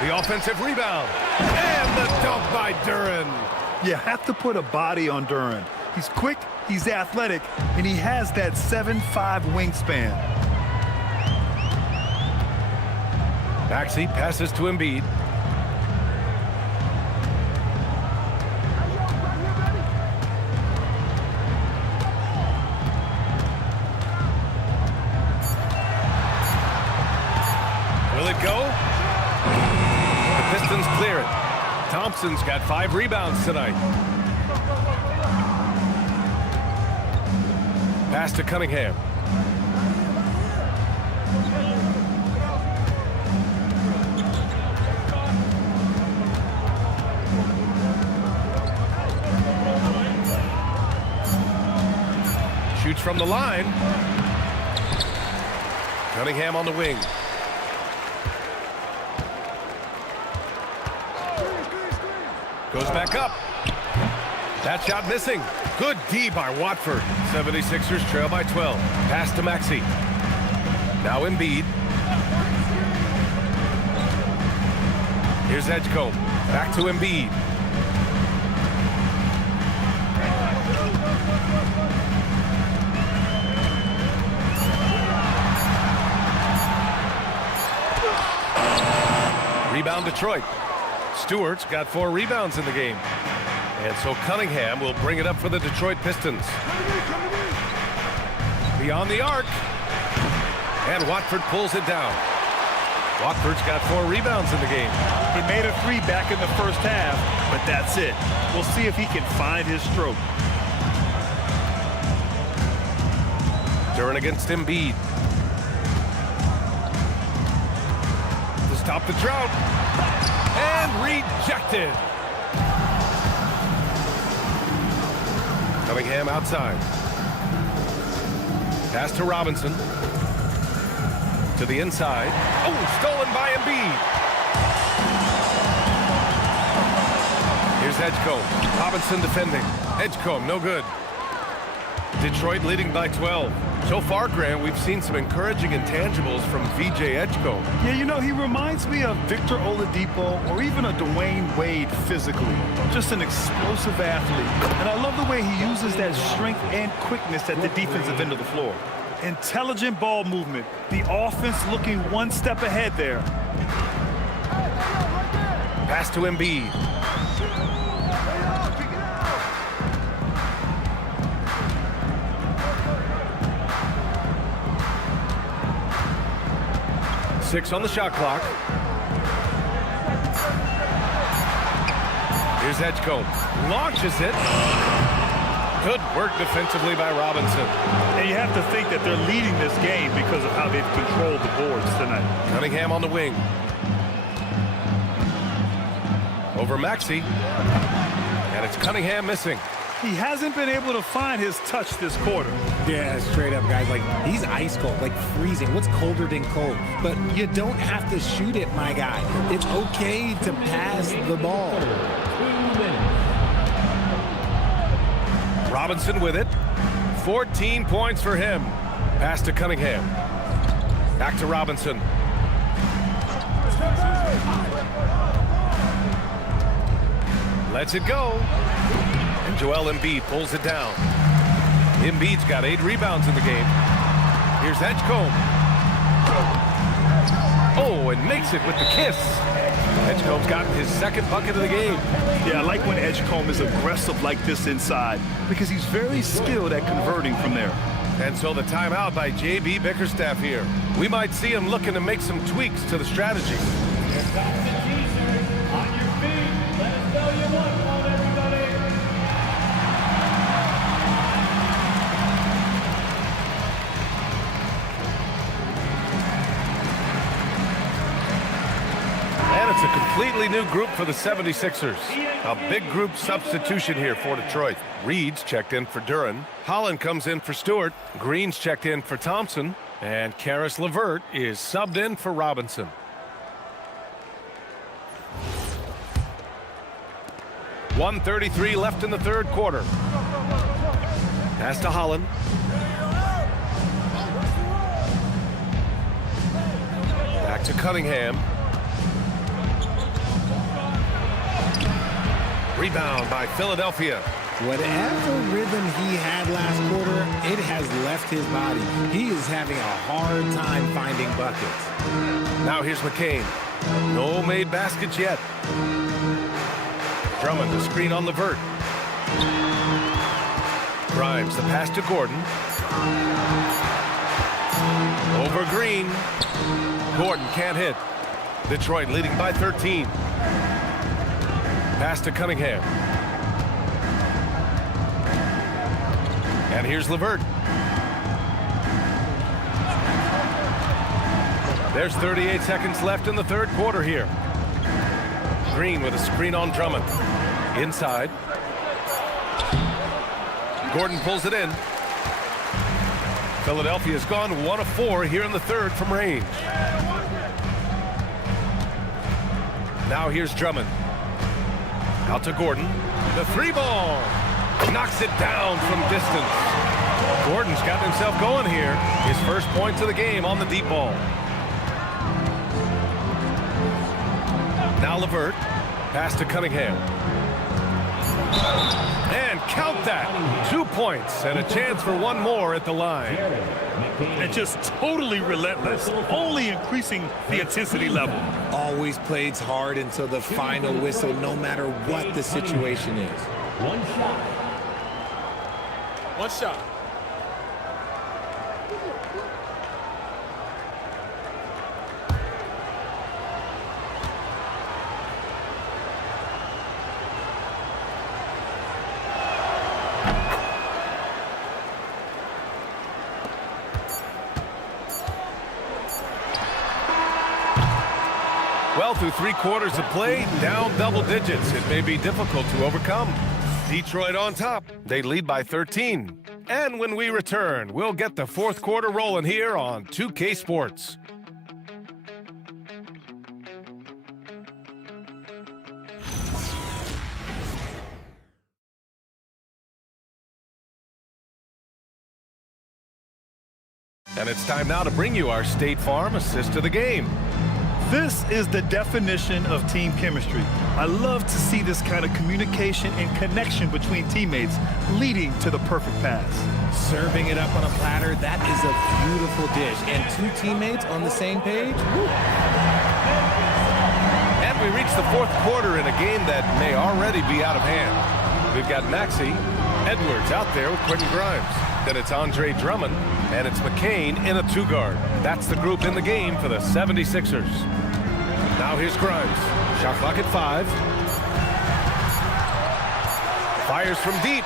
The offensive rebound. And the dunk by Duren. You have to put a body on Duren. He's quick, he's athletic, and he has that 7'5" wingspan. Maxey passes to Embiid. Will it go? The Pistons clear it. Thompson's got 5 rebounds tonight. Pass to Cunningham. Shoots from the line. Cunningham on the wing. Goes back up. That shot missing. Good D by Watford. 76ers trail by 12. Pass to Maxey. Now Embiid. Here's Edgecombe. Back to Embiid. Rebound Detroit. Stewart's got 4 rebounds in the game. And so Cunningham will bring it up for the Detroit Pistons. Beyond the arc. And Watford pulls it down. Watford's got 4 rebounds in the game. He made a 3 back in the first half, but that's it. We'll see if he can find his stroke. Duren against Embiid. To stop the drought. And rejected. Cunningham outside. Pass to Robinson. To the inside. Oh, stolen by Embiid. Here's Edgecombe. Robinson defending. Edgecombe, no good. Detroit leading by 12. So far, Grant, we've seen some encouraging intangibles from VJ Edgecombe. Yeah, you know, he reminds me of Victor Oladipo or even a Dwayne Wade physically. Just an explosive athlete. And I love the way he uses that strength and quickness at the defensive end of the floor. Intelligent ball movement. The offense looking one step ahead there. Pass to Embiid. Six on the shot clock. Here's Edgecombe. Launches it. Good work defensively by Robinson. And you have to think that they're leading this game because of how they've controlled the boards tonight. Cunningham on the wing. Over Maxey. And it's Cunningham missing. He hasn't been able to find his touch this quarter. Yeah, straight up, guys. Like, he's ice cold, like freezing. What's colder than cold? But you don't have to shoot it, my guy. It's okay to pass the ball. 2 minutes. Robinson with it. 14 points for him. Pass to Cunningham. Back to Robinson. Lets it go. And Joel Embiid pulls it down. Embiid's got 8 rebounds in the game. Here's Edgecombe. Oh, and makes it with the kiss. Edgecombe's gotten his 2nd bucket of the game. Yeah, I like when Edgecombe is aggressive like this inside because he's very skilled at converting from there. And so the timeout by J.B. Bickerstaff here. We might see him looking to make some tweaks to the strategy. Here comes the teaser. On your feet. Let us know you want one, everybody. And it's a completely new group for the 76ers. A big group substitution here for Detroit. Reed's checked in for Duren. Holland comes in for Stewart. Green's checked in for Thompson. And Karis LeVert is subbed in for Robinson. .133 left in the 3rd quarter. Pass to Holland. Back to Cunningham. Rebound by Philadelphia. Whatever rhythm he had last quarter, it has left his body. He is having a hard time finding buckets. Now here's McCain. No made baskets yet. Drummond, the screen on LeVert. Grimes, the pass to Gordon. Over Green. Gordon can't hit. Detroit leading by 13. Pass to Cunningham. And here's LeVert. There's 38 seconds left in the 3rd quarter here. Green with a screen on Drummond. Inside. Gordon pulls it in. Philadelphia's gone 1 of 4 here in the 3rd from range. Now here's Drummond. Out to Gordon. The 3-ball. Knocks it down from distance. Gordon's got himself going here. His first points of the game on the deep ball. Now LeVert. Pass to Cunningham. And count that. 2 points and a chance for one more at the line. And just totally relentless, only increasing the intensity level. always plays hard until the final whistle, no matter what the situation is. One shot. One shot. Well, through 3 quarters of play, down double digits. It may be difficult to overcome. Detroit on top. They lead by 13. And when we return, we'll get the 4th quarter rolling here on 2K Sports. And it's time now to bring you our State Farm assist of the game. This is the definition of team chemistry. I love to see this kind of communication and connection between teammates leading to the perfect pass. Serving it up on a platter, that is a beautiful dish. And 2 teammates on the same page. Woo. And we reach the 4th quarter in a game that may already be out of hand. We've got Maxey, Edwards out there with Quentin Grimes. Then it's Andre Drummond, and it's McCain in a 2-guard. That's the group in the game for the 76ers. Now here's Grimes. Shot clock at 5. Fires from deep.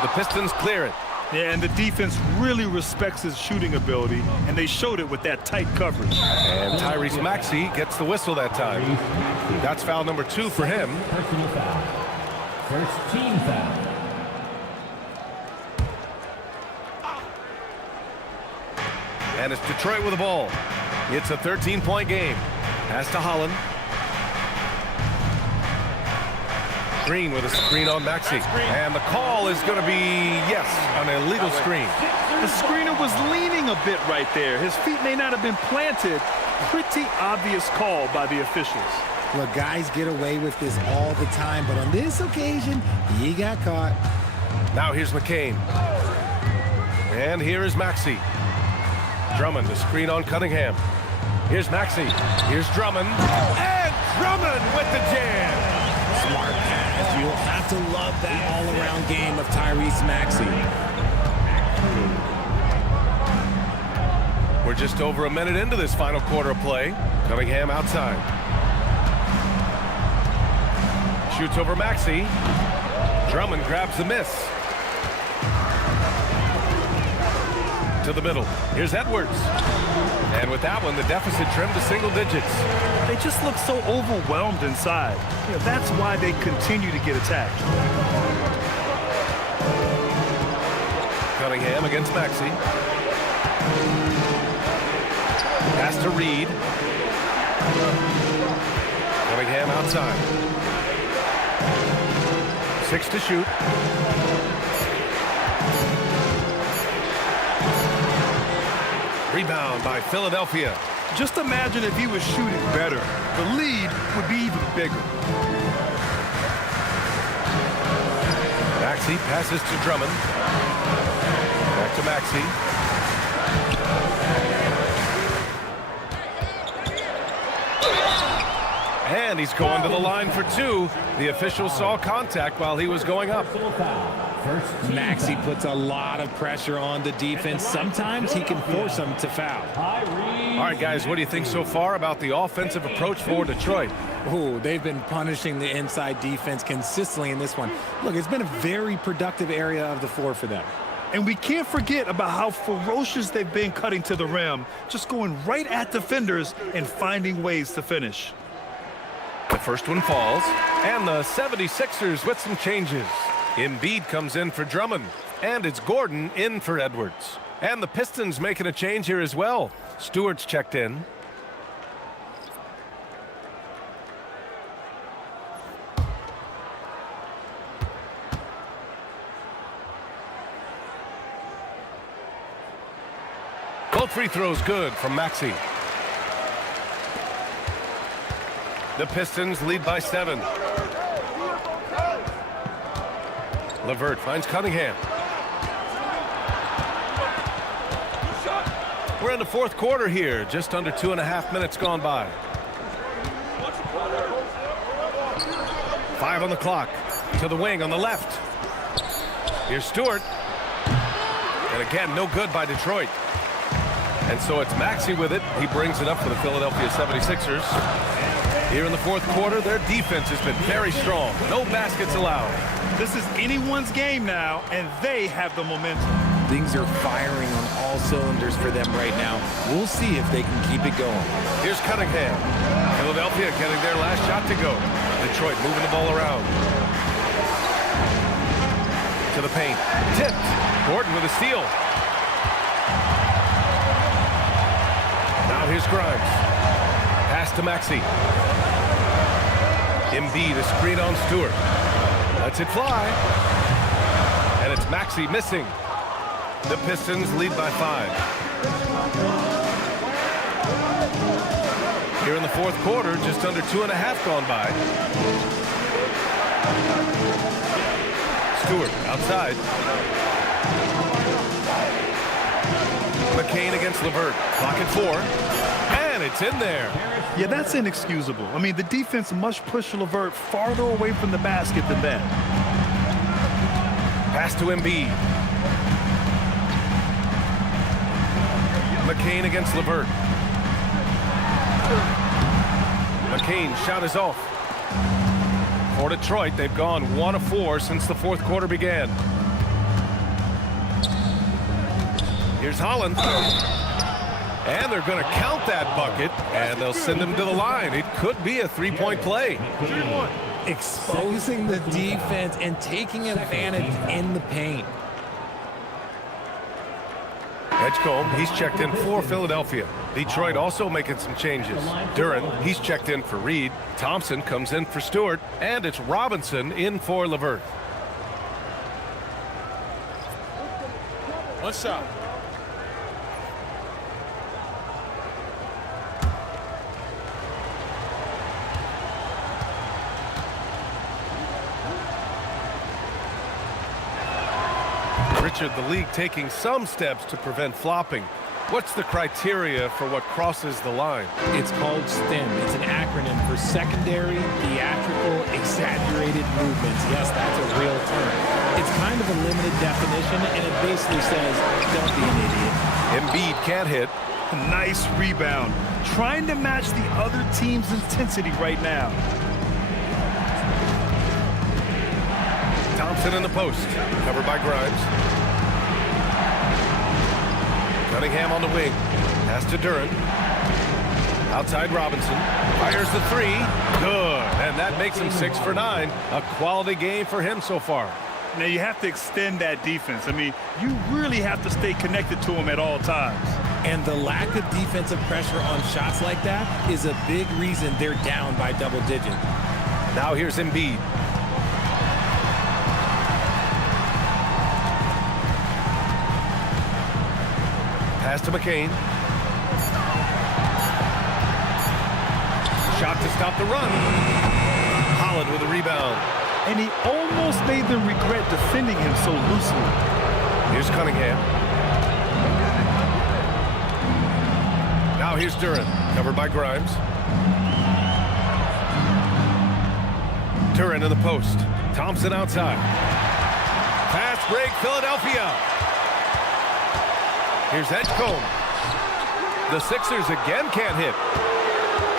The Pistons clear it. Yeah, and the defense really respects his shooting ability, and they showed it with that tight coverage. And Tyrese Maxey gets the whistle that time. That's foul number 2 for him. Personal foul. First team foul. And it's Detroit with the ball. It's a 13-point game. Pass to Holland. Green with a screen on Maxey. And the call is going to be, yes, an illegal screen. The screener was leaning a bit right there. His feet may not have been planted. Pretty obvious call by the officials. Look, guys get away with this all the time, but on this occasion, he got caught. Now here's McCain. And here is Maxey. Drummond, the screen on Cunningham. Here's Maxey. Here's Drummond. And Drummond with the jam. Smart pass. You'll have to love that all-around game of Tyrese Maxey. We're just over a minute into this final quarter of play. Cunningham outside. Shoots over Maxey. Drummond grabs the miss. To the middle. Here's Edwards. And with that one, the deficit trimmed to single digits. They just look so overwhelmed inside. You know, that's why they continue to get attacked. Cunningham against Maxey. Pass to Reed. Cunningham outside. 6 to shoot. Rebound by Philadelphia. Just imagine if he was shooting better. The lead would be even bigger. Maxey passes to Drummond. Back to Maxey. And he's going to the line for 2. The official saw contact while he was going up. Maxey puts a lot of pressure on the defense. Sometimes he can force them to foul. All right, guys, what do you think so far about the offensive approach for Detroit? Oh, they've been punishing the inside defense consistently in this one. Look, it's been a very productive area of the floor for them. And we can't forget about how ferocious they've been cutting to the rim, just going right at defenders and finding ways to finish. The first one falls, and the 76ers with some changes. Embiid comes in for Drummond, and it's Gordon in for Edwards. And the Pistons making a change here as well. Stewart's checked in. Both free throws good from Maxey. The Pistons lead by 7. LeVert finds Cunningham. We're in the 4th quarter here, just under 2.5 minutes gone by. 5 on the clock. To the wing on the left. Here's Stewart. And again, no good by Detroit. And so it's Maxey with it. He brings it up for the Philadelphia 76ers. Here in the fourth quarter, their defense has been very strong. No baskets allowed. This is anyone's game now, and they have the momentum. Things are firing on all cylinders for them right now. We'll see if they can keep it going. Here's Cunningham. Philadelphia getting their last shot to go. Detroit moving the ball around. To the paint. Tipped. Gordon with a steal. Now here's Grimes. Pass to Maxey. Embiid, a screen on Stewart. Lets it fly. And it's Maxey missing. The Pistons lead by 5. Here in the fourth quarter, just under 2.5 gone by. Stewart outside. McCain against LeVert. Clock at 4. And it's in there. Yeah, that's inexcusable. I mean, the defense must push LeVert farther away from the basket than that. Pass to Embiid. McCain against LeVert. McCain shot is off. For Detroit, they've gone 1 of 4 since the fourth quarter began. Here's Holland. And they're going to count that bucket, and they'll send him to the line. It could be a three-point play. Exposing the defense and taking advantage in the paint. Edgecombe, he's checked in for Philadelphia. Detroit also making some changes. Duren, he's checked in for Reed. Thompson comes in for Stewart. And it's Robinson in for LeVert. One shot. Richard, the league taking some steps to prevent flopping. What's the criteria for what crosses the line? It's called STEM. It's an acronym for secondary, theatrical, exaggerated movements. Yes, that's a real term. It's kind of a limited definition, and it basically says, don't be an idiot. Embiid can't hit. Nice rebound. Trying to match the other team's intensity right now. Thompson in the post. Covered by Grimes. Cunningham on the wing. Pass to Duren. Outside Robinson. Fires the 3. Good. And that makes him 6 for 9. A quality game for him so far. Now you have to extend that defense. I mean, you really have to stay connected to him at all times. And the lack of defensive pressure on shots like that is a big reason they're down by double digits. Now here's Embiid. Pass to McCain. Shot to stop the run. Holland with a rebound. And he almost made them regret defending him so loosely. Here's Cunningham. Now here's Duren. Covered by Grimes. Duren in the post. Thompson outside. Fast break, Philadelphia. Here's Edgecombe. The Sixers again can't hit.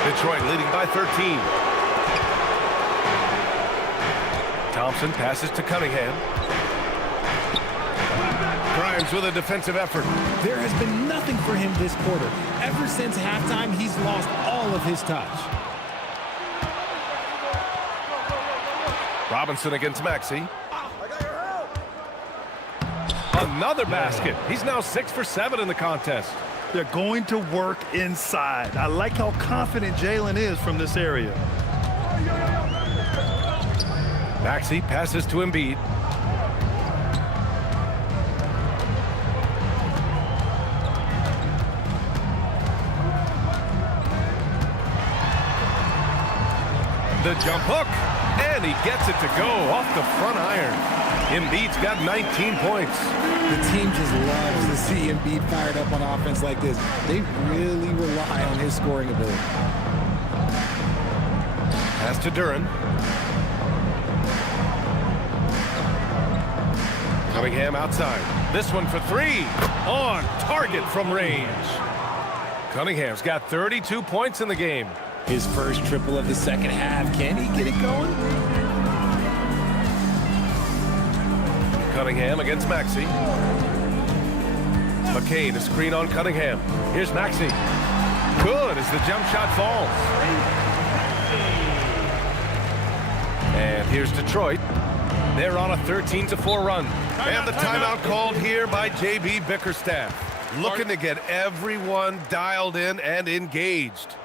Detroit leading by 13. Thompson passes to Cunningham. Grimes with a defensive effort. There has been nothing for him this quarter. Ever since halftime, he's lost all of his touch. Robinson against Maxey. Another basket. He's now 6 for 7 in the contest. They're going to work inside. I like how confident Jalen is from this area. Maxey passes to Embiid. The jump hook, and he gets it to go off the front iron. Embiid's got 19 points. The team just loves to see Embiid fired up on offense like this. They really rely on his scoring ability. Pass to Duren. Cunningham outside. This one for three. On target from range. Cunningham's got 32 points in the game. His first triple of the second half. Can he get it going? Cunningham against Maxey. McCain, a screen on Cunningham. Here's Maxey. Good as the jump shot falls. And here's Detroit. They're on a 13-4 run. And the timeout called here by J.B. Bickerstaff. Looking to get everyone dialed in and engaged.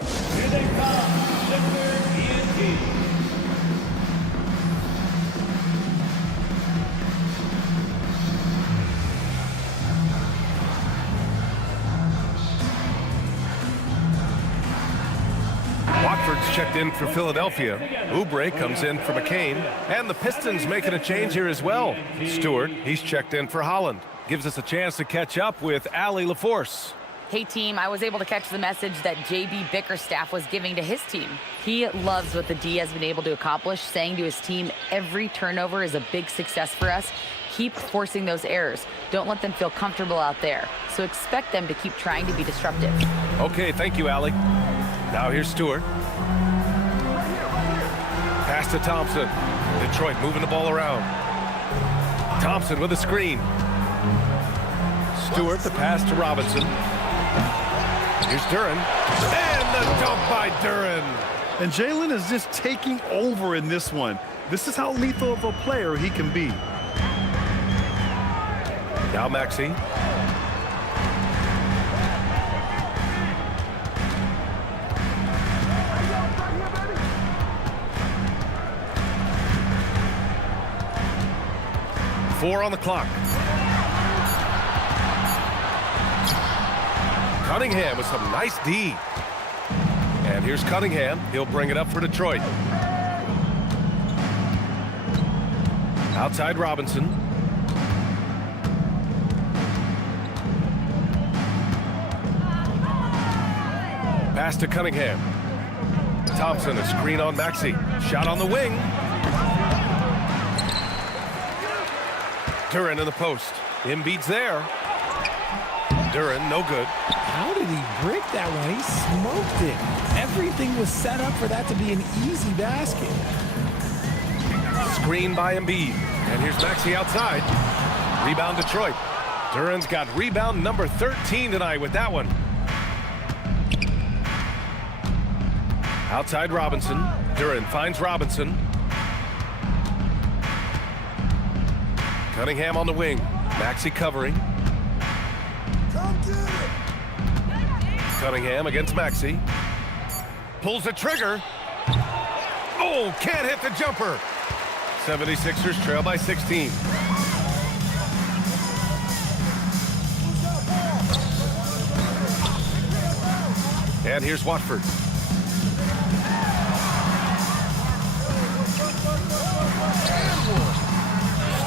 Here they come, Sixers ENT. Watford's checked in for Philadelphia. Oubre comes in for McCain. And the Pistons making a change here as well. Stewart, he's checked in for Holland. Gives us a chance to catch up with Allie LaForce. Hey team, I was able to catch the message that J.B. Bickerstaff was giving to his team. He loves what the D has been able to accomplish, saying to his team, every turnover is a big success for us. Keep forcing those errors. Don't let them feel comfortable out there. So expect them to keep trying to be disruptive. Okay, thank you, Allie. Now here's Stewart. Pass to Thompson. Detroit moving the ball around. Thompson with a screen. Stewart, the pass to Robinson. Here's Duren. And the dunk by Duren. And Jalen is just taking over in this one. This is how lethal of a player he can be. Now Maxey. Four on the clock. Cunningham with some nice D. And here's Cunningham. He'll bring it up for Detroit. Outside Robinson. Pass to Cunningham. Thompson, a screen on Maxey. Shot on the wing. Duren in the post. Embiid's there. Duren, no good. How did he break that one? He smoked it. Everything was set up for that to be an easy basket. Screen by Embiid. And here's Maxey outside. Rebound Detroit. Duren's got rebound number 13 tonight with that one. Outside Robinson. Duren finds Robinson. Cunningham on the wing. Maxey covering. Cunningham against Maxey. Pulls the trigger. Oh, can't hit the jumper. 76ers trail by 16. And here's Watford.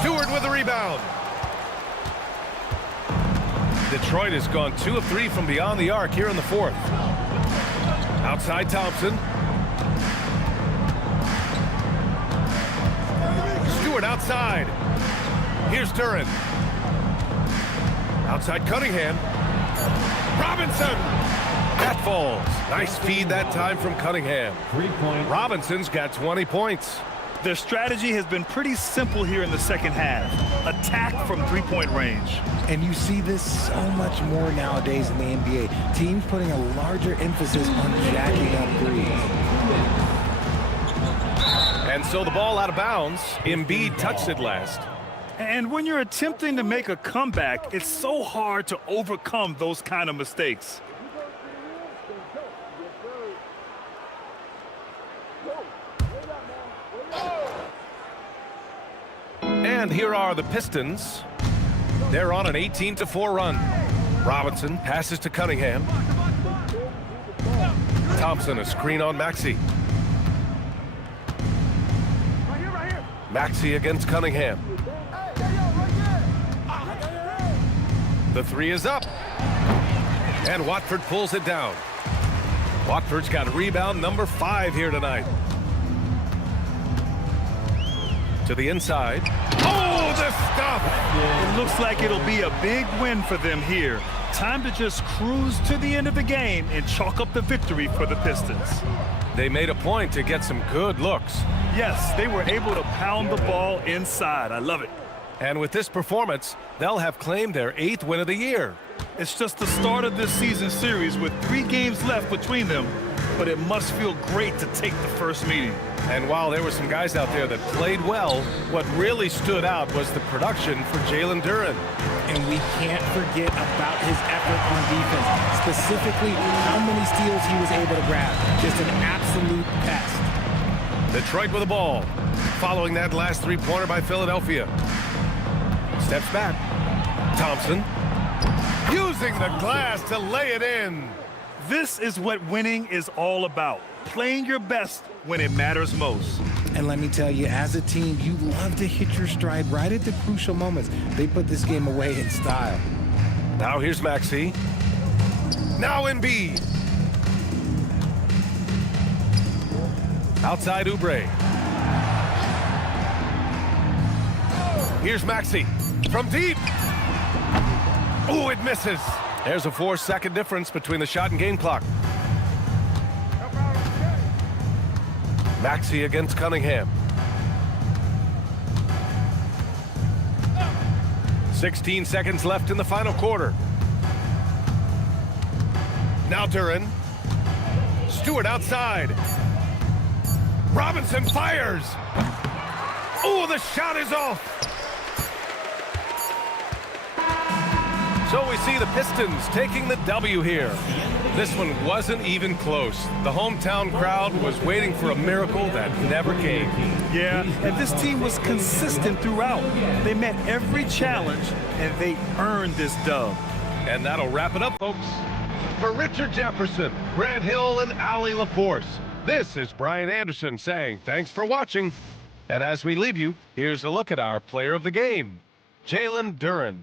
Stewart with the rebound. Detroit has gone 2 of 3 from beyond the arc here in the fourth. Outside Thompson. Stewart outside. Here's Duren. Outside Cunningham. Robinson. That falls. Nice feed that time from Cunningham. 3-point. Robinson's got 20 points. Their strategy has been pretty simple here in the second half. Attack from three-point range. And you see this so much more nowadays in the NBA. Teams putting a larger emphasis on jacking up threes. And so the ball out of bounds. Embiid touched it last. And when you're attempting to make a comeback, it's so hard to overcome those kind of mistakes. And here are the Pistons. They're on an 18-4 run. Robinson passes to Cunningham. Thompson, a screen on Maxey. Maxey against Cunningham. The three is up. And Watford pulls it down. Watford's got rebound number 5 here tonight. To the inside. Oh, the stop! It looks like it'll be a big win for them here. Time to just cruise to the end of the game and chalk up the victory for the Pistons. They made a point to get some good looks. Yes, they were able to pound the ball inside. I love it. And with this performance, they'll have claimed their 8th win of the year. It's just the start of this season series with 3 games left between them, but it must feel great to take the first meeting. And while there were some guys out there that played well, what really stood out was the production for Jalen Duren. And we can't forget about his effort on defense, specifically how many steals he was able to grab. Just an absolute pest. Detroit with the ball, following that last 3-pointer by Philadelphia. Steps back. Thompson using the glass to lay it in. This is what winning is all about. Playing your best when it matters most. And let me tell you, as a team, you love to hit your stride right at the crucial moments. They put this game away in style. Now here's Maxey. Now Embiid. Outside Oubre. Here's Maxey from deep. Oh, it misses. There's a 4-second difference between the shot and game clock. Maxey against Cunningham. 16 seconds left in the final quarter. Now Duren. Stewart outside. Robinson fires. Oh, the shot is off. So we see the Pistons taking the W here. This one wasn't even close. The hometown crowd was waiting for a miracle that never came. Yeah, and this team was consistent throughout. They met every challenge, and they earned this dub. And that'll wrap it up, folks. For Richard Jefferson, Grant Hill, and Allie LaForce, this is Brian Anderson saying thanks for watching. And as we leave you, here's a look at our player of the game, Jalen Duren.